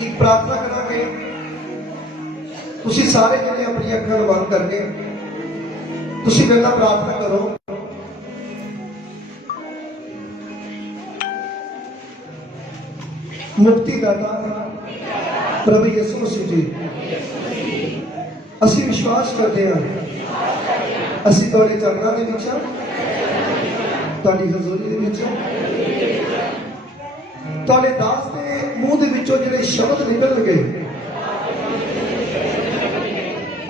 एक प्रार्थना करांगे। तुसी सारे जने अपनी अखां बंद करके तुसी मेरे नाल प्रार्थना करो। मुक्तिदाता प्रभु यीशु मसीह जी, असीं विश्वास करते हैं असीं तुहाडे चरणां दे विच तुहाडी हज़ूरी दे विच तुहाडे दास दे मूँह दे विचों जिहड़े शब्द निकलणगे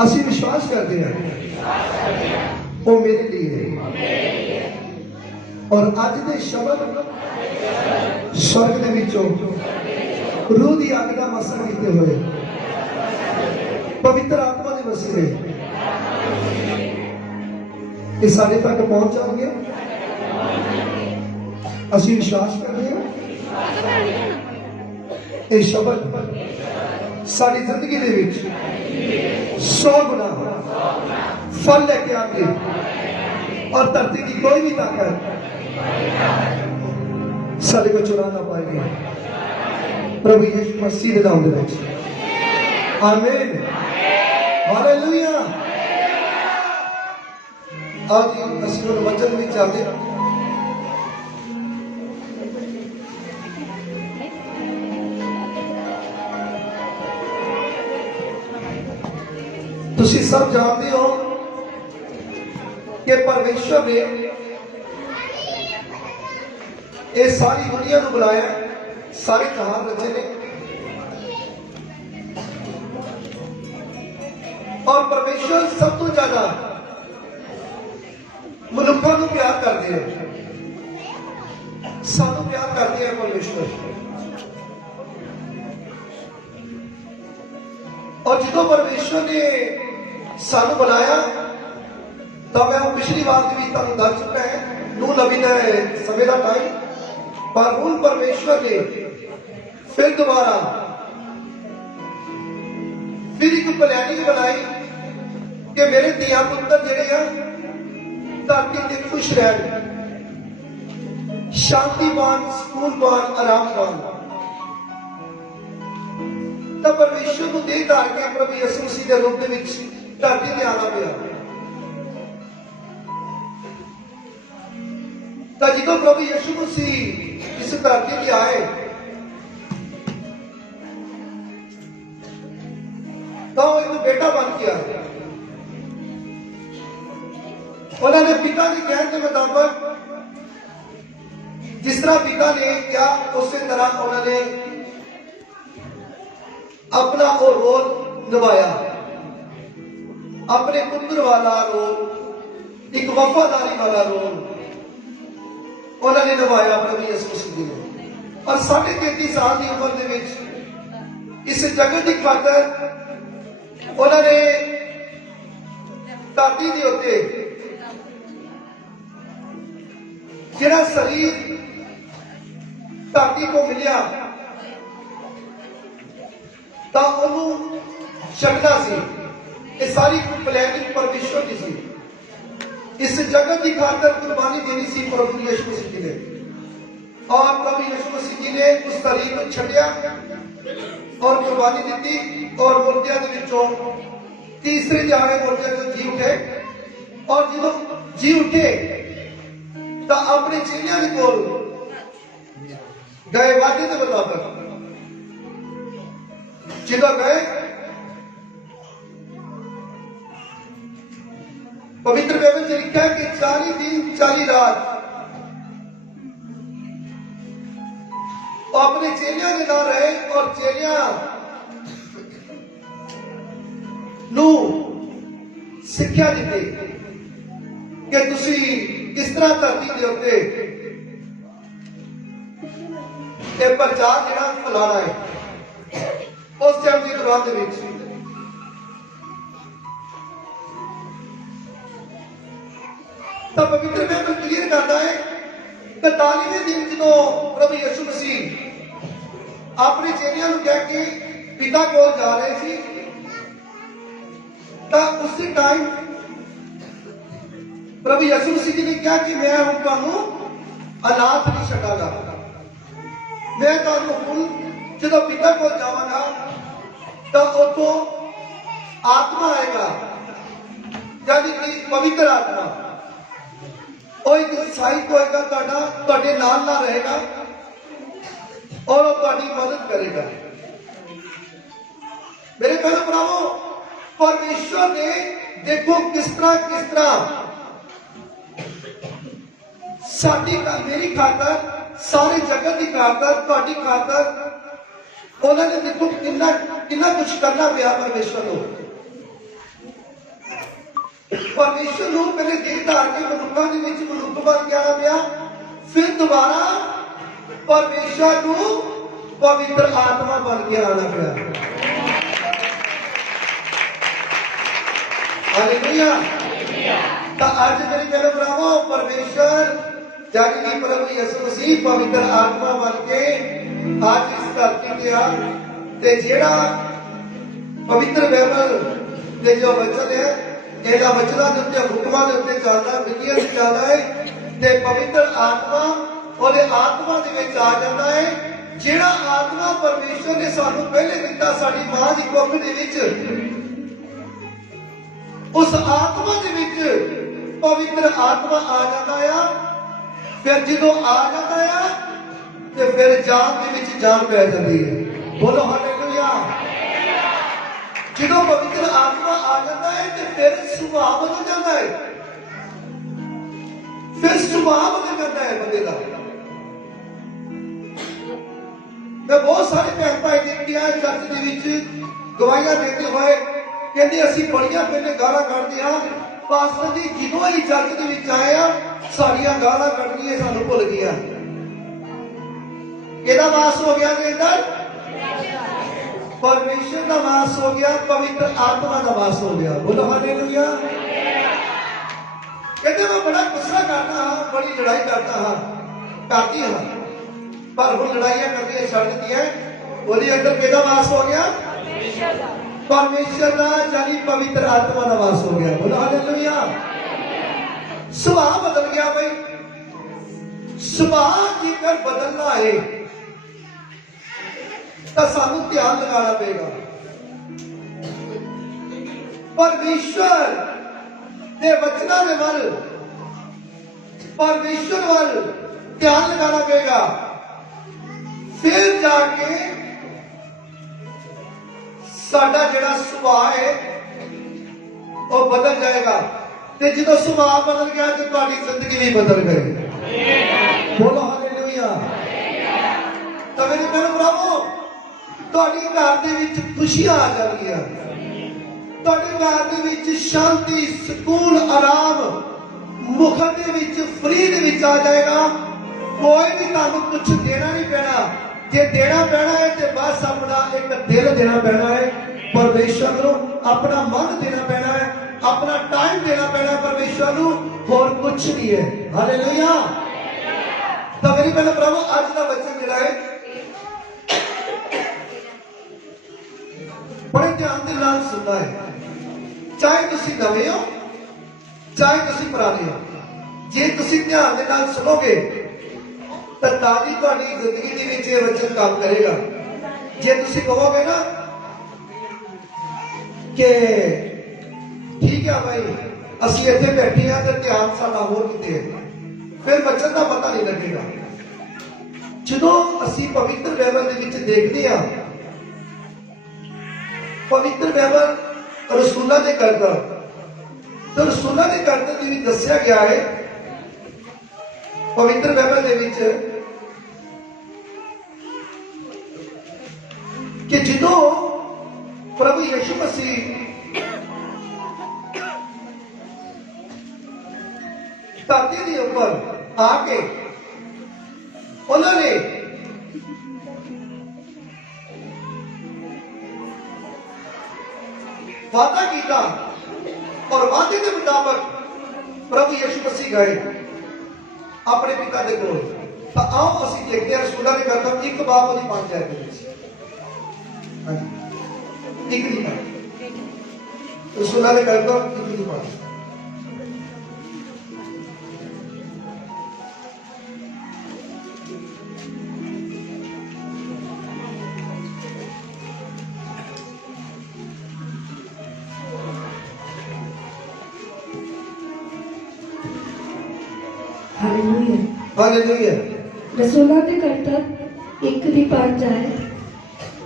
असीं विश्वास करते हैं वो मेरे लिए है। और अज दे शब्द स्वर्ग दे विचों रूह दी अग दा मसला कीते हुए पवित्र आत्मा दे वसीले ये सारे तक पहुंच जाएंगे। असीं विश्वास करते हैं ये शब्द सारी जिंदगी दे विच 100 गुना फल लेके आएंगे और धरती की कोई भी ताकत सारे को चुरा ना पाएगी। प्रभु यीशु मसीह दे नाम दे विच आमीन हालेलुया। आज असीं हुण वचन विच आंदे हां। तुसी सब जानते हो कि परमेश्वर ने ये सारी दुनिया को बुलाया, सारे जहान रचे ने और परमेश्वर सब तो ज्यादा मनुखों को प्यार करते हैं, सानू प्यार करते हैं परमेश्वर। और जो परमेश्वर ने सानू बुलाया तो मैं पिछली बार भी तुहानू दस चुका है नूह नबी ने समय का टाइम, पर हुण परमेश्वर ने फिर दोबारा फिर एक प्लानिंग बनाई कि मेरे धिया पुत्र जिहड़े आ धरती ते खुश रहन, शांति पान, सुकून पान, आराम पान। तब परमेश्वर को देह धार के प्रभु यीशु मसीह के रूप में धरती ते आना पिया। तो जो प्रभु यीशु मसीह इस धरती ते आए तो एक बेटा बन के आया। उन्होंने पिता के कहने के मुताबिक जिस तरह पिता ने किया उसी तरह उन्होंने अपना वो रोल निभाया, अपने पुत्र वाला रोल, एक वफादारी वाला रोल उन्होंने निभाया प्रभु यीशु मसीह ने। और 33.5 साल की उम्र के विच इस जगत की खातर उन्होंने धरती के उत्ते जिहड़ा शरीर धरती को मिलिया तो उन्होंने छड्डना सी। ये सारी प्लानिंग परमेश्वर की सी। इस जगत की खातर कुर्बानी देनी सी प्रभु यीशु मसीह जी ने। और प्रभु यीशु मसीह जी ने उस शरीर को छड्डिया और कुर्बानी दी और मुर्दियां दे विचों तीसरे जाने मुर्दियां जो जी उठे। और जो जी उठे तो अपने चेलियां के कोल गए वादे के मुताबिक जो गए पवित्र बाइबल में लिखा है कि 40 दिन 40 रात अपने चेलियां के नाम रहे और चेलियां नू सिक्ख्या दी कि तुसी किस तरह धरती के उत्ते ये प्रचार जिहड़ा फैलाना है। उस टाइम के दौरान दे विच तो पवित्र बाइबल क्लियर करता है कि 40वें दिन जो प्रभु यीशु मसीह अपने चेलियां को कह के पिता को जा रहे थे तो उसी टाइम प्रभु यीशु मसीह जी ने कहा कि मैं हूं तुहानू अनाथ नहीं छड्डांगा, मैं तुहानू हुण ਜਦੋਂ ਪਿਤਾ ਕੋਲ ਜਾਵਾਂਗਾ ਤਾਂ ਉਤੋਂ ਆਤਮਾ ਆਏਗਾ, ਯਾਨੀ ਕਿ ਪਵਿੱਤਰ ਆਤਮਾ। ਉਹ ਇੱਕ ਸਹਾਇਕ ਹੋਏਗਾ, ਤੁਹਾਡੇ ਨਾਲ ਰਹੇਗਾ ਔਰ ਉਹ ਤੁਹਾਡੀ ਮਦਦ ਕਰੇਗਾ। मेरे बहनों भरावों, परमेश्वर ने देखो किस तरह साडी मेरी खातर, सारे जगत की खातर, तुहाडी खातर उन्होंने देखो कितना कुछ करना पिया परमेश्वर को। परमेश्वर को पहले देह धार के मनुखों के विच मनुख बन के आना पिया, फिर दोबारा परमेश्वर को पवित्र आत्मा बन के आना पिया। हालेलुया। तो आज मेरे कहने भरावो, परमेश्वर यानी कि प्रभु यीशु मसीह पवित्र आत्मा बन के आज इस धरती ते आ, ते जेड़ा पवित्र बाइबल दे जो वचन है, इहदा वचनां दे उत्ते हुकमां दे उत्ते चलदा, विधियां ते चलदा है, ते पवित्र आत्मा ओहदे आत्मा दे विच आ जांदा है। जेड़ा आत्मा परमेश्वर ने सानू पहले दिता साडी मां दी कुख दे विच, उस आत्मा दे विच पवित्र आत्मा आ जाता है। फिर जो आ जाता है तो फिर जान दे विच जान पै जाती है। बोलो हालेलुया। जो पवित्र आत्मा आ जाता है तो फिर सुभाव बदल जाता है, फिर सुभाव बदल जाता है बंदे का। मैं बहुत सारे भैन भाई देखी है चर्च दे विच गवाहियां देते हुए कहते असीं बड़ियां पहले गालां कढदे हां, पास्टर जी ਜਦੋਂ ही चर्च ਦੇ ਵਿੱਚ ਆਏ ਆ ਸਾਡੀਆਂ ਗਾਲਾਂ ਕੱਢਣੀਆਂ ਸਾਨੂੰ ਭੁੱਲ ਗਈਆਂ। ਕਿਹਦਾ ਵਾਸ ਹੋ ਗਿਆ ਦੇ ਅੰਦਰ? परमेश्वर का वास हो गया, पवित्र आत्मा का वास हो गया। बोलो हालेलुया। कहते मैं बड़ा गुस्सा करता हाँ, बड़ी लड़ाई करता हाँ, करती हाँ, पर वो लड़ाइयां करती छड़ दी है। बोली अंदर किहदा वास हो गया? परमेश्वर का यानी पवित्र आत्मा का वास हो गया। बोलो हालेलुया। स्वभाव बदल गया भाई। स्वभाव जेकर बदलना है तो सानू ध्यान लगाना पड़ेगा। परमेश्वर के वचना के वल, परमेश्वर वल ध्यान लगाना पड़ेगा, फिर जाके साडा जिहड़ा सुभाव है वो बदल जाएगा। ते जो सुभाव बदल गया तो तुहाडी जिंदगी भी बदल गई। बोलो हालेलुया। तो मेरे प्यारे भरावो, तुहाडी घर दे विच खुशियां आ जाणगियां, तुहाडे घर दे विच शांति, सुकून, आराम, मुख दे विच फ्री दे विच आ जाएगा। कोई भी तुहानू कुछ देना नहीं पैना। जे देना पैना है तो बस अपना एक दिल देना पैना है परमेश्वर को, अपना मन देना पैना है, अपना टाइम देना पैना परमेश्वर को, और कुछ नहीं है। हालेलुया। तो मेरी बहन भरावो, आज का वचन जिहड़ा है बड़े ध्यान के नाल सुनना है। चाहे तुसी नवे हो, चाहे तुसी पुराने हो, जे तुसी ध्यान के नाल सुनोगे तो ताजी तुहाडी जिंदगी दे विच ये वचन काम करेगा। जे तुसी कहोगे ना कि ठीक है भाई असी इत्थे बैठे हैं तो ध्यान साडा होर किते है, फिर वचन का पता नहीं लगेगा। जदों असी पवित्र बाइबल दे विच देखदे हां, पवित्र बाइबल रसूलां दे करदा, तो रसूलां दे करदे दे विच दस्सिया गया है पवित्र बाइबल दे विच कि जदों प्रभु यीशु मसीह धरती के ऊपर आके उन्होंने वादा किया और वादे के मुताबिक प्रभु यीशु मसीह गए अपने पिता के कोल। तो आओ असीं देखते हैं रसूलां दे करतब 1 बाब और 5 आयत दे विच। हाँ जी, 1 नहीं पढ़ रसूलां दे करतब 1 नहीं पढ़। हालेलुया। रसूलों के करतब 1:5 है।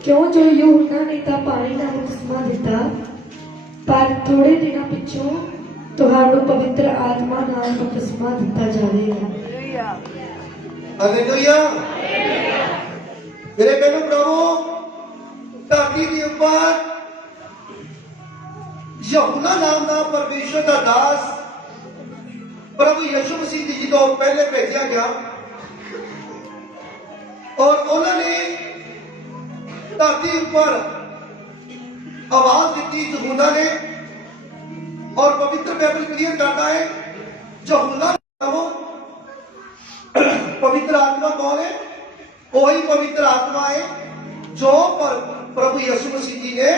क्यों जो यूहन्ना ने तां पानी नाल बपतिस्मा दिता, पर थोड़े दिनों पिछों तुहानू पवित्र आत्मा नाल बपतिस्मा दिता जाएगा। हालेलुया। मेरे बहनों प्रभु, धरती के ऊपर यूहन्ना नाम का परमेश्वर का दास प्रभु यीशु मसीह जी तो पहले भेजा गया और उन्होंने धरती ऊपर आवाज दी यूहन्ना ने। और पवित्र बाइबल क्लियर करता है यूहन्ना पवित्र आत्मा कौन है? वही पवित्र आत्मा है जो प्रभु यीशु मसीह जी ने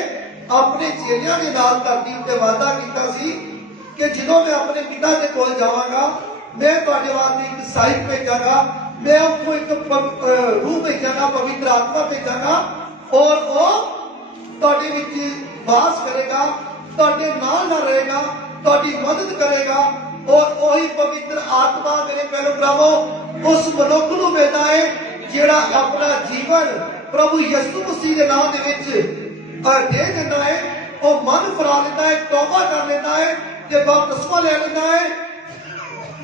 अपने चेलियां के नाल धरती उत्ते वादा कीता सी कि ਜਦੋਂ मैं अपने पिता के कोल जावांगा, मैं ਤੁਹਾਡੇ ਵਾਸਤੇ ਇੱਕ ਸਾਹਿਬ ਭੇਜਾਂਗਾ, मैं आपको एक रूह भेजांगा, पवित्र आत्मा भेजांगा और वो ਤੁਹਾਡੇ ਵਿੱਚ वास करेगा, ਤੁਹਾਡੇ ਨਾਲ रहेगा, ਤੁਹਾਡੀ मदद करेगा। और वही पवित्र आत्मा मेरे प्यारे भरावो उस मनुख ਨੂੰ ਮਿਲਦਾ ਹੈ ਜਿਹੜਾ अपना जीवन प्रभु यीशु मसीह के नाम ਦੇ ਵਿੱਚ दे ਦਿੰਦਾ है। ਉਹ मन फरा लेता है, तौबा कर लेता है ਤੇ ਬਪਤਿਸਮਾ ਲੈ ਲੈਂਦਾ ਹੈ।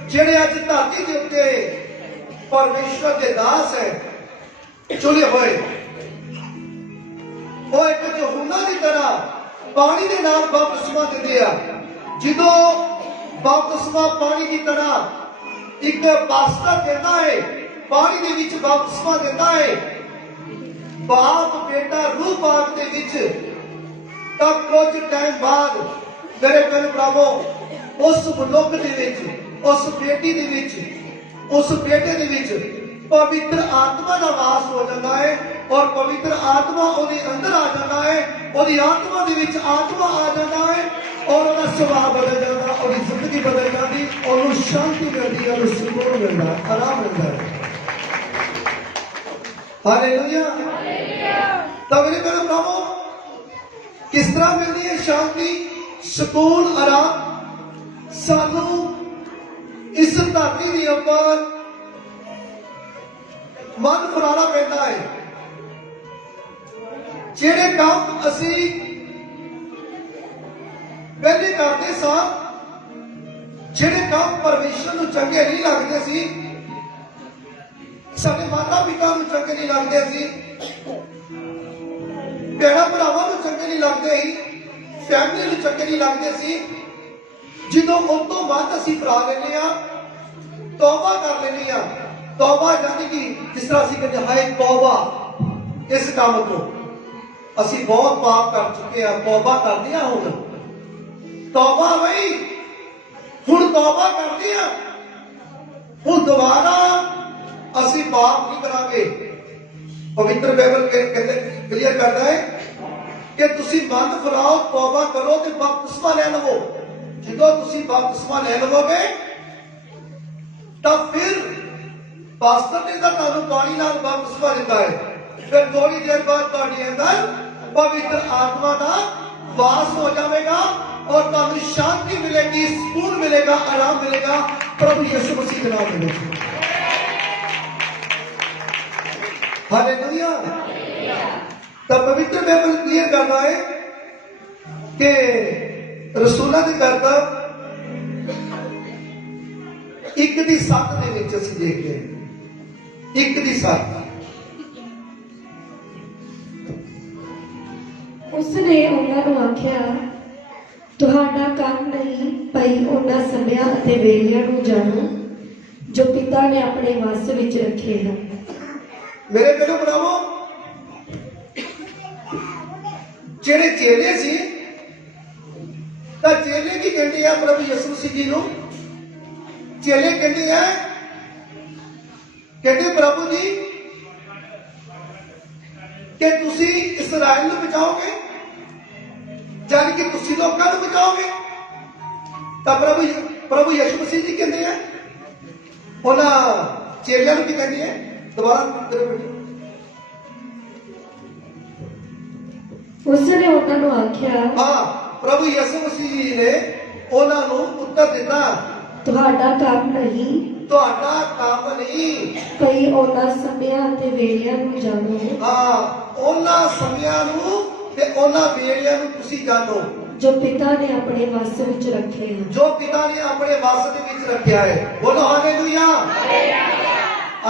ਜਿਹੜੇ ਅੱਜ ਧਰਤੀ ਦੇ ਉੱਤੇ ਪਰਮੇਸ਼ਵਰ ਦੇ ਦਾਸ ਹੈ ਚੁਣੇ ਹੋਏ, ਉਹ ਇੱਕ यूहन्ना ਦੀ ਤਰ੍ਹਾਂ ਪਾਣੀ ਦੇ ਨਾਲ ਬਪਤਿਸਮਾ ਦਿੰਦੇ ਆ। ਜਦੋਂ ਬਪਤਿਸਮਾ ਪਾਣੀ ਦੀ ਤਰ੍ਹਾਂ ਇੱਕ ਪਾਸਟਰ ਦਿੰਦਾ ਹੈ, ਪਾਣੀ ਦੇ ਵਿੱਚ ਬਪਤਿਸਮਾ ਦਿੰਦਾ ਹੈ, ਬਾਪ ਬੇਟਾ ਰੂਹ ਬਾਗ ਦੇ ਵਿੱਚ, ਤਾਂ ਕੁਝ ਟਾਈਮ ਬਾਅਦ मेरे प्यारे भरावो उस मनुख दे विच, उस बेटी दे विच, उस बेटे दे विच पवित्र आत्मा का वास हो जाता है और पवित्र आत्मा उसके अंदर आ जाता है। उसकी आत्मा दे विच आत्मा आ जाता है और उसका सुभाव बदल जाता, उसकी जिंदगी बदल जाती, उसको शांति मिलती है, उसको सुकून मिलता है, आराम मिलता है। हालेलुया। तो मेरे प्यारे भरावो किस तरह मिलती है शांति, सुकून, आराम? सानू इस धरती के ऊपर मन फराना पैदा है। जेड़े काम असी पहले करते सा, जेड़े काम परमेश्वर को चंगे नहीं लगते सी, साडे माता पिता को चंगे नहीं लगते सी, भैणा भरावां को चंगे नहीं लगते ही, फैमिली ਨੂੰ ਚੰਗੇ ਨਹੀਂ ਲੱਗਦੇ ਸੀ, ਜਦੋਂ ਉਸ ਤੋਂ ਬਾਅਦ ਅਸੀਂ ਫਰਾ ਲੈਂਦੇ ਆ, ਤੌਬਾ ਕਰ ਲੈਂਦੇ ਆ। ਤੌਬਾ ਯਾਨੀ ਕਿ ਜਿਸ ਤਰ੍ਹਾਂ ਅਸੀਂ ਕਹਿੰਦੇ ਹਾਏ ਤੌਬਾ, ਇਸ ਕੰਮ ਤੋਂ ਅਸੀਂ ਬਹੁਤ ਪਾਪ ਕਰ ਚੁੱਕੇ ਆ, ਤੌਬਾ ਕਰਦੇ ਆ। ਹੁਣ ਤੌਬਾ ਬਈ, ਹੁਣ ਤੌਬਾ ਕਰਦੇ ਆ, ਹੁਣ ਦੁਬਾਰਾ ਅਸੀਂ ਪਾਪ ਨਹੀਂ ਕਰਾਂਗੇ। ਪਵਿੱਤਰ ਬਾਈਬਲ ਕਹਿੰਦੇ ਕਲੀਅਰ ਕਰਦਾ ਹੈ कि तुसी मन फराओ, तौबा करो ते बपतिस्मा ले लवो। जो तुसी बपतिस्मा ले लवोगे तो फिर पास्टर ने तुहानू पानी नाल बपतिस्मा दिता है, फिर थोड़ी देर बाद तुहाडे अंदर पवित्र आत्मा का वास हो जाएगा और तुहानू शांति मिलेगी, सुकून मिलेगा, आराम मिलेगा, प्रभु यीशु मसीह के नाम में। हालेलुया। तो पवित्र बाइबल क्लियर करना है कि रसूलों के करतब 1:7 ਦੇ ਵਿੱਚ ਅਸੀਂ ਦੇਖਦੇ ਹਾਂ 1:7। उसने ਉਹਨਾਂ ਨੂੰ ਆਖਿਆ, ਤੁਹਾਡਾ ਕੰਮ ਨਹੀਂ ਪਈ ਉਹਨਾਂ ਸਮਿਆਂ ਅਤੇ ਵੇਲਿਆਂ ਨੂੰ ਜਾਣੋ ਜੋ ਪਿਤਾ ਨੇ ਆਪਣੇ ਵਸ ਵਿੱਚ ਰੱਖੇ ਹਨ। ਮੇਰੇ ਪਿਆਰੇ ਭਰਾਵੋ, ਜਿਹੜੇ ਚੇਲੇ ਸੀ ਤਾਂ ਚੇਲੇ ਕੀ ਕਹਿੰਦੇ ਆ ਪ੍ਰਭੂ ਯਿਸੂ ਮਸੀਹ ਜੀ ਨੂੰ? ਚੇਲੇ ਕਹਿੰਦੇ ਆ, ਕਹਿੰਦੇ ਪ੍ਰਭੂ ਜੀ ਕਿ ਤੁਸੀਂ ਇਸਰਾਇਲ ਨੂੰ ਬਚਾਓਗੇ, ਜਾਨੀ ਕਿ ਤੁਸੀਂ ਲੋਕਾਂ ਨੂੰ ਬਚਾਓਗੇ। ਤਾਂ ਪ੍ਰਭੂ ਯਿਸੂ ਮਸੀਹ ਜੀ ਕਹਿੰਦੇ ਆ, ਉਹਨਾਂ ਚੇਲਿਆਂ ਨੂੰ ਕੀ ਕਹਿੰਦੇ ਆ? ਦੁਬਾਰਾ ਕਰੋ। उसने ਉਹਨਾਂ ਨੂੰ ਆਖਿਆ, ਹਾਂ, प्रभु यीशु मसीह जी ने उन्होंने उत्तर दिता, ਤੁਹਾਡਾ ਕੰਮ ਨਹੀਂ ਤੁਹਾਡਾ ਕੰਮ ਨਹੀਂ। ਕਈ ਉਹਨਾਂ ਸਮਿਆਂ ਤੇ ਵੇਲਿਆਂ ਨੂੰ ਜਾਣੋ ਹਾਂ, ਉਹਨਾਂ ਸਮਿਆਂ ਨੂੰ ਤੇ ਉਹਨਾਂ ਵੇਲਿਆਂ ਨੂੰ ਤੁਸੀਂ ਜਾਣੋ ਜੋ ਪਿਤਾ ਨੇ ਆਪਣੇ ਵੱਸ ਵਿੱਚ ਰੱਖੇ ਹਨ। ਜੋ ਪਿਤਾ ਨੇ ਆਪਣੇ ਵੱਸ ਦੇ ਵਿੱਚ ਰੱਖਿਆ ਹੈ। ਬੋਲੋ ਹਾਲੇਲੂਇਆ।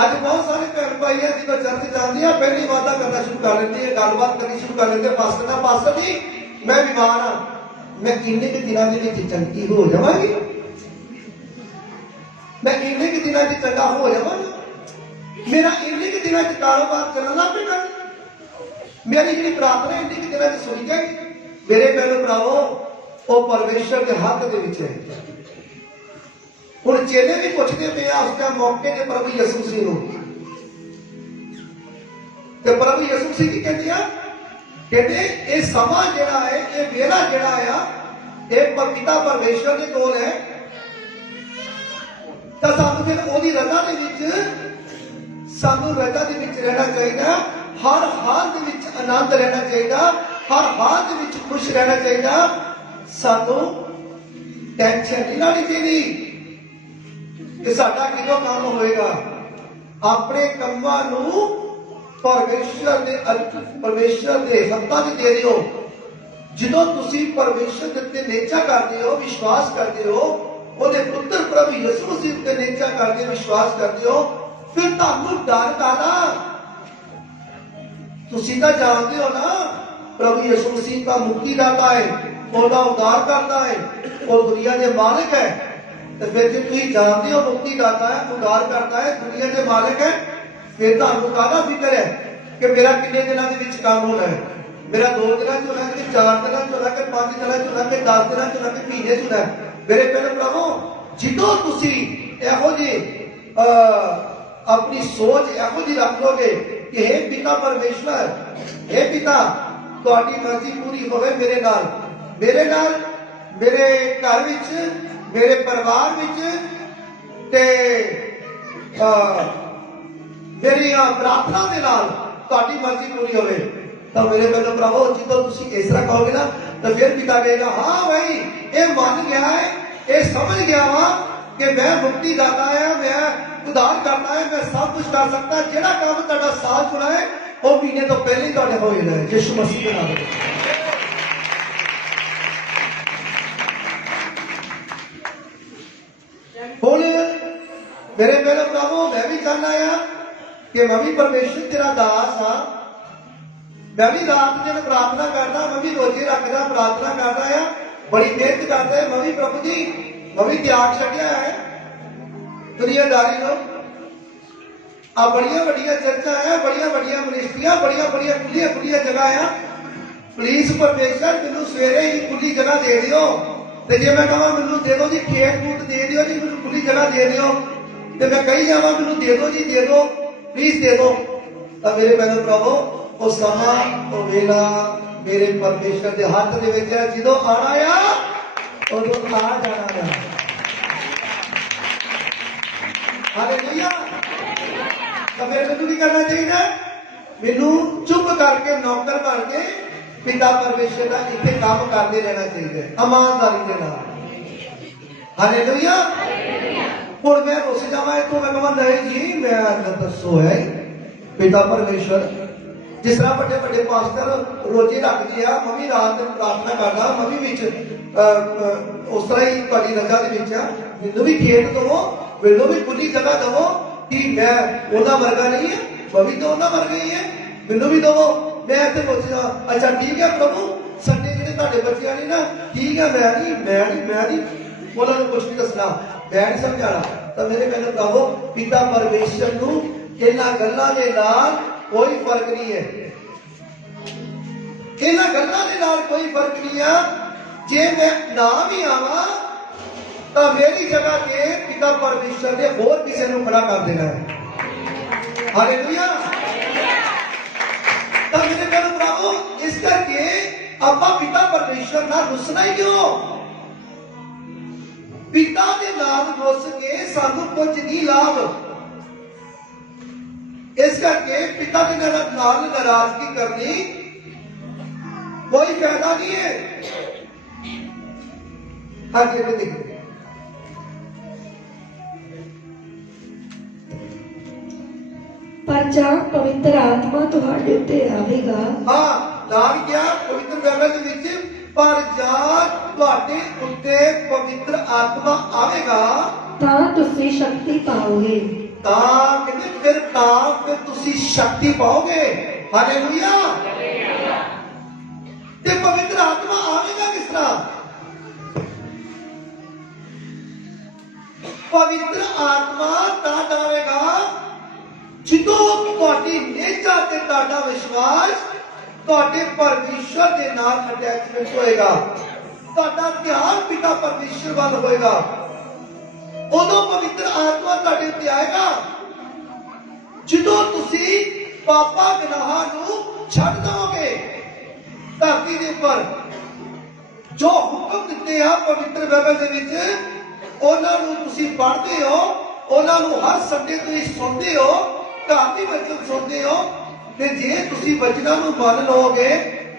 ਅੱਜ ਬਹੁਤ ਸਾਰੇ ਭੈਣ ਭਾਈ ਆ ਜਦੋਂ ਚਰਚ ਜਾਂਦੇ ਆ ਪਹਿਲੀ ਵਾਅਦਾ ਕਰਨਾ ਸ਼ੁਰੂ ਕਰ ਲੈਂਦੇ ਆ, ਗੱਲਬਾਤ ਕਰਨੀ ਸ਼ੁਰੂ ਕਰ ਲੈਂਦੇ ਆ, ਪਾਸਟਰ ਜੀ ਮੈਂ ਬਿਮਾਰ ਆ, ਮੈਂ ਇੰਨੇ ਕੁ ਦਿਨਾਂ ਦੇ ਵਿੱਚ ਚੰਗੀ ਹੋ ਜਾਵਾਂਗੀ, ਮੈਂ ਇੰਨੇ ਕੁ ਦਿਨਾਂ 'ਚ ਚੰਗਾ ਹੋ ਜਾਵਾਂਗਾ, ਮੇਰਾ ਇੰਨੇ ਕੁ ਦਿਨਾਂ 'ਚ ਕਾਰੋਬਾਰ ਚੱਲਣ ਲੱਗ ਪਏਗਾ, ਮੇਰੀ ਜਿਹੜੀ ਪ੍ਰਾਰਥਨਾ ਇੰਨੇ ਕੁ ਦਿਨਾਂ 'ਚ ਸੁਣੀ ਜਾਏਗੀ। ਮੇਰੇ ਭੈਣੋ ਭਰਾਵੋ, ਉਹ ਪਰਮੇਸ਼ਰ ਦੇ ਹੱਥ ਦੇ ਵਿੱਚ ਹੈ। ਹੁਣ ਚੇਲੇ ਵੀ ਪੁੱਛਦੇ ਪਏ ਆ ਉਸ ਟਾਈਮ ਮੌਕੇ ਤੇ ਪ੍ਰਭੂ ਯਿਸੂ ਮਸੀਹ ਨੂੰ, ਤੇ ਪ੍ਰਭੂ ਯਿਸੂ ਮਸੀਹ ਕੀ ਕਹਿੰਦੇ ਆ? ਕਹਿੰਦੇ ਇਹ ਸਮਾਂ ਜਿਹੜਾ ਹੈ, ਇਹ ਵੇਲਾ ਜਿਹੜਾ ਆ, ਇਹ ਪਿਤਾ ਪਰਮੇਸ਼ਰ ਦੇ ਕੋਲ ਹੈ, ਤਾਂ ਸਾਨੂੰ ਫਿਰ ਉਹਦੀ ਰਜ਼ਾ ਦੇ ਵਿੱਚ, ਸਾਨੂੰ ਰਜ਼ਾ ਦੇ ਵਿੱਚ ਰਹਿਣਾ ਚਾਹੀਦਾ, ਹਰ ਹਾਲ ਦੇ ਵਿੱਚ ਆਨੰਦ ਰਹਿਣਾ ਚਾਹੀਦਾ, ਹਰ ਹਾਲ ਦੇ ਵਿੱਚ ਖੁਸ਼ ਰਹਿਣਾ ਚਾਹੀਦਾ। ਸਾਨੂੰ ਟੈਨਸ਼ਨ ਨਹੀਂ ਲੈਣੀ ਚਾਹੀਦੀ ਕਿ ਸਾਡਾ ਕਿਦੋਂ ਕੰਮ ਹੋਏਗਾ। ਆਪਣੇ ਕੰਮਾਂ ਨੂੰ ਪਰਮੇਸ਼ਰ ਦੇ ਹੱਥਾਂ 'ਚ ਦੇ ਦਿਓ। ਜਦੋਂ ਤੁਸੀਂ ਪਰਮੇਸ਼ਰ ਦੇ ਉੱਤੇ ਨੇਚਾ ਕਰਦੇ ਹੋ, ਵਿਸ਼ਵਾਸ ਕਰਦੇ ਹੋ, ਉਹਦੇ ਪੁੱਤਰ ਪ੍ਰਭੂ ਯਿਸੂ ਮਸੀਹ ਉੱਤੇ ਨੇਚਾ ਕਰਦੇ, ਵਿਸ਼ਵਾਸ ਕਰਦੇ ਹੋ, ਫਿਰ ਤੁਹਾਨੂੰ ਡਰ ਕਾਹਦਾ? ਤੁਸੀਂ ਤਾਂ ਜਾਣਦੇ ਹੋ ਨਾ ਪ੍ਰਭੂ ਯਿਸੂ ਮਸੀਹ ਤਾਂ ਮੁਕਤੀ ਦਾਤਾ ਹੈ, ਉਹਦਾ ਉद्धार ਕਰਦਾ ਹੈ, ਉਹ ਦੁਨੀਆ ਦੇ ਮਾਲਕ ਹੈ। ਤੇ ਫਿਰ ਜੇ ਤੁਸੀਂ ਜਾਣਦੇ ਹੋ ਮੁਕਤੀ ਦਾਤਾ ਹੈ, ਉद्धार ਕਰਦਾ ਹੈ, ਦੁਨੀਆ ਦੇ ਮਾਲਕ ਹੈ, ਫਿਰ ਤੁਹਾਨੂੰ ਕਾਹਦਾ ਫਿਕਰ ਹੈ ਕਿ ਮੇਰਾ ਕਿੰਨੇ ਦਿਨਾਂ ਦੇ ਵਿੱਚ ਕੰਮ ਹੋਣਾ ਹੈ, ਮੇਰਾ 2 ਦਿਨਾਂ 'ਚ ਹੋਣਾ, ਕਿ 4 ਦਿਨਾਂ 'ਚ ਹੋਣਾ, ਕਿ 5 ਦਿਨਾਂ 'ਚ ਹੋਣਾ, ਕਿ 10 ਦਿਨਾਂ 'ਚ ਹੋਣਾ, ਕਿ ਮਹੀਨੇ 'ਚ ਹੋਣਾ। ਮੇਰੇ ਭੈਣੋ ਭਰਾਵੋ, ਜਦੋਂ ਤੁਸੀਂ ਇਹੋ ਜਿਹੀ ਆਪਣੀ ਸੋਚ ਇਹੋ ਜਿਹੀ ਰੱਖ ਲੋਗੇ ਕਿ हे ਪਿਤਾ ਪਰਮੇਸ਼ਵਰ, हे ਪਿਤਾ ਤੁਹਾਡੀ ਮਰਜ਼ੀ ਪੂਰੀ ਹੋਵੇ ਮੇਰੇ ਨਾਲ, ਮੇਰੇ ਘਰ ਵਿੱਚ, ਮੇਰੇ ਪਰਿਵਾਰ ਵਿੱਚ, ਤੇ ਮੇਰੀਆਂ ਪ੍ਰਾਰਥਨਾ ਦੇ ਨਾਲ ਤੁਹਾਡੀ ਮਰਜ਼ੀ ਪੂਰੀ ਹੋਵੇ। ਤਾਂ ਮੇਰੇ ਭੈਣੋ ਭਰਾਵੋ, ਜਦੋਂ ਤੁਸੀਂ ਇਸ ਤਰ੍ਹਾਂ ਕਹੋਗੇ ਨਾ, ਤਾਂ ਫਿਰ ਪਿਤਾ ਕਹੇਗਾ ਹਾਂ ਭਾਈ ਇਹ ਮੰਨ ਗਿਆ ਹੈ, ਇਹ ਸਮਝ ਗਿਆ ਵਾ ਕਿ ਮੈਂ ਮੁਕਤੀ ਦਾਤਾ ਹੈ, ਮੈਂ ਉद्धार ਕਰਨਾ ਹੈ, ਮੈਂ ਸਭ ਕੁਝ ਕਰ ਸਕਦਾ। ਜਿਹੜਾ ਕੰਮ ਤੁਹਾਡਾ ਸਾਲ ਚੁਣਾ ਹੈ ਉਹ ਮਹੀਨੇ ਤੋਂ ਪਹਿਲੇ ਹੀ ਤੁਹਾਡੇ ਹੋ ਜਾਣਾ ਹੈ, ਯਿਸੂ ਮਸੀਹ ਦੇ ਨਾਮ। ਹੁਣ ਮੇਰੇ ਭੈਣੋ ਭਰਾਵੋ, ਮੈਂ ਵੀ ਚਾਹੁੰਦਾ ਆ ਕਿ ਮੈਂ ਵੀ ਪਰਮੇਸ਼ਰ ਤੇਰਾ ਦਾਸ ਹਾਂ, ਮੈਂ ਵੀ ਰਾਤ ਦਿਨ ਪ੍ਰਾਰਥਨਾ ਕਰਦਾ, ਮੈਂ ਵੀ ਰੋਜ਼ੇ ਰੱਖਦਾ, ਪ੍ਰਾਰਥਨਾ ਕਰਦਾ ਆ, ਬੜੀ ਮਿਹਨਤ ਕਰਦਾ ਹੈ। ਮੈਂ ਵੀ ਪ੍ਰਭੂ ਜੀ, ਮੈਂ ਵੀ ਤਿਆਗ ਛੱਡਿਆ ਹੈ ਦੁਨੀਆਦਾਰੀ ਨੂੰ। ਆ ਬੜੀਆਂ ਵੱਡੀਆਂ ਚਰਚਾਂ ਆ, ਬੜੀਆਂ ਵੱਡੀਆਂ ਮਿਨਿਸਟਰੀਆਂ, ਬੜੀਆਂ ਖੁੱਲੀਆਂ ਜਗ੍ਹਾ ਆ। ਪਲੀਜ਼ ਪਰਮੇਸ਼ਰ ਮੈਨੂੰ ਸਵੇਰੇ ਹੀ ਖੁੱਲੀ ਜਗ੍ਹਾ ਦੇ ਦਿਓ, ਤੇ ਜੇ ਮੈਂ ਕਹਾਂ ਮੈਨੂੰ ਦੇ ਦਿਓ ਜੀ ਖੇਤ ਖੂਤ ਦੇ ਦਿਓ ਜੀ, ਮੈਨੂੰ ਖੁੱਲੀ ਜਗ੍ਹਾ ਦੇ ਦਿਓ, ਤੇ ਮੈਂ ਕਹੀ ਜਾਵਾਂ ਮੈਨੂੰ ਦੇ ਦਿਓ ਜੀ, ਦੇ ਦਿਓ, ਪਲੀਜ਼ ਦੇ ਦਿਓ, ਤਾਂ ਮੇਰੇ ਭੈਣੋ ਭਰਾਵੋ, ਉਹ ਸਮਾਂ, ਉਹ ਵੇਲਾ ਮੇਰੇ ਪਰਮੇਸ਼ਰ ਦੇ ਹੱਥ ਦੇ ਵਿੱਚ ਹੈ। ਜਦੋਂ ਆਣਾ ਆ ਉਦੋਂ ਆ ਜਾਣਾ ਆ। ਹਾਲੇਲੂਇਆ। ਤਾਂ ਫਿਰ ਮੈਨੂੰ ਕੀ ਕਰਨਾ ਚਾਹੀਦਾ? ਮੈਨੂੰ ਚੁੱਪ ਕਰਕੇ, ਨੌਕਰ ਬਣ ਕੇ ਪਿਤਾ ਪਰਮੇਸ਼ਰ ਦਾ ਇੱਥੇ ਕੰਮ ਕਰਦੇ ਰਹਿਣਾ ਚਾਹੀਦਾ, ਇਮਾਨਦਾਰੀ ਦੇ ਨਾਲ। ਹਾਲੇਲੂਇਆ। ਹੁਣ ਮੈਂ ਰੁੱਸ ਜਾਵਾਂ ਇੱਥੋਂ, ਮੈਂ ਕਹਾਂ ਨਹੀਂ ਜੀ ਮੈਂ ਦੱਸੋ ਹੈ ਪਿਤਾ ਪਰਮੇਸ਼ਰ, ਜਿਸ ਤਰ੍ਹਾਂ ਵੱਡੇ ਵੱਡੇ ਪਾਸਟਰ ਰੋਜ਼ੇ ਰੱਖਦੇ ਆ, ਮੈਂ ਵੀ ਰਾਤ ਨੂੰ ਪ੍ਰਾਰਥਨਾ ਕਰਦਾ, ਮੈਂ ਵੀ ਵਿੱਚ ਉਸ ਤਰ੍ਹਾਂ ਹੀ ਤੁਹਾਡੀ ਰਜ਼ਾ ਦੇ ਵਿੱਚ ਆ। ਮੈਨੂੰ ਵੀ ਖੇਤ ਦਵੋ, ਮੈਨੂੰ ਵੀ ਖੁੱਲੀ ਜਗ੍ਹਾ ਦਵੋ, ਕਿ ਮੈਂ ਉਹਨਾਂ ਵਰਗਾ ਨਹੀਂ ਹੈ, ਮੈਂ ਵੀ ਤਾਂ ਉਹਨਾਂ ਵਰਗਾ ਹੀ ਹੈ, ਮੈਨੂੰ ਵੀ ਦਵੋ। ਮੈਂ ਇੱਥੇ ਪੁੱਛਿਆ, ਅੱਛਾ ਠੀਕ ਹੈ ਪ੍ਰਭੂ, ਸਾਡੇ ਜਿਹੜੇ ਤੁਹਾਡੇ ਬੱਚਿਆਂ ਨੇ ਨਾ, ਠੀਕ ਹੈ, ਮੈਂ ਨਹੀਂ ਉਹਨਾਂ ਨੂੰ ਕੁਝ ਵੀ ਦੱਸਣਾ, ਮੈਂ ਨਹੀਂ ਸਮਝਾਣਾ। ਤਾਂ ਮੇਰੇ ਭੈਣੋ ਭਰਾਵੋ, ਪਿਤਾ ਪਰਮੇਸ਼ਰ ਨੂੰ ਇਹਨਾਂ ਗੱਲਾਂ ਦੇ ਨਾਲ ਕੋਈ ਫਰਕ ਨਹੀਂ ਹੈ, ਇਹਨਾਂ ਗੱਲਾਂ ਦੇ ਨਾਲ ਕੋਈ ਫਰਕ ਨਹੀਂ ਆ। ਜੇ ਮੈਂ ਨਾ ਵੀ ਆਵਾਂ ਤਾਂ ਮੇਰੀ ਜਗ੍ਹਾ ਤੇ ਪਿਤਾ ਪਰਮੇਸ਼ਰ ਨੇ ਹੋਰ ਕਿਸੇ ਨੂੰ ਖੜਾ ਕਰ ਦੇਣਾ ਹੈ। ਹਾਲੇਲੂਇਆ। ਤਾਂ ਮੇਰੇ ਭੈਣੋ ਭਰਾਵੋ, ਇਸ ਕਰਕੇ ਆਪਾਂ ਪਿਤਾ ਪਰਮੇਸ਼ਰ ਨਾਲ ਰੁੱਸਣਾ ਹੀ ਕਿਉਂ? ਪਿਤਾ ਦੇ ਨਾਲ ਰੁੱਸ ਕੇ ਸਾਨੂੰ ਕੁਝ ਨਹੀਂ ਲਾਭ। ਇਸ ਕਰਕੇ ਪਿਤਾ ਦੇ ਨਾਲ ਨਾਰਾਜ਼ਗੀ ਕਰਨੀ ਕੋਈ ਫਾਇਦਾ ਨਹੀਂ ਹੈ। ਹਾਂਜੀ, ਪਰ ਜਾਂ ਪਵਿੱਤਰ ਆਤਮਾ ਤੁਹਾਡੇ ਉੱਤੇ ਆਵੇਗਾ ਹਾਂ ਨਾਲ ਗਿਆ ਪਵਿੱਤਰ ਬਾਈਬਲ ਦੇ ਵਿੱਚ ਪਰ ਜਾਂ ਤੁਹਾਡੇ ਉੱਤੇ ਪਵਿੱਤਰ ਆਤਮਾ ਆਵੇਗਾ ਤਾਂ ਤੁਸੀਂ ਸ਼ਕਤੀ ਪਾਓਗੇ। ਤਾਂ ਕਹਿੰਦੇ ਫਿਰ ਤੁਸੀਂ ਸ਼ਕਤੀ ਪਾਓਗੇ। ਹਾਲੇਲੂਇਆ। ਤੇ ਪਵਿੱਤਰ ਆਤਮਾ ਆਵੇਗਾ ਕਿਸ ਤਰ੍ਹਾਂ? ਪਵਿੱਤਰ ਆਤਮਾ ਤਾਂ ਆਵੇਗਾ ਜਦੋਂ ਤੁਹਾਡੀ ਨਿਹਚਾ ਤੇ ਤੁਹਾਡਾ ਵਿਸ਼ਵਾਸ ਤੁਹਾਡੇ ਪਰਮੇਸ਼ਰ ਦੇ ਨਾਲ ਅਟੈਚਮੈਂਟ ਹੋਏਗਾ, ਤੁਹਾਡਾ ਧਿਆਨ ਪਿਤਾ ਪਰਮੇਸ਼ਰ ਵੱਲ ਹੋਏਗਾ, ਉਦੋਂ ਪਵਿੱਤਰ ਆਤਮਾ ਤੁਹਾਡੇ ਉੱਤੇ ਆਏਗਾ ਜਦੋਂ ਤੁਸੀਂ ਪਾਪਾਂ ਗੁਨਾਹਾਂ ਨੂੰ ਛੱਡ ਦਵੋਗੇ। ਧਰਤੀ ਦੇ ਉੱਪਰ ਜੋ ਹੁਕਮ ਦਿੱਤੇ ਆ ਪਵਿੱਤਰ ਬਾਈਬਲ ਦੇ ਵਿੱਚ ਉਹਨਾਂ ਨੂੰ ਤੁਸੀਂ ਪੜ੍ਹਦੇ ਹੋ, ਉਹਨਾਂ ਨੂੰ ਹਰ ਸੰਡੇ ਤੁਸੀਂ ਸੁਣਦੇ ਹੋ, ਘਰ ਦੀ ਵਚਨ ਸੁਣਦੇ ਹੋ ਤੇ ਜੇ ਤੁਸੀਂ ਵਚਨਾਂ ਨੂੰ ਮੰਨ ਲਓਗੇ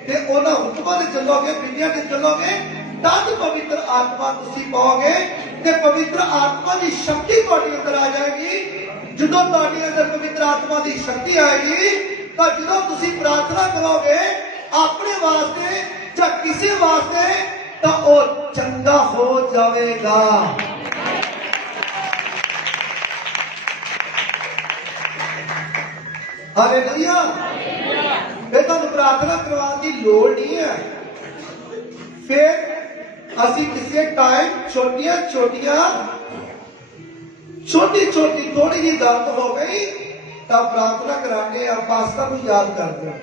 ਤੇ ਉਹਨਾਂ ਹੁਕਮਾਂ ਤੇ ਚੱਲੋਗੇ, ਵਿਧੀਆਂ ਤੇ ਚੱਲੋਗੇ ਤਦ ਪਵਿੱਤਰ ਆਤਮਾ ਤੁਸੀਂ ਪਾਓਗੇ ਤੇ ਪਵਿੱਤਰ ਆਤਮਾ ਦੀ ਸ਼ਕਤੀ ਤੁਹਾਡੇ ਅੰਦਰ ਆ ਜਾਏਗੀ। ਜਦੋਂ ਤੁਹਾਡੇ ਅੰਦਰ ਪਵਿੱਤਰ ਆਤਮਾ ਦੀ ਸ਼ਕਤੀ ਆਏਗੀ ਤਾਂ ਜਦੋਂ ਤੁਸੀਂ ਪ੍ਰਾਰਥਨਾ ਕਰੋਗੇ ਆਪਣੇ ਵਾਸਤੇ ਜਾਂ ਕਿਸੇ ਵਾਸਤੇ ਤਾਂ ਉਹ ਚੰਗਾ ਹੋ ਜਾਵੇਗਾ। ਹਾਲੇਲੂਇਆ। ਫਿਰ ਤੁਹਾਨੂੰ ਪ੍ਰਾਰਥਨਾ ਕਰਵਾਉਣ ਦੀ ਲੋੜ ਨਹੀਂ ਹੈ। ਫਿਰ ਅਸੀਂ ਕਿਸੇ ਟਾਈਮ ਛੋਟੀ ਥੋੜੀ ਜਿਹੀ ਦਰਦ ਹੋ ਗਈ ਤਾਂ ਪ੍ਰਾਰਥਨਾ ਕਰਾਂਗੇ, ਆ ਪਾਸਤਾ ਨੂੰ ਯਾਦ ਕਰਦੇ ਹਾਂ,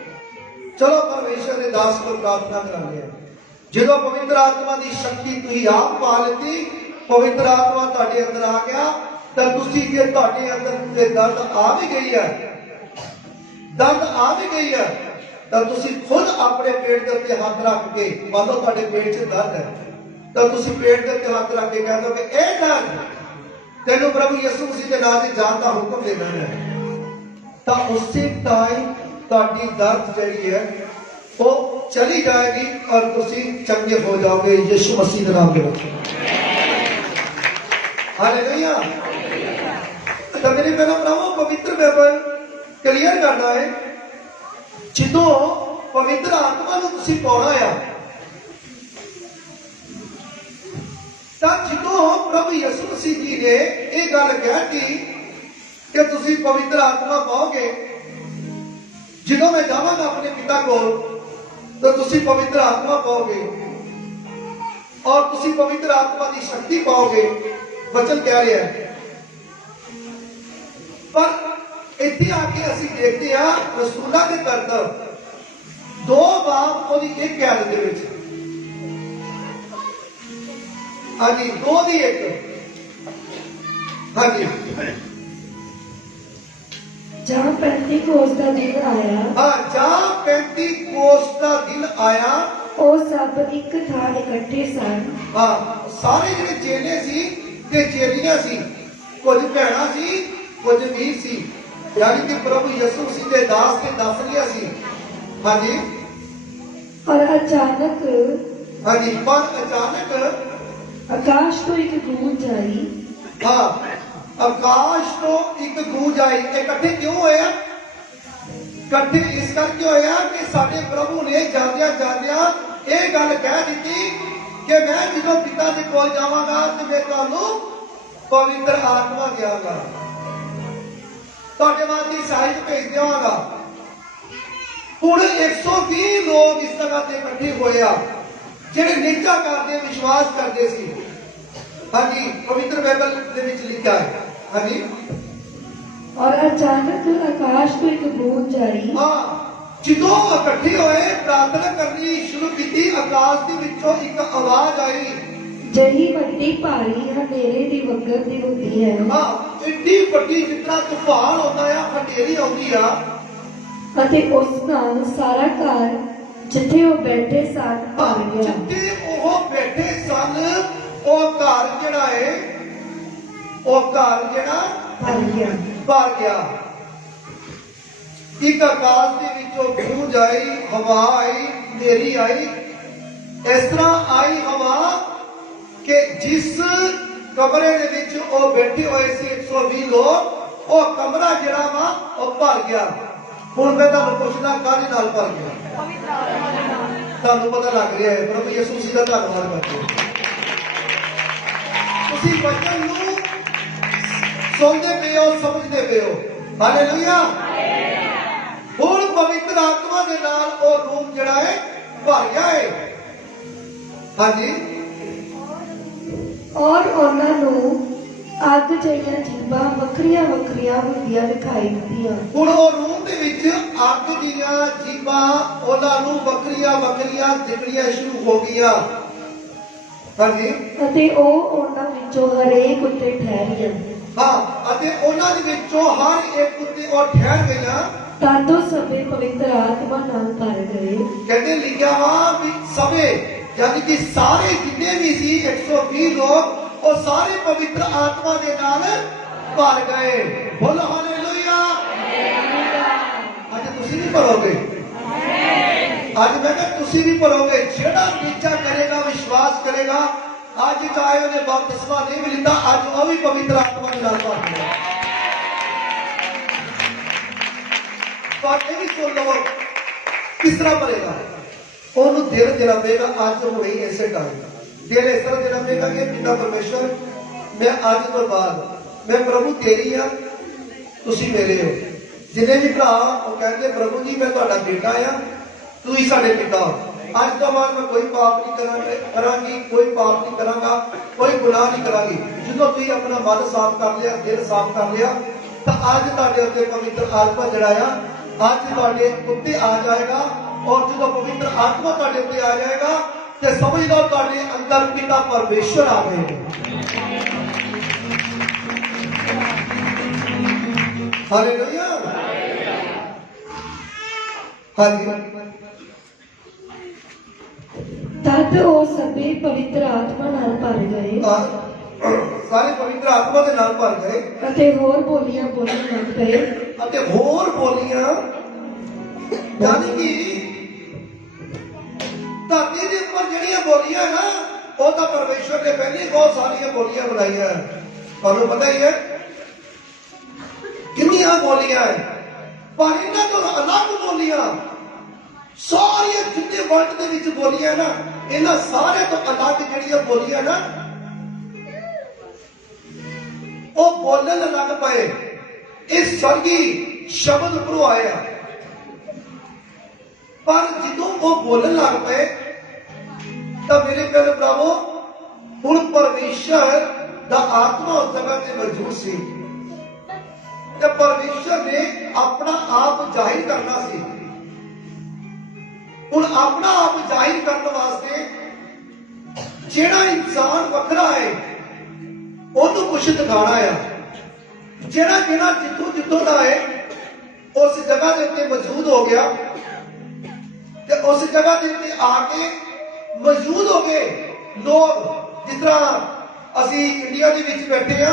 ਚਲੋ ਪਰਮੇਸ਼ਰ ਦੇ ਦਾਸ ਕੋਲ ਪ੍ਰਾਰਥਨਾ ਕਰਾਂਗੇ। ਜਦੋਂ ਪਵਿੱਤਰ ਆਤਮਾ ਦੀ ਸ਼ਕਤੀ ਤੁਸੀਂ ਆਪ ਪਾ ਲਿੱਤੀ, ਪਵਿੱਤਰ ਆਤਮਾ ਤੁਹਾਡੇ ਅੰਦਰ ਆ ਗਿਆ ਤਾਂ ਤੁਸੀਂ ਜੇ ਤੁਹਾਡੇ ਅੰਦਰ ਤੇ ਦਰਦ ਆ ਵੀ ਗਈ ਹੈ ਤਾਂ ਤੁਸੀਂ ਖੁਦ ਆਪਣੇ ਪੇਟ ਦੇ ਉੱਤੇ ਹੱਥ ਰੱਖ ਕੇ, ਮੰਨ ਲਓ ਤੁਹਾਡੇ ਪੇਟ 'ਚ ਦਰਦ ਹੈ ਤਾਂ ਤੁਸੀਂ ਪੇਟ ਦੇ ਉੱਤੇ ਹੱਥ ਰੱਖ ਕੇ ਕਹਿ ਦੋ ਕਿ ਇਹ ਦਰਦ ਤੈਨੂੰ ਪ੍ਰਭੂ ਯਿਸੂ ਮਸੀਹ ਦੇ ਨਾਮ 'ਚ ਜਾਣ ਦਾ ਹੁਕਮ ਦੇਣਾ ਹੈ, ਤਾਂ ਉਸੇ ਟਾਈਮ ਤੁਹਾਡੀ ਦਰਦ ਜਿਹੜੀ ਹੈ ਉਹ ਚਲੀ ਜਾਏਗੀ ਔਰ ਤੁਸੀਂ ਚੰਗੇ ਹੋ ਜਾਓਗੇ ਯਿਸੂ ਮਸੀਹ ਦੇ ਨਾਮ ਦੇ ਵਿੱਚ। ਹਾਲੇਲੂਇਆ। ਤਾਂ ਮੇਰੇ ਪਿਆਰੇ ਭਰਾਵੋ ਪਵਿੱਤਰ ਬਾਈਬਲ ਕਲੀਅਰ ਕਰਦਾ ਹੈ ਜਦੋਂ ਪਵਿੱਤਰ ਆਤਮਾ ਨੂੰ ਤੁਸੀਂ ਪਾਉਣਾ ਆ ਤਾਂ ਜਦੋਂ ਪ੍ਰਭੂ ਯਿਸੂ ਮਸੀਹ ਜੀ ਨੇ ਇਹ ਗੱਲ ਕਹਿਤੀ ਕਿ ਤੁਸੀਂ ਪਵਿੱਤਰ ਆਤਮਾ ਪਾਓਗੇ, ਜਦੋਂ ਮੈਂ ਜਾਵਾਂਗਾ ਆਪਣੇ ਪਿਤਾ ਕੋਲ ਤਾਂ ਤੁਸੀਂ ਪਵਿੱਤਰ ਆਤਮਾ ਪਾਓਗੇ ਔਰ ਤੁਸੀਂ ਪਵਿੱਤਰ ਆਤਮਾ ਦੀ ਸ਼ਕਤੀ ਪਾਓਗੇ, ਵਚਨ ਕਹਿ ਰਿਹਾ ਹੈ। ਪਰ ਇੱਥੇ ਆ ਕੇ ਅਸੀਂ ਦੇਖਦੇ ਹਾਂ ਰਸੂਲਾਂ ਦੇ ਕਰਤੱਵ 2 ਬਾਬ ਉਹਦੀ 1 ਆਇਤ ਦੇ ਵਿੱਚ, ਹਾਂਜੀ 2 ਦੀ 1, ਹਾਂਜੀ ਜਾਂ ਪੈਂਤੀਕੋਸ ਦਾ ਦਿਨ ਆਇਆ, ਹਾਂ ਜਾਂ ਪੈਂਤੀਕੋਸ ਦਾ ਦਿਨ ਆਇਆ, ਉਹ ਸਭ ਇੱਕ ਥਾਂ ਇਕੱਠੇ ਸਨ। ਹਾਂ ਸਾਰੇ ਜਿਹੜੇ ਚੇਲੇ ਸੀ ਤੇ ਚੇਲੀਆਂ ਸੀ, ਕੁਝ ਭੈਣਾਂ ਸੀ, ਕੁਝ ਵੀਰ ਸੀ, ਯਾਨੀ ਕਿ ਪ੍ਰਭੂ ਯਿਸੂ ਮਸੀਹ ਦੇ ਦਾਸ ਤੇ ਦਾਸਨੀਆਂ ਸੀ। ਹਾਂਜੀ ਔਰ ਅਚਾਨਕ ਹਾਂਜੀ ਪਰ ਅਚਾਨਕ ਆਕਾਸ਼ ਤੋਂ ਇੱਕ ਗੂੰਜ ਆਈ। ਹਾਂ ਆਕਾਸ਼ ਤੋਂ ਇੱਕ ਗੂੰਜ ਆਈ। ਇਕੱਠੇ ਕਿਉਂ ਹੋਏ ਆ? ਇਕੱਠੇ ਇਸ ਕਰਕੇ ਹੋਇਆ ਕਿ ਸਾਡੇ ਪ੍ਰਭੂ ਨੇ ਜਾਂਦਿਆਂ ਇਹ ਗੱਲ ਕਹਿ ਦਿੱਤੀ ਕਿ ਮੈਂ ਜਦੋਂ ਪਿਤਾ ਦੇ ਕੋਲ ਜਾਵਾਂਗਾ ਤੇ ਮੈਂ ਤੁਹਾਨੂੰ ਪਵਿੱਤਰ ਆਤਮਾ ਦਿਆਂਗਾ, ਤੁਹਾਡੇ ਵਾਸਤੇ ਸਾਹਿਬ ਭੇਜ ਦੇਵਾਂਗਾ। ਹੁਣ 120 ਲੋਕ ਇਸ ਜਗ੍ਹਾ ਤੇ ਇਕੱਠੇ ਹੋਏ ਆ ਜਿਹੜੇ ਨਿਹਚਾ ਕਰਦੇ, ਵਿਸ਼ਵਾਸ ਕਰਦੇ ਸੀ। ਹਾਂਜੀ ਪਵਿੱਤਰ ਬਾਈਬਲ ਦੇ ਵਿੱਚ ਲਿਖਿਆ ਹੈ। ਹਾਂਜੀ ਔਰ ਅਚਾਨਕ ਆਕਾਸ਼ ਤੋਂ ਇੱਕ ਗੂੰਜ ਆਈ। ਹਾਂ ਜਦੋਂ ਇਕੱਠੇ ਹੋਏ ਪ੍ਰਾਰਥਨਾ ਕਰਨੀ ਸ਼ੁਰੂ ਕੀਤੀ, ਆਕਾਸ਼ ਦੇ ਵਿੱਚੋਂ ਇੱਕ ਆਵਾਜ਼ ਆਈ, ਜਹੀ ਵੱਡੀ ਭਾਰੀ ਹਨੇਰੇ ਦੀ ਵਗਰ ਦੀ ਹੁੰਦੀ ਹੈ। ਹਾਂ ਇੱਡੀ ਵੱਡੀ ਜਿਤਨਾ ਤੂਫਾਨ ਆਉਂਦਾ ਆ, ਹਨੇਰੀ ਆਉਂਦੀ ਆ, ਅਤੇ ਉਸ ਨਾਲ ਸਾਰਾ ਘਰ ਜਿੱਥੇ ਉਹ ਬੈਠੇ ਸਨ ਭਰ ਗਿਆ। ਜਿੱਥੇ ਉਹ ਬੈਠੇ ਸਨ ਉਹ ਘਰ ਜਿਹੜਾ ਹੈ, ਉਹ ਘਰ ਜਿਹੜਾ ਭਰ ਗਿਆ। ਇੱਕ ਆਕਾਸ਼ ਦੇ ਵਿੱਚੋਂ ਗੂੰਜ ਆਈ, ਹਵਾ ਆਈ, ਹਨੇਰੀ ਆਈ। ਇਸ ਤਰ੍ਹਾਂ ਆਈ ਹਵਾ ਕਿ ਜਿਸ ਕਮਰੇ ਦੇ ਵਿੱਚ ਉਹ ਬੈਠੇ ਹੋਏ ਸੀ 120 ਲੋਕ, ਉਹ ਕਮਰਾ ਜਿਹੜਾ ਵਾ ਉਹ ਭਰ ਗਿਆ। ਹੁਣ ਮੈਂ ਤੁਹਾਨੂੰ ਪੁੱਛਦਾ ਕਾਹਦੇ ਨਾਲ ਭਰ ਗਿਆ? ਤੁਹਾਨੂੰ ਪਤਾ ਲੱਗ ਰਿਹਾ ਹੈ। ਪ੍ਰਭੂ ਯਿਸੂ ਮਸੀਹ ਦਾ ਧੰਨਵਾਦ ਕਰਦੇ ਹੋ। ਤੁਸੀਂ ਵਚਨ ਨੂੰ ਸੁਣਦੇ ਪਏ ਹੋ, ਸਮਝਦੇ ਪਏ ਹੋ। ਹਾਲੇਲੂਇਆ। ਹੁਣ ਪਵਿੱਤਰ ਆਤਮਾ ਦੇ ਨਾਲ ਉਹ ਰੂਮ ਜਿਹੜਾ ਹੈ ਭਰ ਗਿਆ ਹੈ। ਹਾਂਜੀ। ਔਰ ਉਹਨਾਂ ਨੂੰ ਅੱਗ ਜਿਹੀਆਂ ਜੀਭਾਂ ਵੱਖਰੀਆਂ ਵੱਖਰੀਆਂ ਹੁੰਦੀਆਂ ਦਿਖਾਈ ਦਿੱਤੀਆਂ। ਹੁਣ ਉਹ ਰੂਮ ਦੇ ਵਿੱਚ ਅੱਗ ਦੀਆਂ ਜੀਭਾਂ ਉਹਨਾਂ ਨੂੰ ਵੱਖਰੀਆਂ ਵੱਖਰੀਆਂ ਦਿਖਣੀਆਂ ਸ਼ੁਰੂ ਹੋ ਗਈਆਂ। ਹਾਂਜੀ। ਅਤੇ ਉਹ ਉਹਨਾਂ ਵਿੱਚੋਂ ਹਰੇਕ ਉੱਤੇ ਠਹਿਰੀਆਂ। ਹਾਂ, ਅਤੇ ਉਹਨਾਂ ਦੇ ਵਿੱਚੋਂ ਹਰ ਇੱਕ ਉੱਤੇ ਉਹ ਠਹਿਰ ਗਈਆਂ। ਤਦ ਉਹ ਸਭੇ ਪਵਿੱਤਰ ਆਤਮਾ ਨਾਲ ਭਰ ਗਏ। ਕਹਿੰਦੇ ਲਿਖਿਆ ਵਾ ਵੀ ਸਭੇ ਯਾਨੀ ਕਿ ਸਾਰੇ ਜਿੰਨੇ ਵੀ ਸੀ 120 ਲੋਕ, ਉਹ ਸਾਰੇ ਪਵਿੱਤਰ ਆਤਮਾ ਦੇ ਨਾਲ ਭਰ ਗਏ। ਬੋਲੋ ਹਾਲੇਲੂਇਆ। ਅੱਜ ਤੁਸੀਂ ਵੀ ਭਰੋਗੇ। ਅੱਜ ਮੈਂ ਕਿਹਾ ਤੁਸੀਂ ਵੀ ਭਰੋਗੇ। ਜਿਹੜਾ ਨਿਸ਼ਚਾ ਕਰੇਗਾ, ਵਿਸ਼ਵਾਸ ਕਰੇਗਾ, ਅੱਜ ਚਾਹੇ ਉਹਨੇ ਬਪਤਿਸਮਾ ਨਹੀਂ ਵੀ ਲਿੱਤਾ, ਅੱਜ ਉਹ ਵੀ ਪਵਿੱਤਰ ਆਤਮਾ ਦੇ ਨਾਲ ਭਰ ਗਿਆ। ਪਰ ਇਹ ਵੀ ਸੁਣ ਲਵੋ ਕਿਸ ਤਰ੍ਹਾਂ ਭਰੇਗਾ। ਉਹਨੂੰ ਦਿਲ ਦੇਣਾ ਪਏਗਾ। ਅੱਜ ਹੁਣੇ ਹੀ ਇਸੇ ਟਾਈਮ ਦਿਲ ਇਸ ਤਰ੍ਹਾਂ ਦੇਣਾ ਪਏਗਾ ਕਿ ਪਿਤਾ ਪਰਮੇਸ਼ਵਰ, ਮੈਂ ਅੱਜ ਤੋਂ ਬਾਅਦ ਮੈਂ ਪ੍ਰਭੂ ਤੇਰੀ ਆ, ਤੁਸੀਂ ਮੇਰੇ ਹੋ। ਜਿੰਨੇ ਵੀ ਭਰਾ ਉਹ ਕਹਿੰਦੇ ਪ੍ਰਭੂ ਜੀ ਮੈਂ ਤੁਹਾਡਾ ਬੇਟਾ ਆ, ਤੂੰ ਹੀ ਸਾਡੇ ਪਿਤਾ ਹੋ। ਅੱਜ ਤੋਂ ਬਾਅਦ ਮੈਂ ਕੋਈ ਪਾਪ ਨਹੀਂ ਕਰਾਂਗੀ, ਕੋਈ ਪਾਪ ਨਹੀਂ ਕਰਾਂਗਾ, ਕੋਈ ਗੁਨਾਹ ਨਹੀਂ ਕਰਾਂਗੀ। ਜਦੋਂ ਤੁਸੀਂ ਆਪਣਾ ਮਨ ਸਾਫ਼ ਕਰ ਲਿਆ, ਦਿਲ ਸਾਫ਼ ਕਰ ਲਿਆ, ਤਾਂ ਅੱਜ ਤੁਹਾਡੇ ਉੱਤੇ ਪਵਿੱਤਰ ਆਤਮਾ ਜਿਹੜਾ ਆ ਅੱਜ ਤੁਹਾਡੇ ਉੱਤੇ ਆ ਜਾਏਗਾ। ਔਰ ਜਦੋਂ ਪਵਿੱਤਰ ਆਤਮਾ ਤੁਹਾਡੇ ਉੱਤੇ ਆ ਜਾਏਗਾ ਤੇ ਸਮਝ ਲਓ ਤੁਹਾਡੇ ਅੰਦਰ ਪਿਤਾ ਪਰਮੇਸ਼ਵਰ ਆ ਗਏ। ਹਾਲੇਲੂਇਆ। ਹਾਂਜੀ। ਤਦ ਉਹ ਸਭੇ ਪਵਿੱਤਰ ਆਤਮਾ ਨਾਲ ਭਰ ਗਏ। ਸਾਰੇ ਪਵਿੱਤਰ ਆਤਮਾ ਦੇ ਨਾਲ ਭਰ ਗਏ ਅਤੇ ਹੋਰ ਬੋਲੀਆਂ ਬੋਲਣ ਲੱਗ ਪਏ। ਅਤੇ ਹੋਰ ਬੋਲੀਆਂ ਯਾਨੀ ਕਿ ਧਰਤੀ ਦੇ ਉੱਪਰ ਜਿਹੜੀਆਂ ਬੋਲੀਆਂ ਨਾ, ਉਹ ਤਾਂ ਪਰਮੇਸ਼ਵਰ ਨੇ ਪਹਿਲੇ ਬਹੁਤ ਸਾਰੀਆਂ ਬੋਲੀਆਂ ਬਣਾਈਆਂ। ਤੁਹਾਨੂੰ ਪਤਾ ਹੀ ਹੈ ਕਿੰਨੀਆਂ ਬੋਲੀਆਂ ਹੈ। ਪਰ ਇਹਨਾਂ ਤੋਂ ਅਲੱਗ ਬੋਲੀਆਂ ਸਾਰੀਆਂ ਜਿੰਨੇ ਵਰਲਡ ਦੇ ਵਿੱਚ ਬੋਲੀਆਂ ਨਾ, ਇਹਨਾਂ ਸਾਰੇ ਤੋਂ ਅਲੱਗ ਜਿਹੜੀਆਂ ਬੋਲੀਆਂ ਨਾ, ਉਹ ਬੋਲਣ ਲੱਗ ਪਏ। ਇਹ ਸਵਰਗੀ ਸ਼ਬਦ ਉੱਪਰੋਂ ਆਇਆ। ਪਰ ਜਦੋਂ ਉਹ ਬੋਲਣ ਲੱਗ ਪਏ ਤਾਂ ਮੇਰੇ ਪਿਆਰੇ ਭਰਾਵੋ, ਹੁਣ ਪਰਮੇਸ਼ਰ ਦਾ ਆਤਮਾ ਉਸ ਜਗ੍ਹਾ ਤੇ ਮੌਜੂਦ ਸੀ ਤੇ ਪਰਮੇਸ਼ਰ ਨੇ ਆਪਣਾ ਆਪ ਜ਼ਾਹਿਰ ਕਰਨਾ ਸੀ। ਹੁਣ ਆਪਣਾ ਆਪ ਜ਼ਾਹਿਰ ਕਰਨ ਵਾਸਤੇ ਜਿਹੜਾ ਇਨਸਾਨ ਵੱਖਰਾ ਹੈ ਉਹਨੂੰ ਕੁਛ ਦਿਖਾਣਾ ਆ। ਜਿਹੜਾ ਜਿੱਥੋਂ ਦਾ ਹੈ ਉਸ ਜਗ੍ਹਾ ਦੇ ਉੱਤੇ ਮੌਜੂਦ ਹੋ ਗਿਆ ਤੇ ਉਸ ਜਗ੍ਹਾ ਦੇ ਉੱਤੇ ਆ ਕੇ ਮੌਜੂਦ ਹੋ ਗਏ ਲੋਕ। ਜਿਸ ਤਰ੍ਹਾਂ ਅਸੀਂ ਇੰਡੀਆ ਦੇ ਵਿੱਚ ਬੈਠੇ ਆ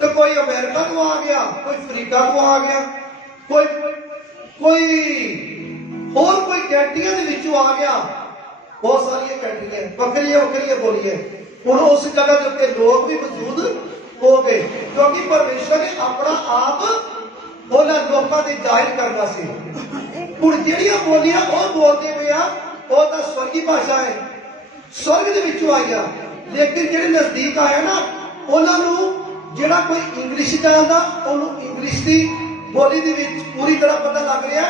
ਤੇ ਕੋਈ ਅਮਰੀਕਾ ਤੋਂ ਆ ਗਿਆ, ਕੋਈ ਅਫਰੀਕਾ ਤੋਂ ਆ ਗਿਆ, ਕੋਈ ਹੋਰ ਕੋਈ ਕੰਟਰੀਆਂ ਦੇ ਵਿੱਚੋਂ ਆ ਗਿਆ। ਬਹੁਤ ਸਾਰੀਆਂ ਕੰਟਰੀਆਂ ਵੱਖਰੀਆਂ ਬੋਲੀਆਂ। ਹੁਣ ਉਸ ਜਗ੍ਹਾ ਦੇ ਉੱਤੇ ਲੋਕ ਵੀ ਮੌਜੂਦ ਹੋ ਗਏ ਕਿਉਂਕਿ ਪਰਮੇਸ਼ਰ ਨੇ ਆਪਣਾ ਆਪ ਉਹਨਾਂ ਲੋਕਾਂ ਦੇ ਜ਼ਾਹਿਰ ਕਰਨਾ ਸੀ। ਹੁਣ ਜਿਹੜੀਆਂ ਬੋਲੀਆਂ ਉਹ ਬੋਲਦੇ ਪਏ ਆ, ਉਹ ਤਾਂ ਸਵਰਗੀ ਭਾਸ਼ਾ ਹੈ, ਸਵਰਗ ਦੇ ਵਿੱਚੋਂ ਆਈਆਂ। ਲੇਕਿਨ ਜਿਹੜੇ ਨਜ਼ਦੀਕ ਆਇਆ ਨਾ, ਉਹਨਾਂ ਨੂੰ ਜਿਹੜਾ ਕੋਈ ਇੰਗਲਿਸ਼ ਜਾਣਦਾ ਉਹਨੂੰ ਇੰਗਲਿਸ਼ ਦੀ ਬੋਲੀ ਦੇ ਵਿੱਚ ਪੂਰੀ ਤਰ੍ਹਾਂ ਪਤਾ ਲੱਗ ਰਿਹਾ,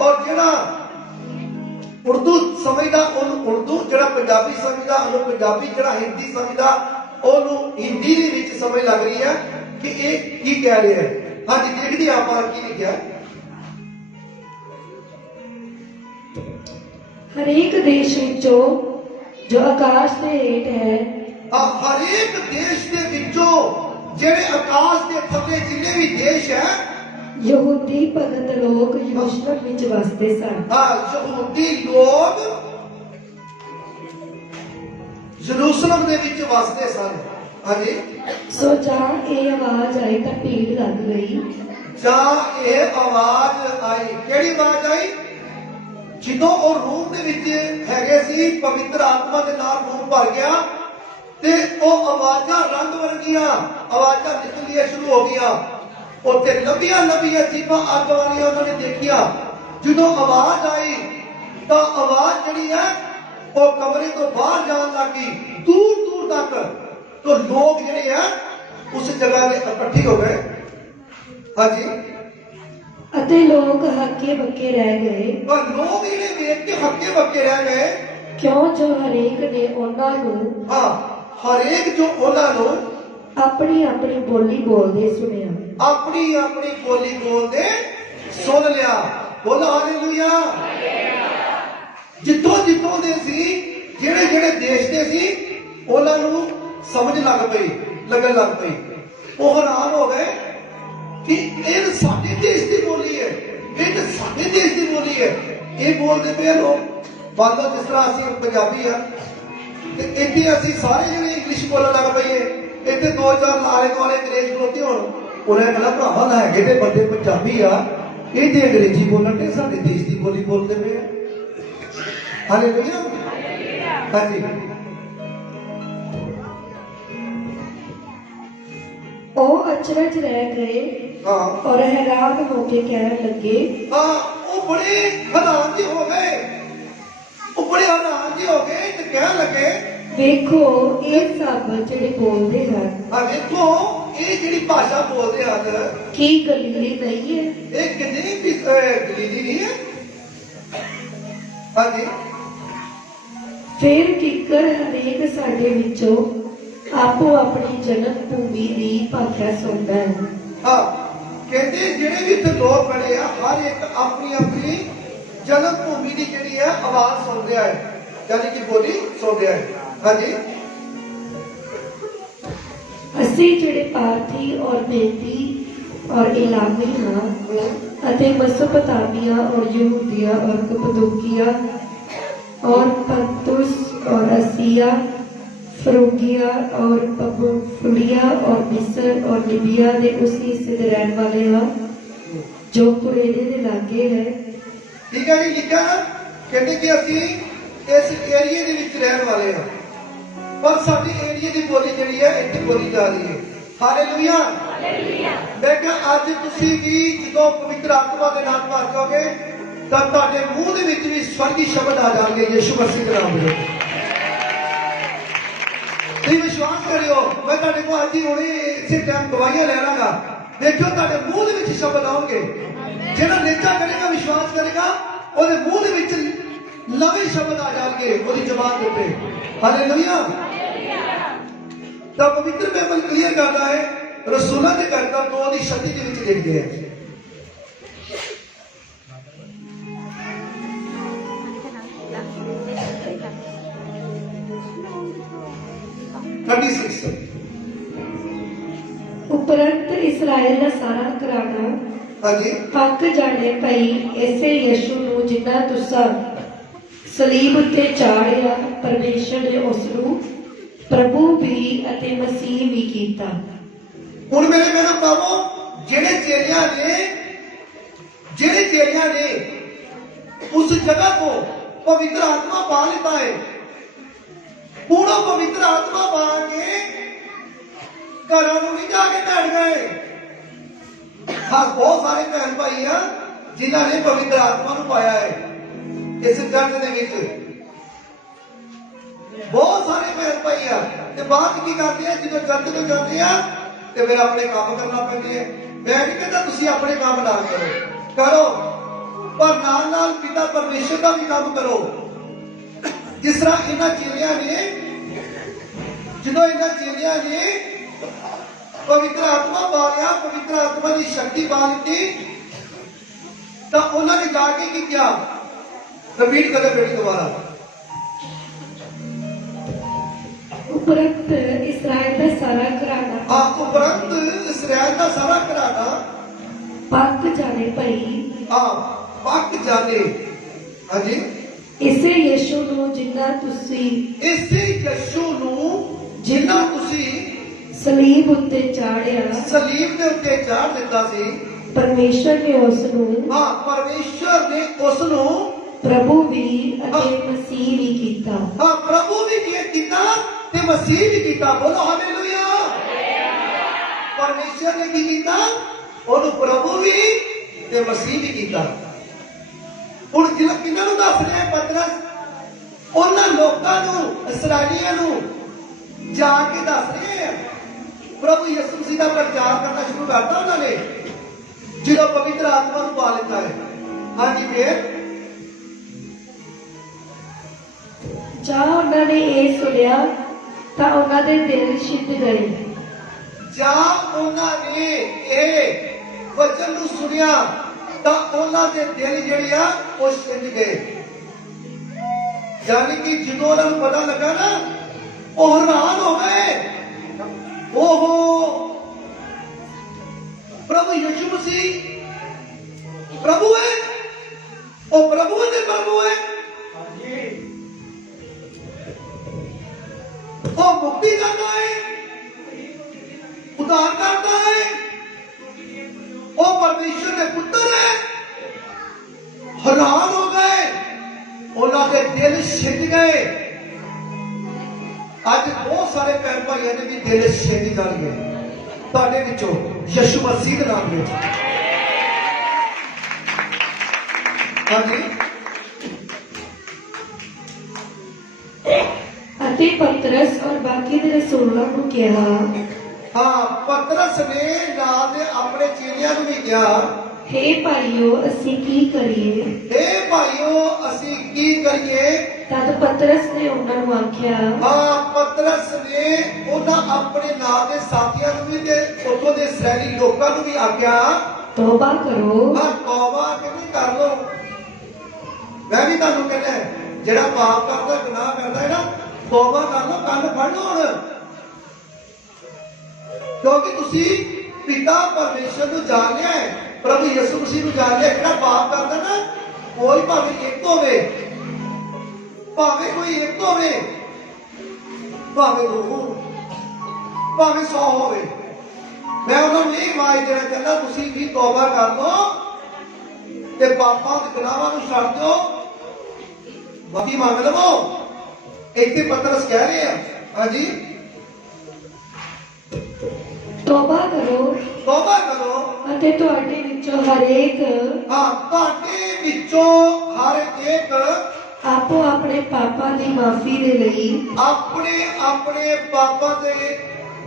ਔਰ ਜਿਹੜਾ ਉਰਦੂ ਸਮਝਦਾ ਉਹਨੂੰ ਉਰਦੂ, ਜਿਹੜਾ ਪੰਜਾਬੀ ਸਮਝਦਾ ਉਹਨੂੰ ਪੰਜਾਬੀ, ਜਿਹੜਾ ਹਿੰਦੀ ਸਮਝਦਾ ਉਹਨੂੰ ਹਿੰਦੀ ਦੇ ਵਿੱਚ ਸਮਝ ਲੱਗ ਰਹੀ ਹੈ ਕਿ ਇਹ ਕੀ ਕਹਿ ਰਿਹਾ ਹੈ। ਹਾਂਜੀ, ਦੇਖਦੇ ਆਪਾਂ ਕੀ ਲਿਖਿਆ। ਹਰੇਕ ਦੇਸ਼ ਵਿੱਚੋਂ ਜੋ ਆਕਾਸ਼ ਦੇ ਹੇਠ ਹੈ, ਹਰੇਕ ਦੇਸ਼ ਦੇ ਵਿੱਚੋਂ ਜਿਹੜੇ ਆਕਾਸ਼ ਦੇ ਥੱਲੇ ਜਿੰਨੇ ਵੀ ਦੇਸ਼ ਹੈ, ਯਹੂਦੀ ਭਗਤ ਲੋਕ ਯਰੂਸ਼ਲਮ ਵਿੱਚ ਵਸਦੇ ਸਨ। ਯਹੂਦੀ ਲੋਕ ਯਰੂਸ਼ਲਮ ਦੇ ਵਿੱਚ ਵਸਦੇ ਸਨ। ਹਾਂਜੀ। ਸੋ ਜਾਂ ਇਹ ਆਵਾਜ਼ ਆਈ ਤਾਂ ਭੀੜ ਲੱਗ ਗਈ। ਜਾਂ ਇਹ ਆਵਾਜ਼ ਆਈ। ਕਿਹੜੀ ਆਵਾਜ਼ ਆਈ? ਜਦੋਂ ਉਹ ਰੂਮ ਦੇ ਵਿੱਚ ਹੈਗੇ ਸੀ, ਪਵਿੱਤਰ ਆਤਮਾ ਦੇ ਨਾਲ ਰੂਮ ਭਰ ਗਿਆ ਤੇ ਉਹ ਆਵਾਜ਼ਾਂ ਰੰਗ ਵਰਗੀਆਂ ਆਵਾਜ਼ਾਂ ਨਿਕਲਣੀਆਂ ਸ਼ੁਰੂ ਹੋ ਗਈਆਂ। ਉੱਥੇ ਲੰਬੀਆਂ ਲੰਬੀਆਂ ਜੀਭਾਂ ਅੱਗ ਵਾਲੀਆਂ ਉਹਨਾਂ ਨੇ ਦੇਖੀਆਂ। ਜਦੋਂ ਆਵਾਜ਼ ਆਈ ਤਾਂ ਆਵਾਜ਼ ਜਿਹੜੀ ਹੈ ਉਹ ਕਮਰੇ ਤੋਂ ਬਾਹਰ ਜਾਣ ਲੱਗੀ, ਦੂਰ ਦੂਰ ਤੱਕ। ਤਾਂ ਲੋਕ ਜਿਹੜੇ ਆ ਉਸ ਜਗ੍ਹਾ ਤੇ ਇਕੱਠੇ ਹੋ ਗਏ। ਹਾਂਜੀ, ਅਤੇ ਲੋਕ ਹੱਕੇ ਬੱਕੇ ਰਹਿ ਗਏ, ਪਰ ਲੋਕ ਜਿਹੜੇ ਵੇਖ ਕੇ ਹੱਕੇ ਬੱਕੇ ਰਹਿ ਗਏ। ਕਿਉਂ ਜੋ ਹਰੇਕ ਨੇ ਉਹਨਾਂ ਨੂੰ ਹਾਂ, ਹਰੇਕ ਜੋ ਉਹਨਾਂ ਨੂੰ ਆਪਣੀ ਆਪਣੀ ਬੋਲੀ ਬੋਲਦੇ ਸੁਣਿਆ। ਆਪਣੀ ਆਪਣੀ ਬੋਲੀ ਬੋਲਦੇ ਸੁਣ ਲਿਆ। ਬੋਲੋ ਹਾਲੇਲੂਇਆ। ਜਿੱਥੋਂ ਜਿੱਥੋਂ ਦੇ ਸੀ, ਜਿਹੜੇ ਜਿਹੜੇ ਦੇਸ਼ ਦੇ ਸੀ, ਉਹਨਾਂ ਨੂੰ ਸਮਝ ਲੱਗਣ ਲੱਗ ਪਈ। ਉਹ ਹੈਰਾਨ ਹੋ ਗਏ ਕਿ ਇਹ ਸਾਡੇ ਦੇਸ਼ ਦੀ ਬੋਲੀ ਹੈ, ਇਹ ਸਾਡੇ ਦੇਸ਼ ਦੀ ਬੋਲੀ ਹੈ। ਇਹ ਬੋਲਦੇ ਪਏ ਲੋਕ। ਮੰਨ ਲਓ ਜਿਸ ਤਰ੍ਹਾਂ ਅਸੀਂ ਪੰਜਾਬੀ ਆ ਤੇ ਇੱਥੇ ਅਸੀਂ ਸਾਰੇ ਜਿਹੜੇ ਇੰਗਲਿਸ਼ ਬੋਲਣ ਲੱਗ ਪਈਏ। ਇੱਥੇ 2-4 ਆਲੇ ਦੁਆਲੇ ਅੰਗਰੇਜ਼ ਬੋਲਦੇ ਹੋਣ, ਉਹਨੇ ਕਹਿੰਦਾ ਭਰਾਵਾ ਲੈ ਕੇ ਤੇ ਬੰਦੇ ਪੰਜਾਬੀ ਆ, ਇਹ ਤੇ ਅੰਗਰੇਜ਼ੀ ਬੋਲਣ ਤੇ ਸਾਡੇ ਦੇਸ਼ ਦੀ ਬੋਲੀ ਬੋਲਦੇ ਪਏ ਆ। ਹਾਲੇਲੂਇਆ। ਹਾਂਜੀ, ਉਹ ਅਚਰਜ ਰਹਿ ਗਏ ਹਾਂ ਔਰ ਹੈਰਾਨ ਹੋ ਕੇ ਕਹਿਣ ਲੱਗੇ। ਹਾਂ, ਉਹ ਬੜੇ ਹੈਰਾਨ ਜਿਹੇ ਹੋ ਗਏ। ਉਹ ਬੜੇ ਹੈਰਾਨ ਜਿਹੇ ਹੋ ਗਏ ਤੇ ਕਹਿਣ ਲੱਗੇ, ਵੇਖੋ ਇਹ ਸਭ ਜਿਹੜੇ ਬੋਲਦੇ ਹਨ, ਆ ਵੇਖੋ ਇਹ ਜਿਹੜੀ ਭਾਸ਼ਾ ਬੋਲਦੇ ਹਨ, ਕੀ ਗਲੀਲੀ ਨਹੀਂ ਹੈ? ਇਹ ਕਿੰਨੀ ਵੀ ਗਲੀਲੀ ਨਹੀਂ ਹੈ। ਹਾਂਜੀ, ਫਿਰ ਕਿੱਕਰ ਹਰੇਕ ਸਾਡੇ ਵਿੱਚੋਂ ਆਪੋ ਆਪਣੀ ਜਨਮ ਭੂਮੀ ਦੀ ਭਾਸ਼ਾ ਸੁਣਦਾ ਹੈ। ਹਾਂ, ਕਹਿੰਦੇ ਜਿਹੜੇ ਵੀ ਇੱਥੇ ਲੋਕ ਬਣੇ ਆ, ਹਰ ਇੱਕ ਆਪਣੀ ਆਪਣੀ ਜਨਮ ਭੂਮੀ ਦੀ ਜਿਹੜੀ ਹੈ ਆਵਾਜ਼ ਸੁਣ ਰਿਹਾ ਹੈ, ਯਾਨੀ ਕਿ ਬੋਲੀ ਸੁਣ ਰਿਹਾ ਹੈ। ਹਾਂਜੀ, ਅਸੀਂ ਜਿਹੜੇ ਪਾਰਥੀ ਔਰ ਮੇਦੀ ਔਰ ਇਲਾਮੀ ਹਾਂ ਅਤੇ ਮਸੋਪੋਤਾਮੀਆ और यहूदिया और कप्पदोकिया और पंतुस और असिया फरूगिया और पबुलिया और मिस्र और लिबिया ਦੇ ਉਸ ਹਿੱਸੇ ਦੇ ਰਹਿਣ ਵਾਲੇ ਹਾਂ ਜੋ ਕੁਰੇਨੇ ਦੇ ਲਾਗੇ ਹੈ। ਠੀਕ ਹੈ ਜੀ, ਲਿਖਿਆ ਨਾ, ਕਹਿੰਦੇ ਕਿ ਅਸੀਂ ਇਸ ਏਰੀਏ ਦੇ ਵਿੱਚ ਰਹਿਣ ਵਾਲੇ ਹਾਂ, ਪਰ ਸਾਡੀ ਏਰੀਏ ਦੀ ਬੋਲੀ ਜਿਹੜੀ ਹੈ ਇੱਥੇ ਬੋਲੀ ਜਾ ਰਹੀ ਹੈ। ਹਾਲੇਲੂਇਆ। ਮੈਂ ਕਿਹਾ ਅੱਜ ਤੁਸੀਂ ਵੀ ਜਦੋਂ ਪਵਿੱਤਰ ਆਤਮਾ ਦੇ ਨਾਲ ਭਰ ਜਾਓਗੇ ਤਾਂ ਤੁਹਾਡੇ ਮੂੰਹ ਦੇ ਵਿੱਚ ਵੀ ਸਵਰਗੀ ਸ਼ਬਦ ਆ ਜਾਣਗੇ ਯਿਸੂ ਮਸੀਹ ਦੇ ਨਾਮ ਵਿੱਚ। ਤੁਸੀਂ ਵਿਸ਼ਵਾਸ ਕਰਿਓ, ਮੈਂ ਤੁਹਾਡੇ ਕੋਲ ਅੱਜ ਹੀ ਹੁਣੇ ਇਸੇ ਟਾਈਮ ਗਵਾਹੀਆਂ ਲੈ ਲਾਂਗਾ। ਦੇਖਿਓ ਤੁਹਾਡੇ ਮੂੰਹ ਦੇ ਵਿੱਚ ਸ਼ਬਦ ਆਉਣਗੇ। ਜਿਹੜਾ ਨੇਚਾ ਕਰੇਗਾ, ਵਿਸ਼ਵਾਸ ਕਰੇਗਾ, ਉਹਦੇ ਮੂੰਹ ਦੇ ਵਿੱਚ ਨਵੇਂ ਸ਼ਬਦ ਆ ਜਾਣਗੇ ਉਹਦੀ ਜ਼ਬਾਨ ਦੇ ਉੱਤੇ। ਹਾਲੇਲੂਇਆ। ਤਾਂ ਪਵਿੱਤਰ ਬਾਈਬਲ ਕਲੀਅਰ ਕਰਦਾ ਹੈ, ਰਸੂਲਾਂ ਦੇ ਕਰਤਾ 2 ਦੀ 36 ਦੇ ਵਿੱਚ ਲਿਖਦੇ ਹੈ। ਉਪਰੰਤ ਇਸਰਾਇਲ ਦਾ ਸਾਰਾ ਘਰਾਣਾ ਹਾਂਜੀ, ਪੱਕ ਜਾਣੇ ਪਈ ਐਸੇ ਯਿਸੂ ਨੂੰ ਜਿਨ੍ਹਾਂ ਤੁਸਾਂ ਸਲੀਬ ਉੱਤੇ ਚਾੜਿਆ, ਪਰਮੇਸ਼ਰ ਨੇ ਉਸ ਨੂੰ ਪ੍ਰਭੂ ਵੀ ਅਤੇ ਮਸੀਹ ਵੀ ਕੀਤਾ। ਹੁਣ ਮੇਰੇ ਮੈਨੂੰ ਕਹੋ, ਜਿਹੜੇ ਚੇਲਿਆਂ ਨੇ ਉਸ ਜਗ੍ਹਾ ਤੋਂ ਪਵਿੱਤਰ ਆਤਮਾ ਪਾ ਲਿੱਤਾ ਹੈ, ਹੁਣ ਉਹ ਪਵਿੱਤਰ ਆਤਮਾ ਪਾ ਕੇ ਘਰਾਂ ਨੂੰ ਨਹੀਂ ਜਾ ਕੇ ਬੈਠ ਗਏ। ਹਾਂ, ਬਹੁਤ ਸਾਰੇ ਭੈਣ ਭਾਈ ਆ ਜਿਨ੍ਹਾਂ ਨੇ ਪਵਿੱਤਰ ਆਤਮਾ ਨੂੰ ਪਾਇਆ ਹੈ ਇਸ ਚਰਚ ਦੇ ਵਿੱਚ। ਬਹੁਤ ਸਾਰੇ ਭੈਣ ਭਾਈ ਆ ਤੇ ਬਾਅਦ ਕੀ ਕਰਦੇ ਆ, ਜਦੋਂ ਚਰਚ ਤੋਂ ਜਾਂਦੇ ਆ ਤੇ ਫਿਰ ਆਪਣੇ ਕੰਮ ਕਰਨਾ ਪੈਂਦੇ ਆ। ਮੈਂ ਨਹੀਂ ਕਹਿੰਦਾ ਤੁਸੀਂ ਆਪਣੇ ਕੰਮ ਨਾ ਕਰੋ, ਪਰ ਨਾਲ ਨਾਲ ਪਿਤਾ ਪਰਮੇਸ਼ਰ ਦਾ ਵੀ ਕੰਮ ਕਰੋ। ਜਿਸ ਤਰ੍ਹਾਂ ਇਹਨਾਂ ਚੇਲਿਆਂ ਨੇ, ਜਦੋਂ ਇਹਨਾਂ ਚੇਲਿਆਂ ਨੇ ਪਵਿੱਤਰ ਆਤਮਾ ਪਾ ਲਿਆ, ਪਵਿੱਤਰ ਆਤਮਾ ਦੀ ਸ਼ਕਤੀ ਪਾ ਲਿੱਤੀ, ਤਾਂ ਉਹਨਾਂ ਨੇ ਜਾ ਕੇ ਕੀ ਕਿਹਾ? ਰਿਪੀਟ ਕਰੋ ਬੇਟੀ ਦੁਬਾਰਾ। ਉਪਰੰਤ ਇਸਰਾਇਲ ਦਾ ਸਾਰਾ ਘਰਾਣਾ ਉਪਰੰਤ ਇਸਰਾਇਲ ਦਾ ਸਾਰਾ ਘਰਾਣਾ ਪੱਕ ਜਾਣੇ ਪਈ ਪੱਕ ਜਾਣੇ। ਹਾਂਜੀ, ਇਸੇ ਯਿਸੂ ਨੂੰ ਜਿਨ੍ਹਾਂ ਤੁਸੀਂ ਸਲੀਬ ਉੱਤੇ ਚਾੜਿਆ, ਸਲੀਬ ਦੇ ਉੱਤੇ ਚਾੜ ਦਿੱਤਾ ਸੀ, ਪਰਮੇਸ਼ਰ ਨੇ ਉਸ ਨੂੰ ਪਰਮੇਸ਼ਰ ਨੇ ਉਸ ਨੂੰ ਪ੍ਰਭੂ ਵੀ ਅਤੇ ਮਸੀਹ ਵੀ ਕੀਤਾ। ਪ੍ਰਭੂ ਵੀ ਕੀਤਾ ਤੇ ਮਸੀਹ ਵੀ ਕੀਤਾ। ਬੋਲੋ ਹਾਲੇਲੂਇਆ। ਪਰਮੇਸ਼ਰ ਨੇ ਕੀ ਕੀਤਾ? ਉਹਨੂੰ ਪ੍ਰਭੂ ਵੀ ਤੇ ਮਸੀਹ ਵੀ ਕੀਤਾ। ਹੁਣ ਕਿਹਨਾਂ ਨੂੰ ਦੱਸ ਰਿਹਾ ਪਤਰਸ? ਉਹਨਾਂ ਲੋਕਾਂ ਨੂੰ, ਇਸਰਾਈਲੀਆਂ ਨੂੰ ਜਾ ਕੇ ਦੱਸ ਰਹੇ ਆ। ਪ੍ਰਭੂ ਯਿਸੂ ਮਸੀਹ ਦਾ ਪ੍ਰਚਾਰ ਕਰਨਾ ਸ਼ੁਰੂ ਕਰਤਾ ਉਹਨਾਂ ਨੇ ਜਦੋਂ ਪਵਿੱਤਰ ਆਤਮਾ ਨੂੰ ਪਾ ਲਿੱਤਾ ਹੈ। ਹਾਂਜੀ ਫੇਰ ਜਾਂ ਉਹਨਾਂ ਨੇ ਇਹ ਸੁਣਿਆ ਤਾਂ ਉਹਨਾਂ ਦੇ ਦਿਲ ਛਿੱਜ ਗਏ। ਜਾਂ ਉਹਨਾਂ ਨੇ ਇਹ ਵਚਨ ਨੂੰ ਸੁਣਿਆ ਤਾਂ ਉਹਨਾਂ ਦੇ ਦਿਲ ਜਿਹੜੇ ਆ ਉਹ ਛਿੱਜ ਗਏ। ਯਾਨੀ ਕਿ ਜਦੋਂ ਉਹਨਾਂ ਨੂੰ ਪਤਾ ਲੱਗਾ ਨਾ, ਉਹ ਹੈਰਾਨ ਹੋ ਗਏ। ਓਹੋ, ਪ੍ਰਭੂ ਯਿਸੂ ਮਸੀਹ ਪ੍ਰਭੂ ਹੈ, ਉਹ ਪ੍ਰਭੂ ਦੇ ਪ੍ਰਭੂ ਹੈ। ਉਹ ਮੁਕਤੀ ਕਰਦਾ ਹੈ, ਉਦਾਰ ਕਰਦਾ ਹੈ, ਉਹ ਪਰਮੇਸ਼ਰ ਦੇ ਪੁੱਤਰ ਹੈ। ਹੈਰਾਨ ਹੋ ਗਏ, ਉਹਨਾਂ ਦੇ ਦਿਲ ਛਿੱਜ ਗਏ। ਅੱਜ ਬਹੁਤ ਸਾਰੇ ਭੈਣ ਭਾਈਆਂ ਦੇ ਵੀ ਦਿਲ ਛਿੱਜ ਜਾਣਗੇ ਤੁਹਾਡੇ ਵਿੱਚੋਂ ਯਿਸੂ ਮਸੀਹ ਦੇ ਨਾਮ ਵਿੱਚ। ਹਾਂਜੀ, ਅਤੇ ਪਤਰਸ ਔਰ ਬਾਕੀ ਦੇ ਰਸੂਲਾਂ ਨੂੰ ਕਿਹਾ। ਹਾਂ, ਪਤਰਸ ਨੇ ਨਾਲ ਦੇ ਆਪਣੇ ਚੇਲਿਆਂ ਨੂੰ ਵੀ ਕਿਹਾ, ਹੇ ਭਾਈਓ ਅਸੀਂ ਕੀ ਕਰੀਏ? ਇਹ ਭਾਈਓ ਅਸੀਂ ਕੀ ਕਰੀਏ? ਤਦ ਪਤਰਸ ਨੇ ਉਹਨਾਂ ਨੂੰ ਆਖਿਆ। ਹਾਂ, ਪਤਰਸ ਨੇ ਉਹਨਾਂ ਆਪਣੇ ਨਾਲ ਦੇ ਸਾਥੀਆਂ ਨੂੰ ਵੀ ਤੇ ਉੱਥੋਂ ਦੇ ਇਸਰਾਏਲੀ ਲੋਕਾਂ ਨੂੰ ਵੀ ਆਖਿਆ, ਤੋਬਾ ਕਰੋ। ਹਾਂ, ਤੌਬਾ ਕਿਵੇਂ ਕਰ ਲੋ। ਮੈਂ ਵੀ ਤੁਹਾਨੂੰ ਕਹਿੰਦਾ, ਜਿਹੜਾ ਪਾਪ ਕਰਦਾ, ਗੁਨਾਹ ਕਰਦਾ ਹੈ ਨਾ, ਤੌਬਾ ਕਰ ਲੋ, ਕੰਨ ਫੜ ਲੋ ਹੁਣ। ਕਿਉਂਕਿ ਤੁਸੀਂ ਪਿਤਾ ਪਰਮੇਸ਼ਰ ਨੂੰ ਜਾਣ ਲਿਆ ਹੈ, ਪ੍ਰਭੂ ਯਿਸੂ ਮਸੀਹ ਨੂੰ ਜਾਣ ਲਿਆ। ਜਿਹੜਾ ਪਾਪ ਕਰਦਾ ਨਾ, ਕੋਈ ਭਾਵੇਂ ਇੱਕ ਹੋਵੇ, ਭਾਵੇਂ ਕੋਈ ਇੱਕ ਹੋਵੇ, ਭਾਵੇਂ ਦੋ, ਭਾਵੇਂ 100 ਹੋਵੇ, ਮੈਂ ਉਹਨਾਂ ਨੂੰ ਇਹ ਆਵਾਜ਼ ਦੇਣਾ ਚਾਹੁੰਦਾ, ਤੁਸੀਂ ਵੀ ਤੌਬਾ ਕਰ ਲਓ ਤੇ ਪਾਪਾਂ ਦੇ ਗੁਨਾਹਾਂ ਨੂੰ ਛੱਡ ਦਿਓ, ਮਾਫੀ ਮੰਗ ਲਵੋ। ਇੱਥੇ ਪਤਰਸ ਕਹਿ ਰਹੇ ਆ, ਹਾਂਜੀ, ਤੋਬਾ ਕਰੋ ਤੌਬਾ ਕਰੋ। ਅਤੇ ਤੁਹਾਡੇ ਵਿੱਚੋਂ ਹਰੇਕ ਹਾਂ, ਤੁਹਾਡੇ ਵਿੱਚੋਂ ਹਰ ਇੱਕ ਆਪੋ ਆਪਣੇ ਪਾਪਾਂ ਦੀ ਮਾਫੀ ਦੇ ਲਈ ਆਪਣੇ ਆਪਣੇ ਪਾਪਾਂ ਦੇ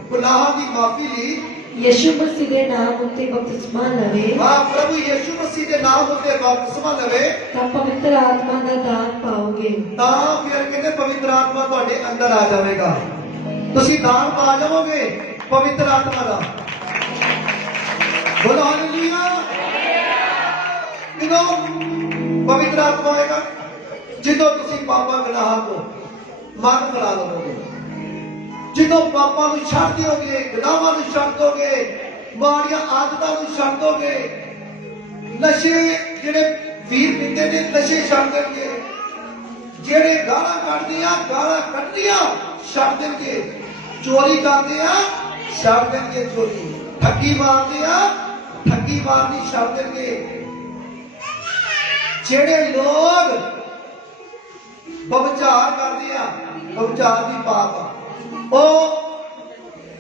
ਗੁਨਾਹਾਂ ਦੀ ਮਾਫੀ ਲਈ ਯਿਸੂ ਮਸੀਹ ਦੇ ਨਾਮ ਉੱਤੇ ਬਪਤਿਸਮਾ ਲਵੇ। ਹਾਂ, ਪ੍ਰਭੂ ਯਿਸੂ ਮਸੀਹ ਦੇ ਨਾਮ ਉੱਤੇ ਬਪਤਿਸਮਾ ਲਵੇ ਤਾਂ ਪਵਿੱਤਰ ਆਤਮਾ ਦਾ ਦਾਨ ਪਾਓਗੇ। ਤਾਂ ਫਿਰ ਕਹਿੰਦੇ ਪਵਿੱਤਰ ਆਤਮਾ ਤੁਹਾਡੇ ਅੰਦਰ ਆ ਜਾਵੇਗਾ। ਤੁਸੀਂ ਦਾਨ ਪਾ ਜਾਵੋਗੇ ਪਵਿੱਤਰ ਆਤਮਾ ਦਾ। ਬੋਲੋ ਹਾਲੇਲੂਇਆ। ਜਦੋਂ ਪਵਿੱਤਰ ਆਤਮਾ ਆਏਗਾ, ਜਦੋਂ ਤੁਸੀਂ ਪਾਪਾਂ ਗੁਨਾਹਾਂ ਤੋਂ ਮਨ ਬਣਾ ਲਵੋਗੇ, ਜਦੋਂ ਪਾਪਾਂ ਨੂੰ ਛੱਡ ਦਿਓਗੇ, ਗੁਨਾਹਾਂ ਨੂੰ ਛੱਡ ਦੋਗੇ, ਮਾੜੀਆਂ ਆਦਤਾਂ ਨੂੰ ਛੱਡ ਦੋਗੇ, ਨਸ਼ੇ ਜਿਹੜੇ ਵੀਰ ਪੀਂਦੇ ਨੇ ਨਸ਼ੇ ਛੱਡ ਦੇਣਗੇ, ਜਿਹੜੇ ਗਾਲਾਂ ਕੱਢਦੇ ਆ ਗਾਲਾਂ ਕੱਢਣੀਆਂ ਛੱਡ ਦੇਣਗੇ, ਚੋਰੀ ਕਰਦੇ ਆ ਛੱਡ ਦੇਣਗੇ ਚੋਰੀ, ਠੱਗੀ ਮਾਰਦੇ ਆ ਠੱਗੀ ਮਾਰਨੀ ਛੱਡ ਦੇਣਗੇ। ਜਿਹੜੇ ਲੋਕ ਬਵਚਾਰ ਕਰਦੇ ਆ, ਬਵਚਾਰ ਦੀ ਪਾਪ, ਉਹ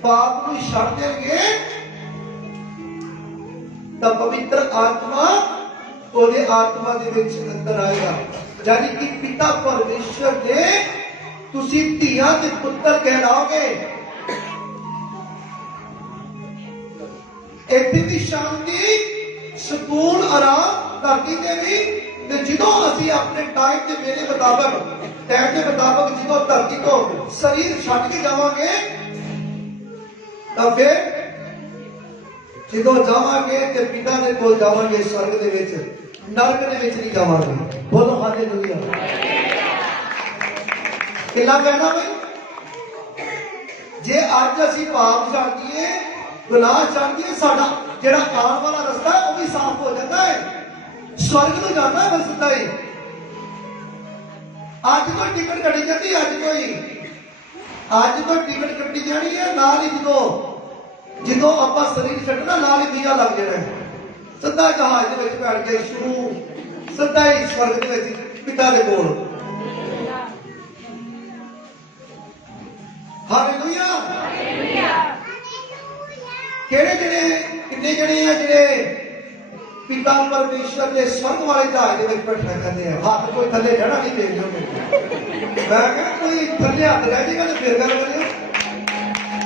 ਪਾਪ ਨੂੰ ਛੱਡ ਦੇਣਗੇ ਤਾਂ ਪਵਿੱਤਰ ਆਤਮਾ ਉਹਦੇ ਆਤਮਾ ਦੇ ਵਿੱਚ ਅੰਦਰ ਆਏਗਾ। ਯਾਨੀ ਕਿ ਪਿਤਾ ਪਰਮੇਸ਼ਰ ਦੇ ਤੁਸੀਂ ਧੀਆਂ ਤੇ ਪੁੱਤਰ ਕਹਿਲਾਓਗੇ। ਇੱਥੇ ਵੀ ਸ਼ਾਂਤੀ, ਸਕੂਨ, ਆਰਾਮ ਧਰਤੀ ਤੇ ਵੀ। ਤੇ ਜਦੋਂ ਅਸੀਂ ਆਪਣੇ ਟਾਈਮ ਦੇ ਵੇਲੇ ਮੁਤਾਬਕ, ਟਾਈਮ ਦੇ ਮੁਤਾਬਕ ਜਦੋਂ ਧਰਤੀ ਤੋਂ ਸਰੀਰ ਛੱਡ ਕੇ ਜਾਵਾਂਗੇ ਤਾਂ ਫਿਰ ਜਦੋਂ ਜਾਵਾਂਗੇ ਤੇ ਪਿਤਾ ਦੇ ਕੋਲ ਜਾਵਾਂਗੇ ਸਵਰਗ ਦੇ ਵਿੱਚ, ਨਰਕ ਦੇ ਵਿੱਚ ਨਹੀਂ ਜਾਵਾਂਗੇ। ਬੋਲੋ ਹਾਲੇਲੂਇਆ। ਕਿੰਨਾ ਕਹਿਣਾ ਬਈ, ਜੇ ਅੱਜ ਅਸੀਂ ਪਾਪ ਛੱਡ ਦਈਏ, ਗੁਨਾਹ ਛੱਡ ਦਈਏ, ਸਾਡਾ ਜਿਹੜਾ ਆਉਣ ਵਾਲਾ ਰਸਤਾ ਹੈ ਉਹ ਵੀ ਸਾਫ਼ ਹੋ ਜਾਂਦਾ ਹੈ, ਸਵਰਗ ਨੂੰ ਜਾਂਦਾ ਹੈ। ਸਿੱਧਾ ਹੀ ਅੱਜ ਕੋਈ ਟਿਕਟ ਕੱਢੀ ਜਾਂਦੀ, ਅੱਜ ਕੋਈ ਟਿਕਟ ਕੱਟੀ ਜਾਣੀ ਹੈ, ਨਾਲ ਹੀ ਜਦੋਂ ਆਪਾਂ ਸਰੀਰ ਛੱਡਣਾ ਨਾਲ ਹੀ ਵੀਜ਼ਾ ਲੱਗ ਜਾਣਾ ਹੈ। ਸਿੱਧਾ ਜਹਾਜ਼ ਦੇ ਵਿੱਚ ਬੈਠ ਕੇ ਸ਼ੁਰੂ, ਸਿੱਧਾ ਹੀ ਸਵਰਗ ਦੇ ਵਿੱਚ ਪਿਤਾ ਦੇ ਕੋਲ। ਹਾਲੇਲੂਇਆ। ਕਿਹੜੇ कितने जने हैं जिहड़े पिता परमेश्वर के स्वर्ग वाले जहाज में बैठना चाहते हैं? हाथ कोई थले रहना नहीं दे जो मैं क्या कोई थले हाथ रह जाएगा तो फिर गल करियो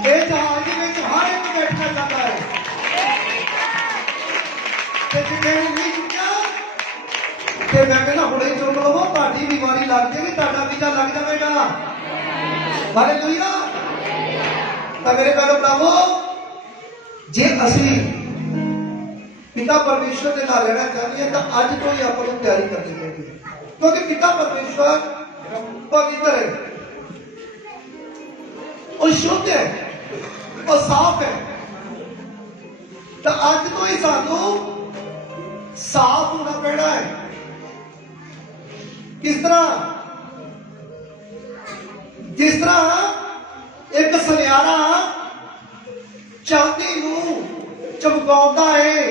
ये जहाज में हर एक बैठना चाहता है जिन्हें नहीं चुकिया ते मैं कहना हुणे चुक लवो तुहाडी बीमारी लग जाएगी तुहाडा वीजा लग जाएगा हालेलुया तो मेरे प्यारे भरावो जे असी पिता परमेश्वर के नाल रहना चाहते हैं तो अज तो ही आपको तैयारी करनी चाहिए क्योंकि पिता परमेश्वर पवित्र है और शुद्ध है और साफ है तो अज तो ही सानू साफ होना पैना है किस तरह जिस तरह एक सुनियारा चांदी नू चमकाउंदा है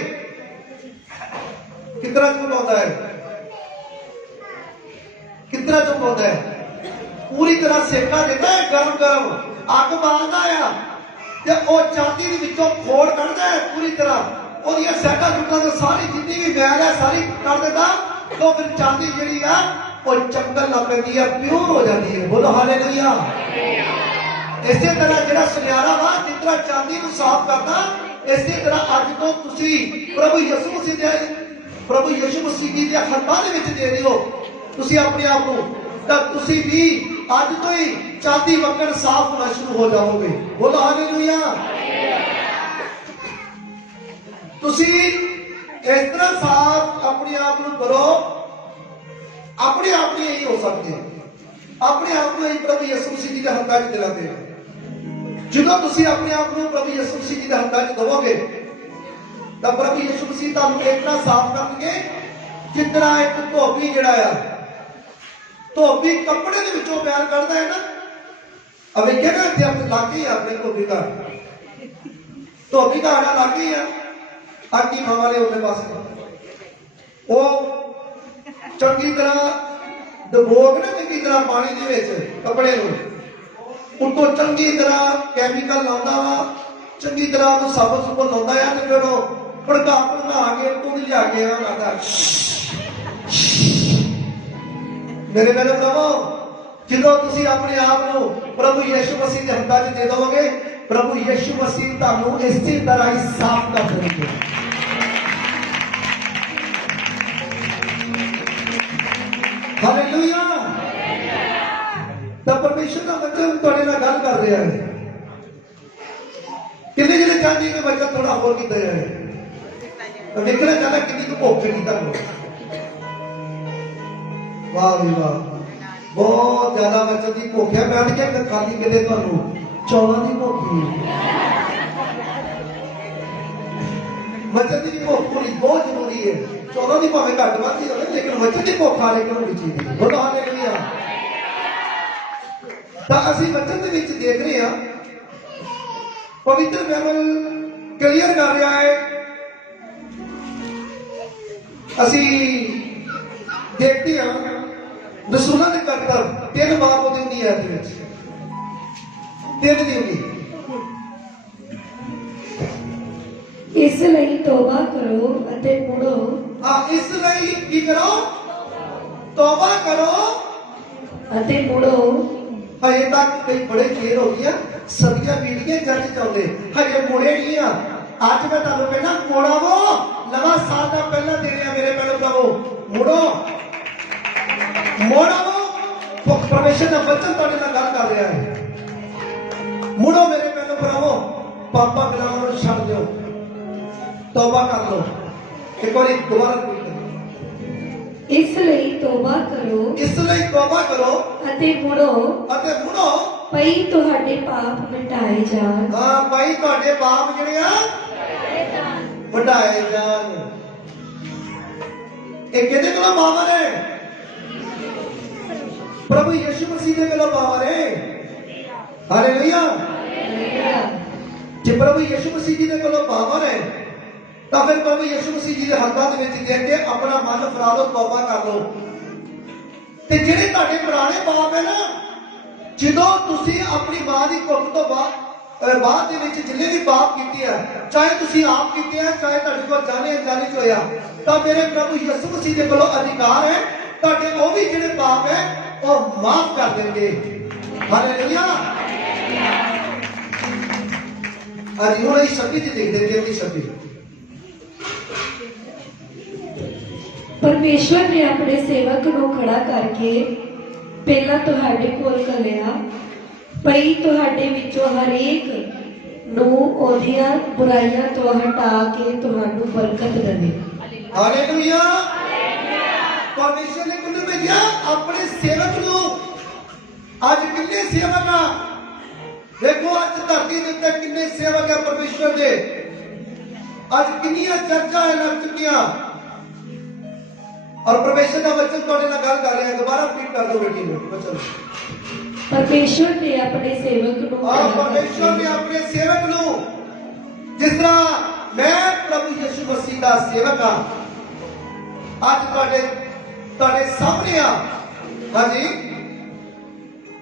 कितना चमकाउंदा है कितना चमकाउंदा है पूरी तरह सेका देता है गरम गरम अग बालदा है ते ओ चांदी दे विचों खोड़ कढदा है पूरी तरह ओदियां सैका जुटां तो सारी जितनी भी मैल है सारी कढ देता तो फिर चांदी जिहड़ी है वो चमकन लग पैंदी है प्योर हो जाती है बोलो हालेलुया इसी तरह जिहड़ा सुनियारा वा जिस तरह चांदी नूं साफ करदा इसी तरह अज तो तुसी प्रभु यीशु मसीह दे जी दे हत्थां दे विच दे दिओ तुसी अपने आप नूं तां तुसी भी अज तो ही चांदी वकण साफ होना शुरू हो जाओगे बोलो हालेलुया तुसी इस तरह साफ अपने आप नूं करो अपने आप नहीं हो सकते अपने आप को प्रभु यीशु मसीह जी दे हत्थां च दिलांगे ਜਦੋਂ ਤੁਸੀਂ ਆਪਣੇ ਆਪ ਨੂੰ ਪ੍ਰਭੂ ਯਿਸੂ ਮਸੀਹ ਜੀ ਦੇ ਹੱਥਾਂ 'ਚ ਦਵੋਗੇ ਤਾਂ ਪ੍ਰਭੂ ਯਿਸੂ ਮਸੀਹ ਤੁਹਾਨੂੰ ਇਤਨਾ ਸਾਫ਼ ਕਰਨਗੇ ਜਿਤਨਾ ਇੱਕ ਧੋਬੀ ਜਿਹੜਾ ਆ ਧੋਬੀ ਕੱਪੜੇ ਦੇ ਵਿੱਚੋਂ ਬਿਆਨ ਕਰਦਾ ਹੈ ਨਾ ਆ ਵੇਖੇਗਾ ਇੱਥੇ ਆਪਣੇ ਲਾਗੇ ਹੀ ਆਪਣੇ ਧੋਬੀ ਘਰ ਧੋਬੀ ਘਰ ਨਾਲ ਲਾਗੇ ਹੀ ਆ ਆਕੀ ਮਾਂ ਵਾਲੇ ਉਹਦੇ ਪਾਸੇ ਉਹ ਚੰਗੀ ਤਰ੍ਹਾਂ ਡਬੋਕ ਨਾ ਚੰਗੀ ਤਰ੍ਹਾਂ ਪਾਣੀ ਦੇ ਵਿੱਚ ਕੱਪੜੇ ਨੂੰ उनको चंगी तरह कैमिकल लाता वा चंगी तरह तो साबुन सुबुन लाता है तो फिर भड़का भड़का के तुम लिया के लाता मेरे मेरे प्रभु जो तुसी अपने आप को प्रभु यीशु मसीह के हत्थां च दे दोगे प्रभु यीशु मसीह तुहानू इसी तरह ही साफ कर देंगे हालेलुया तो परमेश्वर का बच्चा थोड़े नाल गल कर रहा है किन्ने जिले चाहते कि बच्चा थोड़ा होर किया जाए तो निकलना चाहता किन्नी को भुख नहीं था वाह भी वाह बहुत ज्यादा बच्चों की भुख है मैं क्या खाली किते तुहानू चौलां की भुख बच्चों की भुख होनी बहुत जरूरी है चौलां की भावें घट वध ही होवे लेकिन बच्चों की भुख हर एक होनी चाहिए बोलो हालेलुया ਤਾਂ ਅਸੀਂ ਬਚਨ ਦੇ ਵਿੱਚ ਦੇਖ ਰਹੇ ਹਾਂ ਪਵਿੱਤਰ ਬਾਈਬਲ ਕਲੀਅਰ ਕਰ ਰਿਹਾ ਹੈ ਅਸੀਂ ਦੇਖਦੇ ਹਾਂ ਰਸੂਲਾਂ ਦੇ ਕਰਤੱਵ ਤਿੰਨ ਬਾਬ ਉਹਦੀ ਹੁੰਦੀ ਹੈ ਦੇ ਵਿੱਚ ਤਿੰਨ ਦੀ ਹੁੰਦੀ ਇਸ ਲਈ ਤੋਬਾ ਕਰੋ ਅਤੇ ਮੁੜੋ ਇਸ ਲਈ ਕੀ ਕਰੋ ਤੋਬਾ ਕਰੋ ਅਤੇ ਮੁੜੋ हजे तक कई बड़े चेर हो गई सदियां पीढ़ियां चर्च चाहते हजे मुड़े नहीं अज मैं तुहानू कहना मुड़ावो नवा साल का पहला दिन है मेरे पहले प्रभु मुड़ो मुड़ावो परमेश्वर का वचन तुहाडे नाल गल कर रहा है मुड़ो मेरे पहले प्रभु पापा गुनाहां नूं छड्ड दिओ तौबा कर लो एक बार दोबारा इस ਲਈ ਤੋਬਾ ਕਰੋ ਅਤੇ ਮੁੜੋ ਭਈ ਤੁਹਾਡੇ ਪਾਪ ਮਿਟਾਏ ਜਾਣ ਹਾਂ ਭਾਈ ਤੁਹਾਡੇ ਪਾਪ ਜਿਹੜੇ ਆ ਮਿਟਾਏ ਜਾਣ ਇਹ ਕਿਹਦੇ ਕੋਲੋਂ ਪਾਵਰ ਹੈ ਪ੍ਰਭੂ ਯਿਸੂ ਮਸੀਹ ਦੇ ਕੋਲੋਂ ਪਾਵਰ ਹੈ ਹਾਲੇਲੂਇਆ ਜੇ ਪ੍ਰਭੂ ਯਿਸੂ ਮਸੀਹ ਜੀ ਦੇ ਕੋਲੋਂ ਪਾਵਰ ਹੈ ਤਾਂ ਫਿਰ ਪ੍ਰਭੂ ਯਿਸੂ ਮਸੀਹ ਜੀ ਦੇ ਹੱਥਾਂ ਦੇ ਵਿੱਚ ਦੇ ਕੇ ਆਪਣਾ ਮਨ ਫਰਾ ਲਓ ਤੌਬਾ ਕਰ ਲਓ ਤੇ ਜਿਹੜੇ ਤੁਹਾਡੇ ਪੁਰਾਣੇ ਪਾਪ ਹੈ ਨਾ ਜਦੋਂ ਤੁਸੀਂ ਆਪਣੀ ਮਾਂ ਦੀ ਕੁੱਖ ਤੋਂ ਬਾਅਦ ਬਾਅਦ ਦੇ ਵਿੱਚ ਜਿੰਨੇ ਵੀ ਪਾਪ ਕੀਤੇ ਆ, ਚਾਹੇ ਤੁਸੀਂ ਆਪ ਕੀਤੇ ਆ, ਚਾਹੇ ਤੁਹਾਡੇ ਕੋਲ ਜਾਣੇ ਅਣਜਾਣੇ ਚ ਹੋਇਆ, ਤਾਂ ਮੇਰੇ ਪ੍ਰਭੂ ਯਿਸੂ ਮਸੀਹ ਦੇ ਕੋਲੋਂ ਅਧਿਕਾਰ ਹੈ ਤੁਹਾਡੇ ਉਹ ਵੀ ਜਿਹੜੇ ਪਾਪ ਹੈ ਉਹ ਮਾਫ ਕਰ ਦੇਣਗੇ। ਹਾਲੇਲੂਇਆ। ਅੱਜ ਹੁਣ ਇਹ ਸ਼ਬਦ ਦੇਖਦੇ ਕਿ ਇਹ ਸ਼ਬਦ ਪਰਮੇਸ਼ਵਰ ਨੇ ਆਪਣੇ ਸੇਵਕ ਨੂੰ ਖੜਾ ਕਰਕੇ ਪਹਿਲਾਂ ਤੁਹਾਡੇ ਕੋਲ ਘੱਲਿਆ, ਭਈ ਤੁਹਾਡੇ ਵਿੱਚੋਂ ਹਰੇਕ ਨੂੰ ਉਹਦੀਆਂ ਬੁਰਾਈਆਂ ਤੋਂ ਹਟਾ ਕੇ ਤੁਹਾਨੂੰ ਬਰਕਤ ਦੇਵੇ। ਹਾਲੇਲੂਇਆ। ਪਰਮੇਸ਼ਵਰ ਨੇ ਕਿਹਨੂੰ ਭੇਜਿਆ? ਆਪਣੇ ਸੇਵਕ ਨੂੰ। ਅੱਜ ਕਿੰਨੇ ਸੇਵਕ ਆ? ਦੇਖੋ ਅੱਜ ਧਰਤੀ ਦੇ ਉੱਤੇ ਕਿੰਨੇ ਸੇਵਕ ਆ ਪਰਮੇਸ਼ਵਰ ਦੇ। ਅੱਜ ਕਿੰਨੀਆਂ ਚਰਚਾਂ ਲੱਗ ਚੁੱਕੀਆਂ। और परमेश्वर का वचन थोड़े ना गल कर रहे हैं, दोबारा रिपीट कर दो बेटी को वचन। परमेश्वर ने अपने सेवक को, परमेश्वर ने अपने सेवक को, जिस तरह मैं प्रभु यीशु मसीह का सेवक हाँ, आज ਤੁਹਾਡੇ सामने हाँ। हाँ जी,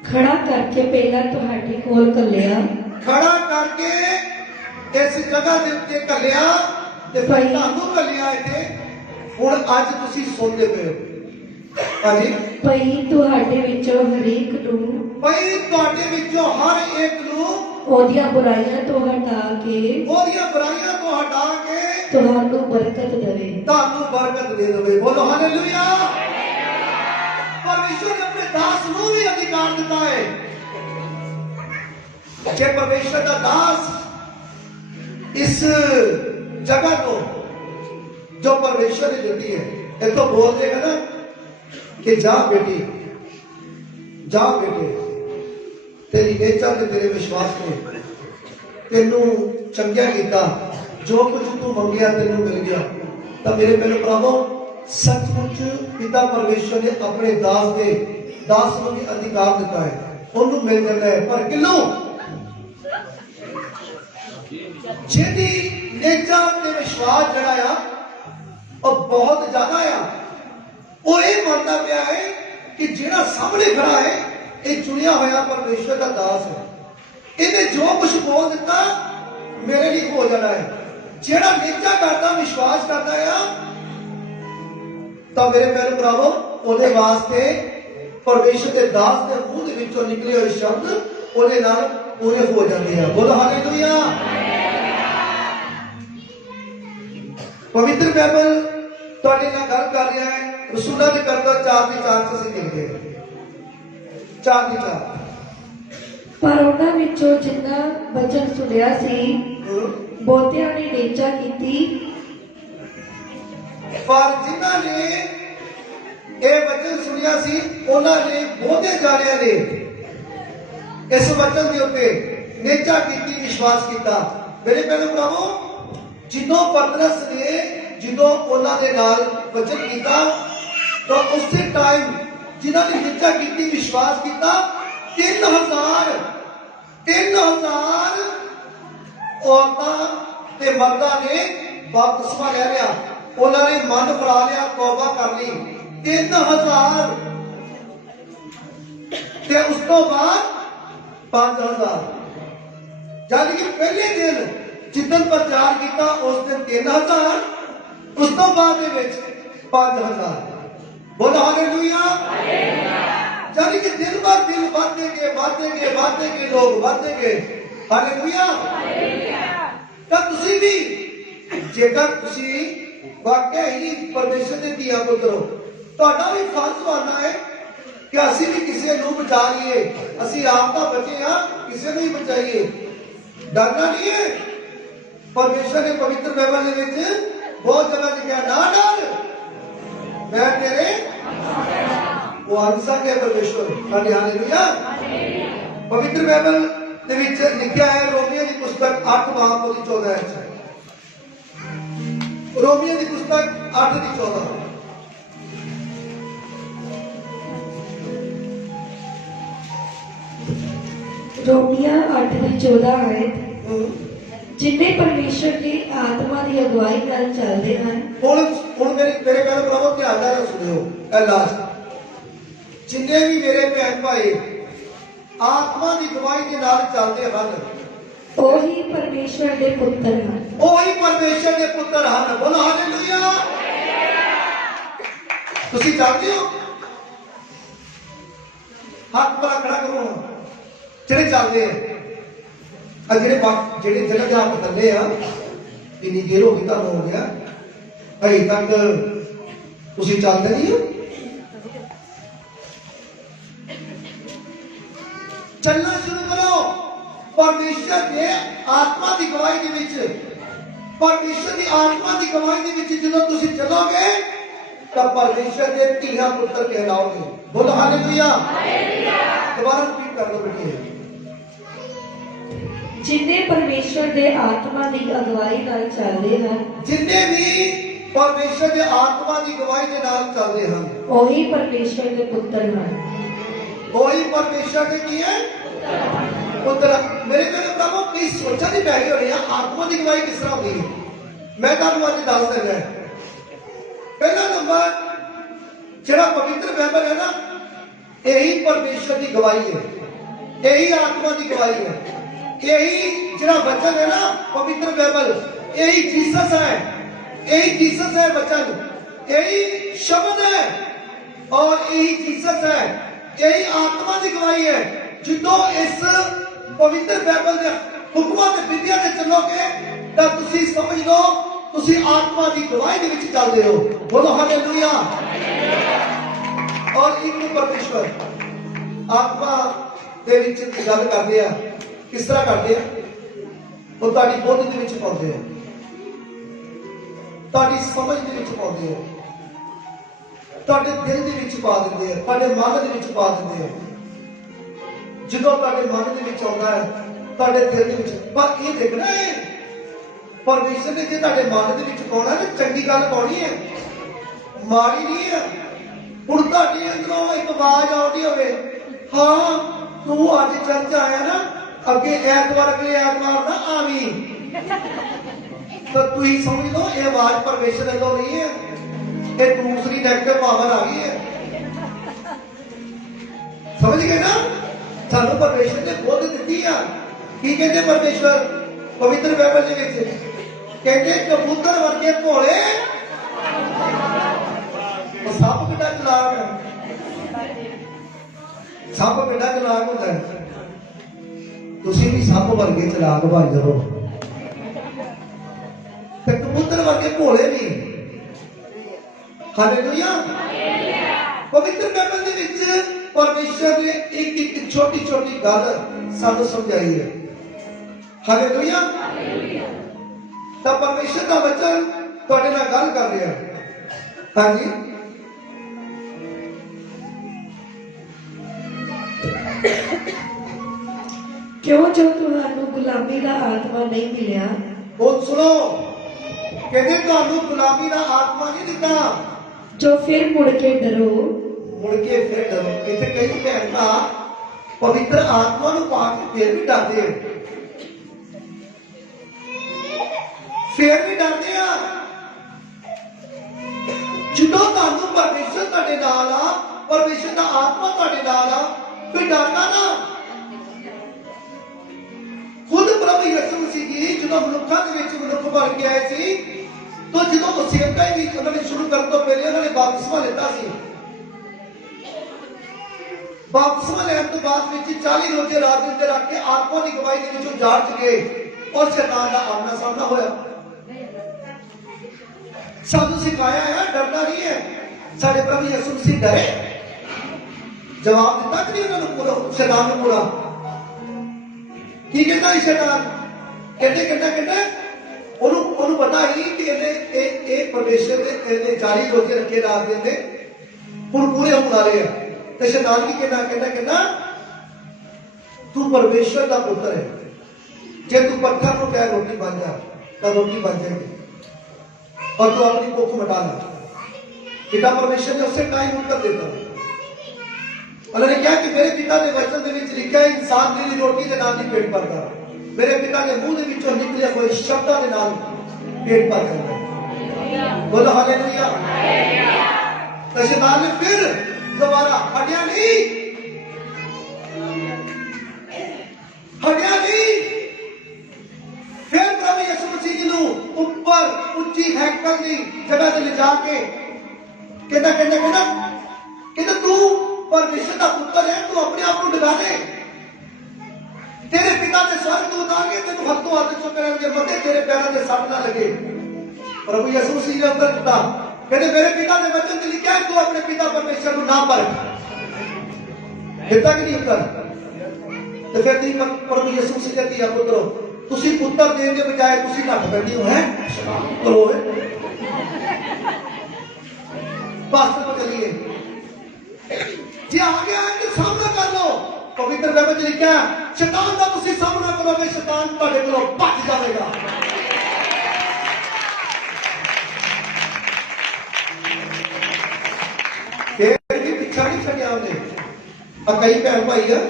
खड़ा करके पहला ਤੁਹਾਡੇ ਕੋਲ ਘੱਲਿਆ, खड़ा करके इस जगह ਦੇ ਉੱਤੇ ਘੱਲਿਆ ਤੇ ਫਿਰ ਤੁਹਾਨੂੰ ਘੱਲਿਆ ਇੱਥੇ। ਹੁਣ ਅੱਜ ਤੁਸੀਂ ਸੁਣਦੇ ਪਏ ਹੋ। ਹਾਂਜੀ, ਭਈ ਤੁਹਾਡੇ ਵਿੱਚੋਂ ਹਰੇਕ ਨੂੰ, ਭਈ ਤੁਹਾਡੇ ਵਿੱਚੋਂ ਹਰ ਇੱਕ ਨੂੰ ਉਹਦੀਆਂ ਬੁਰਾਈਆਂ ਤੋਂ ਹਟਾ ਕੇ, ਉਹਦੀਆਂ ਬੁਰਾਈਆਂ ਤੋਂ ਹਟਾ ਕੇ ਤੁਹਾਨੂੰ ਬਰਕਤ ਦੇਵੇ। ਤੁਹਾਨੂੰ ਬਰਕਤ ਦੇ ਦੇਵੇ। ਬੋਲੋ ਹਾਲੇਲੂਇਆ। ਪਰਮੇਸ਼ਵਰ ਨੇ ਆਪਣੇ ਦਾਸ ਨੂੰ ਵੀ ਅਧਿਕਾਰ ਦਿੱਤਾ ਹੈ ਕਿ ਪਰਮੇਸ਼ਵਰ ਦਾ ਦਾਸ ਇਸ ਜਗ੍ਹਾ ਤੋਂ जो परमेश्वर ने दी है, एक तो बोल देगा ना कि जा बेटी, जा बेटे, तेरी नेचर ने तेरे विश्वास ने तेनू चंगिया किया, जो कुछ तू मंगया तेनू मिल गया। तो मेरे पहले भरावो, सचमुच पिता परमेश्वर ने अपने दास को भी अधिकार दिता है, उन्होंने मिल जाता है। पर किनू जेदी नेचर ते विश्वास जड़ाया और बहुत ज्यादा आ, वो ये मानता पाया है कि जेड़ा सामने खड़ा है ये चुनिया होया परमेश्वर का दास है, इन्हें जो कुछ बोल दिता मेरे लिए हो जाना है। जेड़ा नेचा करता विश्वास करता है तो मेरे पैर भरावो ओदे वास्ते परमेश्वर के दास के मुंह के विचों निकले हुए शब्द ओदे नाल पूरे हो जाते हैं। बोलो हालेलुया। पवित्र बाइबल ਤੁਹਾਡੇ ਨਾਲ ਗੱਲ ਕਰ ਰਿਹਾ ਹੈ। ਰਸੂਲਾਂ ਦੇ ਕਰਦਾ 4:4 ਚ ਅਸੀਂ ਲਿਖਦੇ ਹਾਂ 4:4। ਪਰ ਉਹਨਾਂ ਵਿੱਚੋਂ ਜਿਨ੍ਹਾਂ ਵਚਨ ਸੁਣਿਆ ਸੀ ਬਹੁਤਿਆਂ ਨੇ ਨੇਚਾ ਕੀਤੀ, ਪਰ ਜਿਨ੍ਹਾਂ ਨੇ ਇਹ ਵਚਨ ਸੁਣਿਆ ਸੀ ਉਹਨਾਂ ਨੇ ਬਹੁਤੇ ਜਾਣਿਆਂ ਨੇ ਇਸ ਵਚਨ ਦੇ ਉੱਤੇ ਨੇਚਾ ਕੀਤੀ, ਵਿਸ਼ਵਾਸ ਕੀਤਾ। ਮੇਰੇ ਭੈਣੋ ਭਰਾਵੋ, ਜਦੋਂ ਪਤਰਸ ਨੇ ਜਦੋਂ ਉਹਨਾਂ ਦੇ ਨਾਲ ਵਚਨ ਕੀਤਾ ਤਾਂ ਉਸੇ ਟਾਈਮ ਜਿਨ੍ਹਾਂ ਨੇ ਨਿੱਚਾ ਕੀਤੀ, ਵਿਸ਼ਵਾਸ ਕੀਤਾ, 3000 ਔਰਤਾਂ ਤੇ ਮਰਦਾਂ ਨੇ ਬਪਤਿਸਮਾ ਲੈ ਲਿਆ। ਉਹਨਾਂ ਨੇ ਮਨ ਫਰਾ ਲਿਆ, ਤੌਬਾ ਕਰ ਲਈ। 3000 ਤੇ ਉਸ ਤੋਂ ਬਾਅਦ 5000, ਜਦ ਕਿ ਪਹਿਲੇ ਦਿਨ ਜਿੱਦਣ ਪ੍ਰਚਾਰ ਕੀਤਾ ਉਸ ਦਿਨ 3000, ਉਸ ਤੋਂ ਬਾਅਦ ਦੇ ਵਿੱਚ 5000। ਬੋਲੋ ਹਾਲੇਲੂਇਆ। ਜਾਨੀ ਕਿ ਦਿਨ ਬਾਅਦ ਦਿਨ ਵਧਦੇ ਗਏ ਲੋਕ ਵਧਦੇ ਗਏ। ਹਾਲੇਲੂਇਆ। ਤਾਂ ਤੁਸੀਂ ਵੀ ਜੇਕਰ ਤੁਸੀਂ ਵਾਕਿਆ ਹੀ ਪਰਮੇਸ਼ਰ ਦੇ ਧੀਆਂ ਪੁੱਤਰ ਹੋ, ਤੁਹਾਡਾ ਵੀ ਫਰਜ਼ ਬਣਦਾ ਹੈ ਕਿ ਅਸੀਂ ਵੀ ਕਿਸੇ ਨੂੰ ਬਚਾ ਲਈਏ। ਅਸੀਂ ਆਪ ਤਾਂ ਬਚੇ ਹਾਂ, ਕਿਸੇ ਨੂੰ ਵੀ ਬਚਾਈਏ। ਡਰਨਾ ਨਹੀਂ ਹੈ। परमेश्वर ने पवित्र बाइबल ਦੇ ਵਿੱਚ बहुत जगह लिखा, ना डर मैं तेरे वो अंसक है परमेश्वर। हालेलुया। पवित्र बाइबल ਦੇ ਵਿੱਚ ਲਿਖਿਆ ਹੈ रोमियो की पुस्तक 8:14। रोमियो की पुस्तक 8:14। रोमिया 8:14 है, जिन्हें परमेश्वर की आत्मा की अगुवाई नाल चलते हैं। ਹੁਣ ਮੇਰੇ ਭੈਣ ਭਰਾਵੋ ਧਿਆਨ ਨਾਲ ਸੁਣਿਓ ਇਹ ਲਾਸਟ। ਜਿੰਨੇ ਵੀ ਮੇਰੇ ਭੈਣ ਭਾਈ ਆਤਮਾ ਦੀ ਗਵਾਹੀ ਦੇ ਨਾਲ ਚੱਲਦੇ ਹਨ, ਉਹੀ ਪਰਮੇਸ਼ਵਰ ਦੇ ਪੁੱਤਰ ਹਨ। ਉਹੀ ਪਰਮੇਸ਼ਰ ਦੇ ਪੁੱਤਰ ਹਨ। ਬੋਲੋ ਹਾਲੇਲੂਇਆ। ਤੁਸੀਂ ਜਾਣਦੇ ਹੋ, ਹੱਥ ਬੜਾ ਖੜਾ ਕਰੋ ਜਿਹੜੇ ਚੱਲਦੇ ਆ ਜਿਹੜੇ ਜਗ੍ਹਾ ਦੇ ਹੱਥ ਥੱਲੇ ਆ, ਇੰਨੀ ਦੇਰ ਹੋ ਗਈ ਤੁਹਾਨੂੰ ਹੋ ਗਿਆ ਅਜੇ ਤੱਕ ਤੁਸੀਂ ਚੱਲਦੇ ਨਹੀਂ ਹੋ। ਚੱਲਣਾ ਸ਼ੁਰੂ ਕਰੋ ਪਰਮੇਸ਼ਰ ਦੇ ਆਤਮਾ ਦੀ ਗਵਾਹੀ ਦੇ ਵਿੱਚ। ਪਰਮੇਸ਼ਰ ਦੀ ਆਤਮਾ ਦੀ ਗਵਾਹੀ ਦੇ ਵਿੱਚ ਜਦੋਂ ਤੁਸੀਂ ਚੱਲੋਗੇ ਤਾਂ ਪਰਮੇਸ਼ਰ ਦੇ ਧੀਆਂ ਪੁੱਤਰ ਕਹਿਲਾਓਗੇ। ਬੋਲੋ ਹਾਲੇਲੂਇਆ। ਦੁਬਾਰਾ ਰਿਪੀਟ ਕਰ ਲਓ ਬੇਟੇ। ਜਿੰਨੇ ਪਰਮੇਸ਼ਵਰ ਦੇ ਆਤਮਾ ਦੀ ਅਗਵਾਈ ਨਾਲ ਚੱਲਦੇ ਹਨ, ਜਿੰਨੇ ਵੀ ਪਰਮੇਸ਼ਰ ਦੇ ਆਤਮਾ ਦੀ ਗਵਾਹੀ ਦੇ ਨਾਲ ਚੱਲਦੇ ਹਨ, ਉਹੀ ਪਰਮੇਸ਼ਵਰ ਦੇ ਪੁੱਤਰ ਹਨ। ਉਹੀ ਪਰਮੇਸ਼ਰ ਦੇ ਕੀ ਹੈ? ਪੁੱਤਰ। ਮੇਰੇ ਭਰਾਵੋ ਕਈ ਸੋਚਾਂ ਦੀ ਪੈ ਗਈ ਹੋਣੀ ਆ ਆਤਮਾ ਦੀ ਗਵਾਹੀ ਕਿਸ ਤਰ੍ਹਾਂ ਹੁੰਦੀ ਹੈ। ਮੈਂ ਤੁਹਾਨੂੰ ਅੱਜ ਦੱਸ ਦਿੰਦਾ। ਪਹਿਲਾ ਨੰਬਰ ਜਿਹੜਾ ਪਵਿੱਤਰ ਬਾਈਬਲ ਹੈ ਨਾ, ਇਹੀ ਪਰਮੇਸ਼ਰ ਦੀ ਗਵਾਹੀ ਹੈ, ਇਹੀ ਆਤਮਾ ਦੀ ਗਵਾਹੀ ਹੈ। ਇਹੀ ਜਿਹੜਾ ਵਚਨ ਹੈ ਨਾ ਪਵਿੱਤਰ ਬਾਈਬਲ, ਇਹੀ ਜੀਸਸ ਹੈ, ਇਹੀ ਜੀਸਸ ਹੈ ਵਚਨ, ਇਹੀ ਸ਼ਬਦ ਹੈ ਔਰ ਇਹੀ ਜੀਸਸ ਹੈ, ਇਹੀ ਆਤਮਾ ਦੀ ਗਵਾਹੀ ਹੈ। ਜਦੋਂ ਇਸ ਪਵਿੱਤਰ ਬਾਈਬਲ ਦੇ ਹੁਕਮਾਂ ਤੇ ਵਿਧੀਆਂ ਤੇ ਚੱਲੋਗੇ ਤਾਂ ਤੁਸੀਂ ਸਮਝ ਲਓ ਤੁਸੀਂ ਆਤਮਾ ਦੀ ਗਵਾਹੀ ਦੇ ਵਿੱਚ ਚੱਲਦੇ ਹੋ। ਬੋਲੋ ਹਾਲੇਲੂਇਆ। ਔਰ ਇੱਕ ਪਰਮੇਸ਼ਵਰ ਆਤਮਾ ਦੇ ਵਿੱਚ ਗੱਲ ਕਰਦੇ ਆ। ਕਿਸ ਤਰ੍ਹਾਂ ਕਰਦੇ ਆ? ਉਹ ਤੁਹਾਡੀ ਬੁੱਧ ਦੇ ਵਿੱਚ ਪਾਉਂਦੇ ਆ, ਤੁਹਾਡੀ ਸਮਝ ਦੇ ਵਿੱਚ ਪਾਉਂਦੇ ਆ, ਤੁਹਾਡੇ ਦਿਲ ਦੇ ਵਿੱਚ ਪਾ ਦਿੰਦੇ ਆ, ਤੁਹਾਡੇ ਮਨ ਦੇ ਵਿੱਚ ਪਾ ਦਿੰਦੇ ਆ। ਜਦੋਂ ਤੁਹਾਡੇ ਮਨ ਦੇ ਵਿੱਚ ਆਉਂਦਾ ਹੈ, ਤੁਹਾਡੇ ਦਿਲ ਦੇ ਵਿੱਚ। ਪਰ ਇਹ ਦੇਖਣਾ ਹੈ ਪਰਮੇਸ਼ਰ ਨੇ ਜੇ ਤੁਹਾਡੇ ਮਨ ਦੇ ਵਿੱਚ ਪਾਉਣਾ ਤਾਂ ਚੰਗੀ ਗੱਲ ਪਾਉਣੀ ਹੈ, ਮਾੜੀ ਨਹੀਂ ਹੈ। ਹੁਣ ਤੁਹਾਡੇ ਅੰਦਰੋਂ ਇੱਕ ਆਵਾਜ਼ ਆਉਂਦੀ ਹੋਵੇ, ਹਾਂ ਤੂੰ ਅੱਜ ਚਰਚ ਆਇਆ ਨਾ, ਅੱਗੇ ਐਤਵਾਰ ਅਗਲੇ ਐਤਵਾਰ ਨਾ ਆਵੀਂ, ਤਾਂ ਤੁਸੀਂ ਸਮਝ ਲਓ ਇਹ ਆਵਾਜ਼ ਪਰਮੇਸ਼ਰ ਵੱਲੋਂ ਨਹੀਂ ਹੈ, ਇਹ ਦੂਸਰੀ ਨੈਗੇਟਿਵ ਪਾਵਰ ਆ ਗਈ ਹੈ। ਸਮਝ ਗਏ ਨਾ? ਸਾਨੂੰ ਪਰਮੇਸ਼ਰ ਨੇ ਬੁੱਧ ਦਿੱਤੀ ਆ। ਕੀ ਕਹਿੰਦੇ ਪਰਮੇਸ਼ਰ ਪਵਿੱਤਰ ਬਾਈਬਲ ਦੇ ਵਿੱਚ? ਕਹਿੰਦੇ ਕਬੂਤਰ ਵਰਗੇ ਭੋਲੇ, ਸੱਪ ਕਿੱਡਾ ਚਲਾਕ ਹੈ। ਸੱਪ ਕਿੱਡਾ ਚਲਾਕ ਹੁੰਦਾ ਹੈ। ਤੁਸੀਂ ਵੀ ਸੱਪ ਵਰਗੇ ਚਲਾਕ ਬਣ ਜਾਓ ਤੇ ਕਬੂਤਰ ਵਰਗੇ ਭੋਲੇ ਨਹੀਂ। ਹਾਲੇਲੂਇਆ। ਪਵਿੱਤਰ ਬਾਈਬਲ ਦੇ ਵਿੱਚ ਪਰਮੇਸ਼ਰ ਨੇ ਇੱਕ ਇੱਕ ਛੋਟੀ ਛੋਟੀ ਗੱਲ ਸਾਨੂੰ ਸਮਝਾਈ ਹੈ। ਹਾਲੇਲੂਇਆ। ਤਾਂ ਪਰਮੇਸ਼ਰ ਦਾ ਵਚਨ ਤੁਹਾਡੇ ਨਾਲ ਗੱਲ ਕਰ ਰਿਹਾ ਹੈ। ਹਾਂਜੀ, ਕਿਉਂ ਜੋ ਤੁਹਾਨੂੰ ਗੁਲਾਮੀ ਦਾ ਆਤਮਾ ਨਹੀਂ ਮਿਲਿਆ। ਉਹ ਸੁਣੋ, ਕਹਿੰਦੇ ਤੁਹਾਨੂੰ ਗੁਲਾਮੀ ਦਾ ਆਤਮਾ ਨਹੀਂ ਦਿੱਤਾ ਜੋ ਫਿਰ ਮੁੜ ਕੇ ਡਰੋ। ਮੁੜ ਕੇ ਫਿਰ ਡਰੋ। ਇੱਥੇ ਕਈ ਭੈਣ ਭਰਾ ਪਵਿੱਤਰ ਆਤਮਾ ਨੂੰ ਪਾ ਕੇ ਫਿਰ ਵੀ ਡਰਦੇ ਆ, ਫਿਰ ਵੀ ਡਰਦੇ ਆ। ਜਦੋਂ ਤੁਹਾਨੂੰ ਪਰਮੇਸ਼ਰ ਤੁਹਾਡੇ ਨਾਲ ਆ, ਪਰਮੇਸ਼ਰ ਦਾ ਆਤਮਾ ਤੁਹਾਡੇ ਨਾਲ ਆ, ਫਿਰ ਡਰਨਾ ਨਾ। ਖੁਦ ਪ੍ਰਭੂ ਯਿਸੂ ਮਸੀਹ ਜੀ ਜਦੋਂ ਮਨੁੱਖਾਂ ਦੇ ਵਿੱਚ ਮਨੁੱਖ ਬਣ ਕੇ ਆਏ ਸੀ, ਤਾਂ ਜਦੋਂ ਉਹ ਸੇਵਕਾਈ ਵੀ ਉਹਨਾਂ ਨੇ ਸ਼ੁਰੂ ਕਰਨ ਤੋਂ ਪਹਿਲੇ ਉਹਨਾਂ ਨੇ ਬਪਤਿਸਮਾ ਲਿੱਤਾ ਸੀ। ਬਪਤਿਸਮਾ ਲੈਣ ਤੋਂ ਬਾਅਦ ਵਿੱਚ 40 ਰੋਜ਼ੇ ਰਾਤ ਦੇ ਉੱਤੇ ਰੱਖ ਕੇ ਆਤਮਾ ਦੀ ਗਵਾਹੀ ਦੇ ਵਿੱਚੋਂ ਜਾੜ ਚ ਗਏ ਔਰ ਸ਼ੈਤਾਨ ਦਾ ਆਮਣਾ ਸਾਹਮਣਾ ਹੋਇਆ। ਸਾਨੂੰ ਸਿਖਾਇਆ ਹੈ ਡਰਨਾ ਨਹੀਂ ਹੈ। ਸਾਡੇ ਪ੍ਰਭੂ ਯਿਸੂ ਮਸੀਹ ਡਰੇ? ਜਵਾਬ ਦਿੱਤਾ ਕਿ ਨਹੀਂ ਉਹਨਾਂ ਨੂੰ ਪੂਰਾ ਸ਼ੈਤਾਨ ਨੂੰ ਪੂਰਾ? ਕੀ ਕਹਿੰਦਾ ਸ਼ੈਤਾਨ? ਕਹਿੰਦੇ ਉਹਨੂੰ ਪਤਾ ਹੀ ਕਿ ਇਹ ਪਰਮੇਸ਼ਰ ਦੇ ਇਹਨੇ 40 ਰੋਜ਼ੇ ਰੱਖੇ ਰਾਤ ਦੇ ਤੇ ਹੁਣ ਪੂਰੇ ਹੋਣ ਵਾਲੇ ਆ। ਤੇ ਸ਼ੈਤਾਨ ਕੀ ਕਹਿੰਦਾ ਤੂੰ ਪਰਮੇਸ਼ਰ ਦਾ ਪੁੱਤਰ ਹੈ, ਜੇ ਤੂੰ ਪੱਥਰ ਨੂੰ ਕਹਿ ਰੋਟੀ ਬਣ ਜਾ ਤਾਂ ਰੋਟੀ ਬਣ ਜਾਏਗੀ और तू अपनी भूख मिटा ला। पिता परमेश्वर ने उससे टाइम उत्तर देता। उन्होंने कहा कि मेरे पिता ने वचन के विच लिखा है इंसान मेरी रोटी के नाल नहीं पेट भरता, मेरे पिता के मुंह के विचों निकले हुए शब्दों के नाल पेट भर जाता। बोलो हालेलुया। तो शैतान ने फिर दोबारा हटिया नहीं, उसी हैकल की जगह से ले जाके कहता कहता कहता कहता तू परमेश्वर का पुत्र है, तू अपने आप को डगा दे, तेरे पिता के स्वर्ग को उतार के तेन हत्थों हाथ चुक करेंगे मते तेरे पैरों के सट ना लगे। प्रभु यीशु मसीह ने उत्तर दिता, कहते मेरे पिता ने वचन में लिखा है तू अपने पिता परमेश्वर को ना परख। दिता कि नहीं उत्तर? तो फिर नहीं प्रभु यीशु मसीह ने दिया पुत्रो तुसी पुत्र देने के बजाय तुसी नट बैठी हो है करो बस तो चलिए जी आगे आए तो सामना कर लो। पवित्र बाइबल में लिखा है शैतान का तुसी सामना करोगे शैतान ਤੁਹਾਡੇ ਕੋਲੋਂ ਭੱਜ ਜਾਵੇਗਾ। फिर भी पिछा नहीं छड़िया उन्हें कई भैन भाई है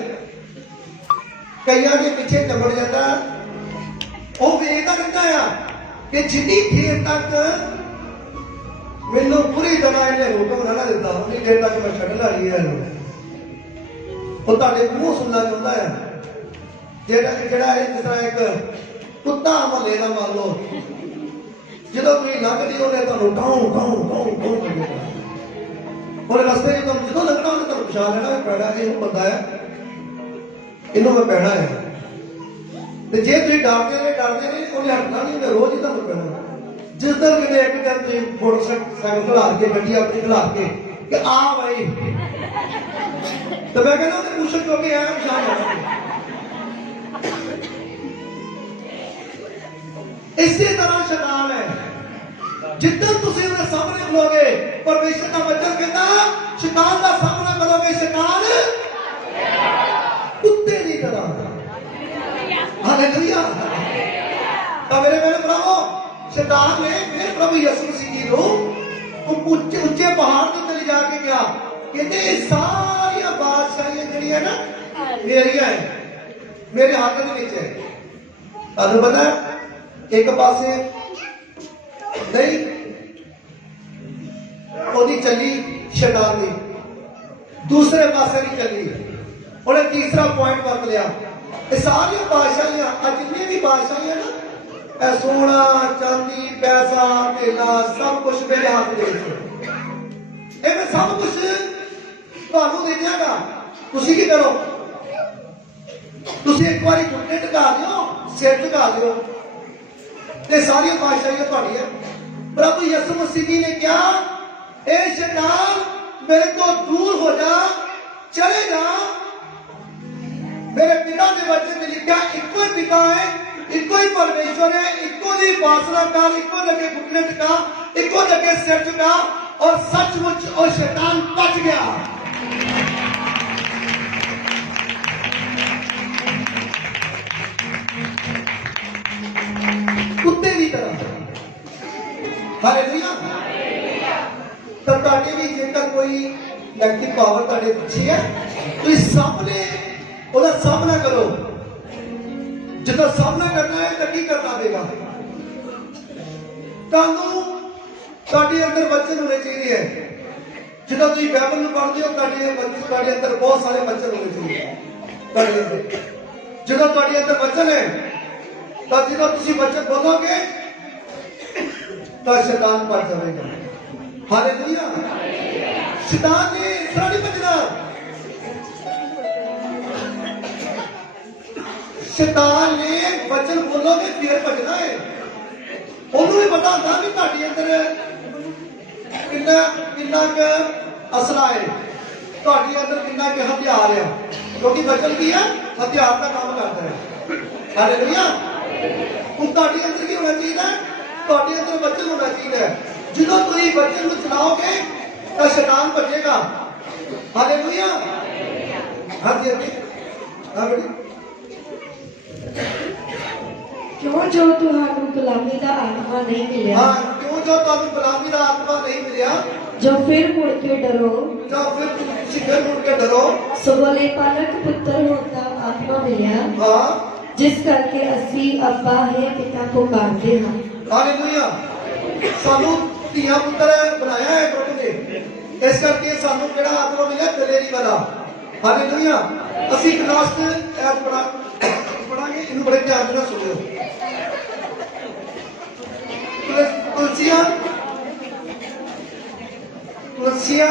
कई के पिछे चमड़ जाता वो वेखता रहता है कि जिन्नी देर तक मैनू पूरी तरह इन्हें हुक्म ना दिता उन्नी देर तक मैं छड़ ला लिया वो तुहाडे मूंह सुनना चाहता है जेड़ा जेड़ा जिस तरह एक कुत्ता महल्ले का मान लो जो तुम लंघदी उन्हें तुहानू टाऊं टाऊं टाऊं टाऊं करना और रस्ते जो तुम जो लगना उन्हें तुहानू पछाण लेना भी पैना ये बंदा है इन्हों मैं पैना है ਤੇ ਜੇ ਤੁਸੀਂ ਡਰਦੇ ਨੇ ਉਹਨੇ ਹਟਣਾ ਨਹੀਂ, ਉਹਨੇ ਰੋਜ਼ ਹੀ ਤੁਹਾਨੂੰ ਕਹਿਣਾ। ਜਿਸ ਦਿਨ ਕਿਤੇ ਇੱਕ ਦਿਨ ਤੁਸੀਂ ਮੋਟਰਸਾਈਕਲ ਖਲਾ ਕੇ ਗੱਡੀ ਆਪਣੀ ਖਲਾ ਕੇ ਕਿ ਆ ਬਾਈ ਤੇ ਮੈਂ ਕਹਿੰਦਾ ਉਹਨੇ ਪੁੱਛ ਚੋ ਕੇ ਆਇਆ ਪਛਾਣ ਜਾਣਾ। ਇਸੇ ਤਰ੍ਹਾਂ ਸ਼ੈਤਾਨ ਹੈ ਜਿੱਦਣ ਤੁਸੀਂ ਉਹਦੇ ਸਾਹਮਣੇ ਖਲੋਗੇ ਪਰਮੇਸ਼ਰ ਦਾ ਵਚਨ ਕਹਿੰਦਾ ਸ਼ੈਤਾਨ ਦਾ ਸਾਹਮਣਾ ਕਰੋਗੇ ਸ਼ੈਤਾਨ ਕੁੱਤੇ ਦੀ ਤਰ੍ਹਾਂ। हालेलुया। तो मेरे भरावो शैतान ने फिर प्रभु यीशु मसीह जी को ऊंचे ऊंचे पहाड़ के चले जाके कहा कहते सारी बादशाहियां जड़ी है ना मेरिया है मेरे हाथ में है। तुहानू पता एक पासे नहीं ओदी चली शैतान ने दूसरे पासे नहीं चली उन्हें तीसरा पॉइंट बरत लिया। सारी बादशाहियां जितनी भी बादशाहियां ना सोना चांदी पैसा ढेला सब कुछ मेरे हाथ में मैं सब कुछ तुहानू दे दियागा। तुसी की करो तुसी एक बार घुटने टिका दियो सिर टिका दियो ते सारी बादशाहियां तुहाडी है। प्रभु यीशु मसीह जी ने कहा ए शैतान मेरे को दूर हो जा चले जा। मेरे पिता के वचन में लिखा इको ही पिता है इको ही परमेश्वर है इको ही उपासना कर इको जगह घुटने टिका इको जगह सिर टिका और सचमुच और शैतान बच गया। कुत्ते की तरह। हालेलुया। तो ताकि भी जेकर कोई नेगेटिव पावर ताकि पीछे है तो इस सामने ਉਹਦਾ ਸਾਹਮਣਾ ਕਰੋ। ਜਦੋਂ ਸਾਹਮਣਾ ਕਰਨਾ ਹੈ ਤਾਂ ਕੀ ਕਰਨਾ ਪਏਗਾ? ਤੁਹਾਨੂੰ ਤੁਹਾਡੇ ਅੰਦਰ ਵਚਨ ਹੋਣੇ ਚਾਹੀਦੇ ਹੈ। ਜਦੋਂ ਤੁਸੀਂ ਬਾਈਬਲ ਨੂੰ ਪੜ੍ਹਦੇ ਹੋ ਤੁਹਾਡੇ ਅੰਦਰ ਬਹੁਤ ਸਾਰੇ ਵਚਨ ਹੋਣੇ ਚਾਹੀਦੇ ਹੈ। ਤੁਹਾਡੇ ਅੰਦਰ ਜਦੋਂ ਤੁਹਾਡੇ ਅੰਦਰ ਵਚਨ ਹੈ ਤਾਂ ਜਦੋਂ ਤੁਸੀਂ ਵਚਨ ਬੋਲੋਗੇ ਤਾਂ ਸ਼ੈਤਾਨ ਭੱਜ ਜਾਵੇਗਾ। ਹਾਲੇਲੂਇਆ। ਸ਼ੈਤਾਨ ਨੇ ਸਾਡੀ ਭੱਜਣਾ। शैतान ने वचन बोलोगे फिर भजना है। उन्होंने भी पता होता भी ਤੁਹਾਡੇ अंदर किन्ना असला है ਤੁਹਾਡੇ अंदर किन्ना हथियार है क्योंकि वचन की है हथियार का काम करता है। हालेलुया। ਹੁਣ ਤੁਹਾਡੇ अंदर की होना चाहिए ਤੁਹਾਡੇ अंदर वचन होना चाहिए। ਜਦੋਂ ਤੁਸੀਂ वचन ਨੂੰ ਚਲਾਓਗੇ ਤਾਂ शैतान भजेगा। हालेलुया। हाँ जी हाँ बेटी क्यों जो तुहानू गुलामी दा आत्मा नहीं मिलिया। हाँ क्यों जो तुहानू गुलामी दा आत्मा नहीं मिलिया जो फिर मुड़ के डरो जो फिर मुड़ के डरो सगोले पालक पुत्र होता आत्मा मिलिया। हाँ जिस करके असी अब्बा है पिता को पुकारते हैं। हालेलुया। सानू धीया पुत्र बनाया है प्रभु ने इस करके सानू केड़ा आत्मा मिलिया दलेरी वाला। हालेलुया। असी एक लास्ट ऐप पढ़ांगे इन्हें बड़े ध्यान से सुनियो। तुलसिया तुलसिया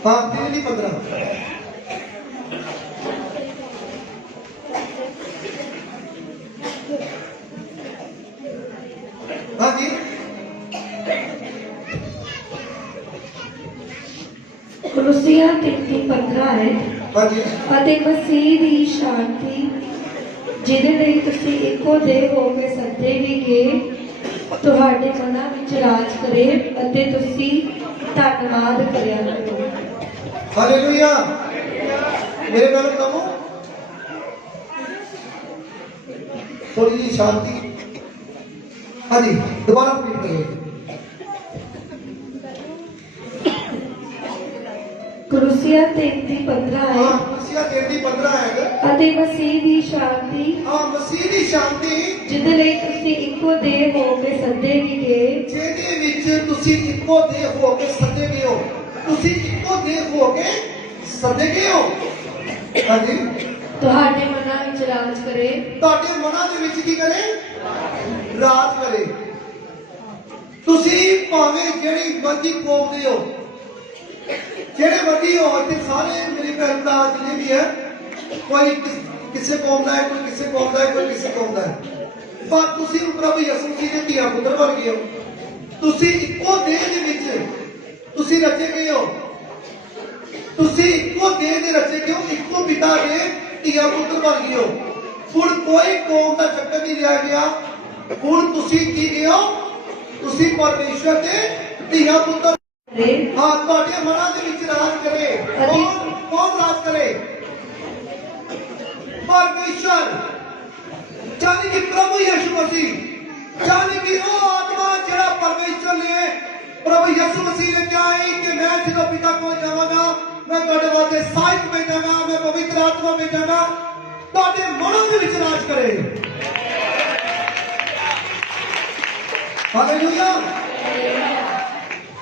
हाँ दिल्ली 15 हाँ जी ਕੁਲਸੀਆਂ 33:15 ਹੈ हाँ जी ਅਤੇ ਮਸੀਹ ਦੀ ਸ਼ਾਂਤੀ ਜਿਹਦੇ ਲਈ ਤੁਸੀਂ ਇੱਕੋ ਦੇਹ ਹੋ ਕੇ ਸੱਦੇ ਵੀ ਗਏ ਤੁਹਾਡੇ ਮਨਾਂ ਵਿੱਚ ਰਾਜ ਕਰੇ ਅਤੇ ਤੁਸੀਂ ਧੰਨਵਾਦ ਕਰਿਆ ਕਰੋ। हालेलुया मेरे नाम कहो थोड़ी जी शांति हाँ जी दोबारा रिपीट करिए ਕੁਲਸੀਆਂ 33:15 ਹੈ हाँ मसीहा 33:15 है ਅਤੇ ਮਸੀਹ ਦੀ ਸ਼ਾਂਤੀ हाँ मसीह की शांति ਜਿਹਦੇ ਲਈ ਤੁਸੀਂ ਇੱਕੋ ਦੇਹ ਹੋ ਕੇ ਸੱਦੇ ਵੀ ਗਏ ਜਿਹਦੇ ਵਿੱਚ ਤੁਸੀਂ ਇੱਕੋ ਦੇਹ ਹੋ ਕੇ ਸੱਦੇ ਗਏ ਹੋ ਤੁਸੀਂ ਇੱਕੋ ਦੇਹ ਹੋ ਕੇ ਸੱਦੇ ਗਏ ਹੋ ਹਾਂਜੀ ਤੁਹਾਡੇ ਮਨਾਂ ਵਿੱਚ ਰਾਜ ਕਰੇ ਤੁਹਾਡੇ ਮਨਾਂ ਦੇ ਵਿੱਚ ਕੀ ਕਰੇ ਰਾਜ ਕਰੇ ਤੁਸੀਂ ਭਾਵੇਂ ਜਿਹੜੀ ਮਰਜ਼ੀ ਕੌਮ ਦੇ ਹੋ ਜਿਹੜੇ ਮਰਜ਼ੀ ਹੋ ਇੱਥੇ ਸਾਰੇ ਮੇਰੇ ਭੈਣ ਭਰਾ ਜਿੰਨੇ ਵੀ ਹੈ ਕੋਈ ਕਿਸੇ ਕੌਮ ਦਾ ਹੈ ਕੋਈ ਕਿਸੇ ਕੌਮ ਦਾ ਹੈ ਕੋਈ ਕਿਸੇ ਕੌਮ ਦਾ ਹੈ ਪਰ ਤੁਸੀਂ ਪ੍ਰਭੂ ਯਿਸੂ ਮਸੀਹ ਦੇ ਧੀਆਂ ਪੁੱਤਰ ਵਰਗੇ ਹੋ ਤੁਸੀਂ ਇੱਕੋ ਦੇਹ ਦੇ ਵਿੱਚ ਤੁਸੀਂ ਰਚੇ ਗਏ ਹੋ ਤੁਸੀਂ ਇੱਕੋ ਦੇਹ ਦੇ ਰਚੇ ਗਏ ਹੋ ਇੱਕੋ ਪਿਤਾ ਦੇ ਧੀਆਂ ਪੁੱਤਰ ਵਰਗੇ ਹੋ ਹੁਣ ਕੋਈ ਕੌਮ ਦਾ ਚੱਕਰ ਨਹੀਂ ਰਹਿ ਗਿਆ ਹੁਣ ਤੁਸੀਂ ਕੀ ਗਏ ਹੋ ਤੁਸੀਂ ਪਰਮੇਸ਼ਵਰ ਦੇ ਧੀਆਂ ਪੁੱਤਰ हाँ ਤੁਹਾਡੇ ਮਨਾਂ ਦੇ ਵਿੱਚ ਰਾਜ ਕਰੇ ਕੌਣ ਰਾਜ ਕਰੇ ਪਰਮੇਸ਼ਰ ਜਾਨੀ ਕਿ ਪ੍ਰਭੂ ਯਿਸੂ ਮਸੀਹ ਜਾਨੀ ਕਿ ਉਹ ਆਤਮਾ ਜਿਹੜਾ ਪਰਮੇਸ਼ਰ ਨੇ ਪ੍ਰਭੂ ਯਿਸੂ ਮਸੀਹ ਨੇ ਕਿਹਾ ਹੈ ਕਿ ਮੈਂ ਜਦੋਂ ਪਿਤਾ ਕੋਲ ਜਾਵਾਂਗਾ ਮੈਂ ਤੁਹਾਡੇ ਵਾਸਤੇ ਸਾਹਿਬ ਭੇਜਾਂਗਾ ਮੈਂ ਪਵਿੱਤਰ ਆਤਮਾ ਭੇਜਾਂਗਾ ਤੁਹਾਡੇ ਮਨਾਂ ਦੇ ਵਿੱਚ ਰਾਜ ਕਰੇ ਹਾਲੇਲੂਇਆ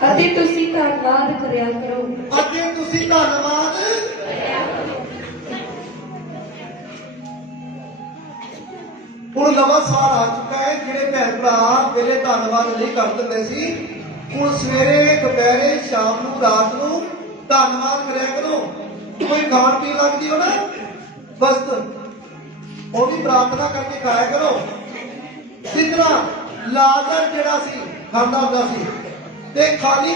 ਅਤੇ ਤੁਸੀਂ ਧੰਨਵਾਦ ਕਰਿਆ ਕਰੋ ਅਤੇ ਤੁਸੀਂ ਧੰਨਵਾਦ ਹੁਣ ਨਵਾਂ ਸਾਲ ਆ ਚੁੱਕਾ ਹੈ ਜਿਹੜੇ ਭੈਣ ਭਰਾ ਪਹਿਲੇ ਧੰਨਵਾਦ ਨਹੀਂ ਕਰ ਦਿੰਦੇ ਸੀ ਹੁਣ ਸਵੇਰੇ ਦੁਪਹਿਰੇ ਸ਼ਾਮ ਨੂੰ ਰਾਤ ਨੂੰ ਧੰਨਵਾਦ ਕਰਿਆ ਕਰੋ ਕੋਈ ਖਾਣ ਪੀਣ ਲੱਗਦੀ ਹੋ ਨਾ ਬਸ ਉਹ ਵੀ ਪ੍ਰਾਰਥਨਾ ਕਰਕੇ ਖਾਇਆ ਕਰੋ ਜਿਸ ਤਰ੍ਹਾਂ ਲਾਜ਼ਰ ਜਿਹੜਾ ਸੀ ਖਾਂਦਾ ਹੁੰਦਾ ਸੀ ਤੇ ਖਾਲੀ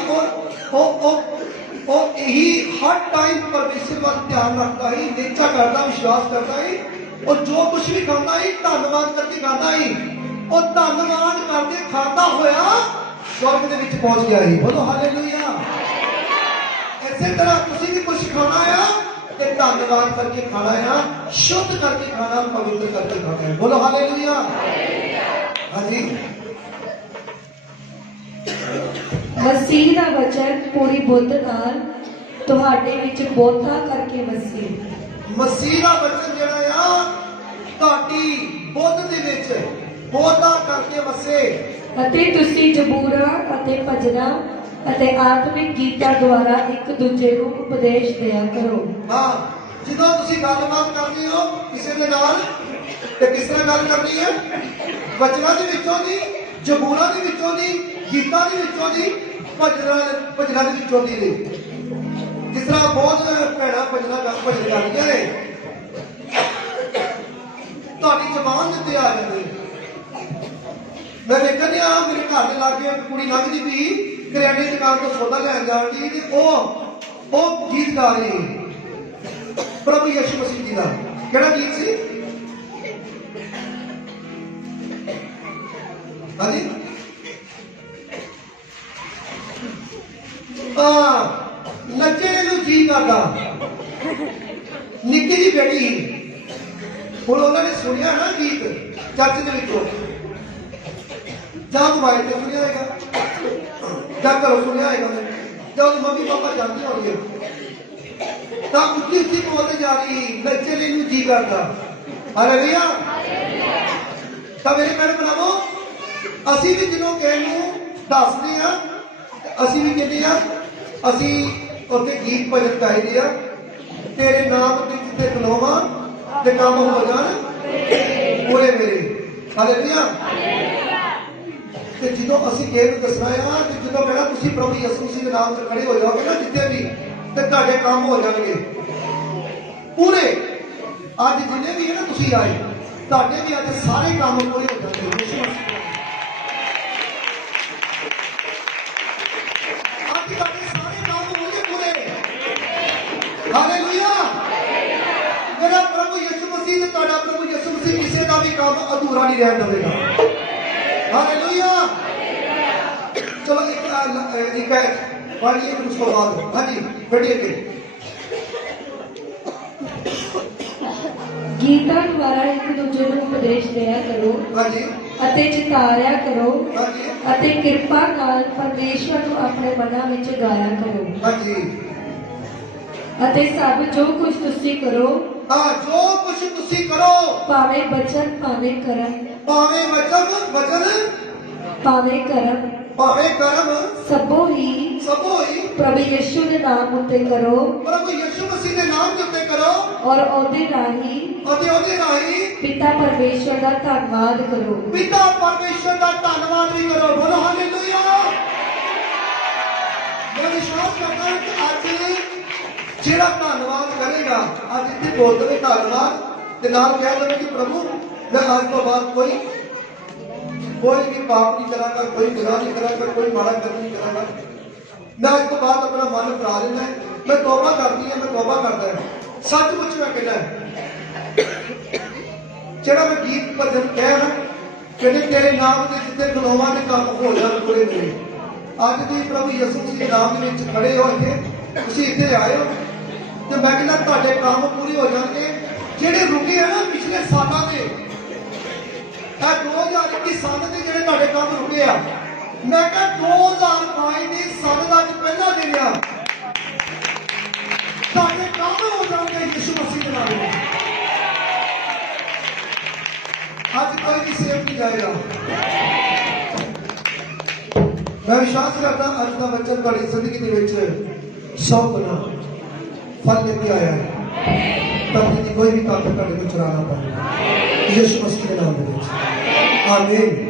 ਉਹ ਇਹੀ ਹਰ ਟਾਈਮ ਪਰਮੇਸ਼ਰ ਵੱਲ ਧਿਆਨ ਰੱਖਦਾ ਹੀ ਨੇਚਾ ਕਰਦਾ ਵਿਸ਼ਵਾਸ ਕਰਦਾ ਹੀ ਉਹ ਜੋ ਕੁਝ ਵੀ ਖਾਂਦਾ ਹੀ ਧੰਨਵਾਦ ਕਰਕੇ ਖਾਂਦਾ ਹੀ ਉਹ ਧੰਨਵਾਦ ਕਰਕੇ ਖਾਂਦਾ ਹੋਇਆ ਸਵਰਗ ਦੇ ਵਿੱਚ ਪਹੁੰਚ ਗਿਆ ਹੀ ਬੋਲੋ ਹਾਲੇਲੂਇਆ ਇਸੇ ਤਰ੍ਹਾਂ ਤੁਸੀਂ ਵੀ ਕੁਝ ਖਾਣਾ ਆ ਤੇ ਧੰਨਵਾਦ ਕਰਕੇ ਖਾਣਾ ਆ ਸ਼ੁੱਧ ਕਰਕੇ ਖਾਣਾ ਪਵਿੱਤਰ ਕਰਕੇ ਖਾਣਾ ਹੈ ਬੋਲੋ ਹਾਲੇਲੂਇਆ ਹਾਂਜੀ ਮਸੀਹ ਦਾ ਵਚਨ ਪੂਰੀ ਬੁੱਧ ਨਾਲ ਤੁਹਾਡੇ ਵਿੱਚ ਬੋਧਾ ਕਰਕੇ ਵਸੇ ਮਸੀਹ ਦਾ ਵਚਨ ਜਿਹੜਾ ਆ ਤੁਹਾਡੀ ਬੁੱਧ ਦੇ ਵਿੱਚ ਬੋਧਾ ਕਰਕੇ ਵਸੇ ਅਤੇ ਤੁਸੀਂ ਜ਼ਬੂਰਾਂ ਅਤੇ ਭਜਨਾਂ ਅਤੇ ਆਤਮਿਕ ਗੀਤਾਂ ਦੁਆਰਾ ਇੱਕ ਦੂਜੇ ਨੂੰ ਉਪਦੇਸ਼ ਦਿਆ ਕਰੋ ਹਾਂ ਜਦੋਂ ਤੁਸੀਂ ਗੱਲਬਾਤ ਕਰਦੇ ਹੋ ਕਿਸੇ ਦੇ ਨਾਲ ਤੇ ਕਿਸ ਤਰ੍ਹਾਂ ਗੱਲ ਕਰਨੀ ਹੈ ਵਚਨਾਂ ਦੇ ਵਿੱਚੋਂ ਦੀ ਜ਼ਬੂਰਾਂ ਦੇ ਵਿੱਚੋਂ ਦੀ ਗੀਤਾਂ ਦੇ ਵਿੱਚੋਂ ਦੀ ਭਜਨਾਂ ਦੇ ਵਿੱਚੋਂ ਦੀ ਨੇ ਜਿਸ ਤਰ੍ਹਾਂ ਬਹੁਤ ਭੈਣਾਂ ਭਜਨ ਗਾਉਂਦੀਆਂ ਨੇ ਤੁਹਾਡੀ ਜ਼ਬਾਨ ਦੇ ਉੱਤੇ ਆ ਜਾਂਦੇ ਮੈਂ ਵੇਖਿਆ ਮੇਰੇ ਘਰ ਦੇ ਲਾਗੇ ਇੱਕ ਕੁੜੀ ਲੰਘਦੀ ਪਈ ਕਰਿਆਨੇ ਦੀ ਦੁਕਾਨ ਤੋਂ ਸੌਦਾ ਲੈਣ ਜਾਂਦੀ ਤੇ ਉਹ ਗੀਤ ਗਾ ਰਹੀ ਪ੍ਰਭੂ ਯਿਸੂ ਮਸੀਹ ਜੀ ਦਾ ਕਿਹੜਾ ਗੀਤ ਸੀ ਹਾਂਜੀ ਨੱਚੇ ਨੂੰ ਜੀ ਕਰਦਾ ਨਿੱਕੀ ਜਿਹੀ ਬੇਟੀ ਹੁਣ ਉਹਨਾਂ ਨੇ ਸੁਣਿਆ ਨਾ ਗੀਤ ਚਰਚ ਦੇ ਵਿੱਚੋਂ ਜਾਂ ਮੋਬਾਈਲ ਤੇ ਸੁਣਿਆ ਹੋਏਗਾ ਜਾਂ ਘਰੋਂ ਸੁਣਿਆ ਹੋਏਗਾ ਜਦ ਮੰਮੀ ਪਾਪਾ ਜਾਂਦੇ ਹੋਣਗੇ ਤਾਂ ਉੱਚੀ ਉੱਚੀ ਬੋਲਦੇ ਜਾ ਰਹੀ ਨੱਚੇ ਨੂੰ ਜੀ ਕਰਦਾ ਹਾਲੇਲੂਇਆ ਤਾਂ ਮੇਰੇ ਭੈਣ ਭਰਾਵੋ ਅਸੀਂ ਵੀ ਜਦੋਂ ਕਿਸੇ ਨੂੰ ਦੱਸਦੇ ਆ, ਅਸੀਂ ਵੀ ਕਹਿੰਦੇ ਆ, ਅਸੀਂ ਉੱਥੇ ਗੀਤ ਭਜਨ ਗਾਈਦੇ ਆ, ਤੇਰੇ ਨਾਮ ਤੇ ਜਿੱਥੇ ਖਲੋਵਾਂ ਤੇ ਕੰਮ ਹੋ ਜਾਣ ਪੂਰੇ ਮੇਰੇ। ਹਾਲੇਲੂਇਆ। ਤੇ ਜਦੋਂ ਅਸੀਂ ਕਿਸੇ ਨੂੰ ਦੱਸਣਾ ਆ, ਤੇ ਜਦੋਂ ਕਹਿਣਾ ਤੁਸੀਂ ਪ੍ਰਭੂ ਯਿਸੂ ਮਸੀਹ ਦੇ ਨਾਮ ਤੇ ਖੜੇ ਹੋ ਜਾਓਗੇ ਨਾ ਜਿੱਥੇ ਵੀ, ਤੇ ਤੁਹਾਡੇ ਕੰਮ ਹੋ ਜਾਣਗੇ ਪੂਰੇ। ਅੱਜ ਜਿੰਨੇ ਵੀ ਹੈ ਨਾ ਤੁਸੀਂ ਆਏ, ਤੁਹਾਡੇ ਵੀ ਅੱਜ ਸਾਰੇ ਕੰਮ ਪੂਰੇ ਹੋ ਜਾਣਗੇ ਯਿਸੂ ਮਸੀਹ। ਅੱਜ ਤੁਹਾਡੇ ਸਾਰੇ ਕੰਮ ਹੋਣਗੇ ਪੂਰੇ। ਹਾਲੇਲੂਇਆ। ਮੇਰਾ ਪ੍ਰਭੂ ਯਿਸੂ ਮਸੀਹ ਤੇ ਤੁਹਾਡਾ ਪ੍ਰਭੂ ਯਿਸੂ ਮਸੀਹ ਕਿਸੇ ਦਾ ਵੀ ਕੰਮ ਅਧੂਰਾ ਨਹੀਂ ਰਹਿਣ ਦੇਵੇਗਾ। ਹਾਲੇਲੂਇਆ। ਚਲੋ ਇੱਕ ਪੜ੍ਹੀਏ ਫਿਰ ਉਸ ਤੋਂ ਬਾਅਦ ਹਾਂਜੀ ਬੈਠੀਏ ਅੱਗੇ। ਗੀਤਾਂ ਦੁਆਰਾ ਇੱਕ ਦੂਜੇ ਨੂੰ ਉਪਦੇਸ਼ ਦਿਆ ਕਰੋ ਹਾਂਜੀ ਅਤੇ ਚਿਤਾਰਿਆ ਕਰੋ ਹਾਂਜੀ ਅਤੇ ਕਿਰਪਾ ਨਾਲ ਪਰਮੇਸ਼ਵਰ ਨੂੰ ਆਪਣੇ ਮਨਾਂ ਵਿੱਚ ਗਾਇਆ ਕਰੋ। ਹਾਂਜੀ। ਅਤੇ ਸਭ ਜੋ ਕੁਝ ਤੁਸੀਂ ਕਰੋ, ਹਾਂ ਜੋ ਕੁਝ ਤੁਸੀਂ ਕਰੋ, ਭਾਵੇਂ ਬਚਨ ਭਾਵੇਂ ਕਰਮ, ਭਾਵੇਂ ਵਚਨ ਭਾਵੇਂ ਕਰਮ, ਭਾਵੇਂ ਕਰਮ, ਸਭੋ ਹੀ ਪ੍ਰਭੂ ਯਿਸੂ ਦੇ ਨਾਮ ਉੱਤੇ ਕਰੋ, ਪ੍ਰਭੂ ਯਿਸੂ ਮਸੀਹ ਦੇ ਨਾਮ ਦੇ ਉੱਤੇ ਕਰੋ, ਔਰ ਉਹਦੇ ਰਾਹੀਂ ਅਤੇ ਉਹਦੇ ਰਾਹੀਂ ਪਿਤਾ ਪਰਮੇਸ਼ਵਰ ਦਾ ਧੰਨਵਾਦ ਕਰੋ। ਪਿਤਾ ਪਰਮੇਸ਼ਵਰ ਦਾ ਧੰਨਵਾਦ ਵੀ ਕਰੋ। ਬੋਲੋ ਹਾਲੇਲੂਇਆ। ਮੈਂ ਵਿਸ਼ਵਾਸ ਕਰਦਾ ਹਾਂ ਕਿ ਅੱਜ ਜਿਹੜਾ ਧੰਨਵਾਦ ਕਰੇਗਾ, ਅੱਜ ਇੱਥੇ ਬੋਲ ਦੇਵੇ ਧੰਨਵਾਦ ਤੇ ਨਾਲ ਕਹਿ ਦੇਵੇ ਕਿ ਪ੍ਰਭੂ ਮੈਂ ਅੱਜ ਤੋਂ ਬਾਅਦ ਕੋਈ ਵੀ ਪਾਪ ਨਹੀਂ ਕਰਾਂਗਾ, ਕੋਈ ਗੁਨਾਹ ਨਹੀਂ ਕਰਾਂਗਾ, ਕੋਈ ਮਾੜਾ ਕੰਮ ਨਹੀਂ ਕਰਾਂਗਾ। ਮੈਂ ਅੱਜ ਤੋਂ ਬਾਅਦ ਆਪਣਾ ਮਨ ਫਰਾ ਲੈਣਾ, ਮੈਂ ਤੋਬਾ ਕਰਦੀ ਹਾਂ, ਮੈਂ ਤੋਬਾ ਕਰਦਾ ਹਾਂ। ਸੱਚਮੁੱਚ ਮੈਂ ਕਹਿੰਦਾ ਜਿਹੜਾ ਮੈਂ ਗੀਤ ਭਜਨ ਕਹਿ ਨਾ, ਕਹਿੰਦੇ ਤੇਰੇ ਨਾਮ ਦੇ ਜਿੱਥੇ ਖਲੋਵਾਂ ਦੇ ਕੰਮ ਹੋ ਜਾਣ ਪੂਰੇ ਮੇਰੇ। ਅੱਜ ਤੁਸੀਂ ਪ੍ਰਭੂ ਯਿਸੂ ਮਸੀਹ ਦੇ ਨਾਮ ਦੇ ਵਿੱਚ ਖੜੇ ਹੋ ਕੇ ਤੁਸੀਂ ਇੱਥੇ ਆਏ ਹੋ, ਤੇ ਮੈਂ ਕਹਿੰਦਾ ਤੁਹਾਡੇ ਕੰਮ ਪੂਰੇ ਹੋ ਜਾਣਗੇ ਜਿਹੜੇ ਰੁਕੇ ਆ ਨਾ ਪਿਛਲੇ ਸਾਲਾਂ ਦੇ। 2021 ਸਾਲ ਦੇ ਜਿਹੜੇ ਤੁਹਾਡੇ ਕੰਮ ਰੁਕੇ ਆ, ਮੈਂ ਕਿਹਾ 2022 ਦੇ ਸਾਲ ਦਾ ਅੱਜ ਪਹਿਲਾ ਦਿਨ ਆ, ਤੁਹਾਡੇ ਕੰਮ ਹੋ ਜਾਣਗੇ ਯਿਸੂ ਮਸੀਹ ਦੇ ਨਾਮ ਨਾਲ। ਅੱਜ ਕੋਈ ਵੀ ਸੇਵ ਨਹੀਂ ਜਾਏਗਾ। ਮੈਂ ਵਿਸ਼ਵਾਸ ਕਰਦਾ ਅੱਜ ਦਾ ਬੱਚਾ ਤੁਹਾਡੀ ਜ਼ਿੰਦਗੀ ਦੇ ਵਿੱਚ 100 ਗੁਣਾ ਫਲ ਲੈ ਕੇ ਆਇਆ ਹੈ। ਧਰਤੀ ਦੀ ਕੋਈ ਵੀ ਤਾਕਤ ਤੁਹਾਡੇ ਕੋਲ ਚੁਰਾ ਨਾ ਪਾਏ ਯਿਸੂ ਮਸੀਹ ਦੇ ਨਾਮ ਦੇ ਵਿੱਚ। ਆਮੀਨ।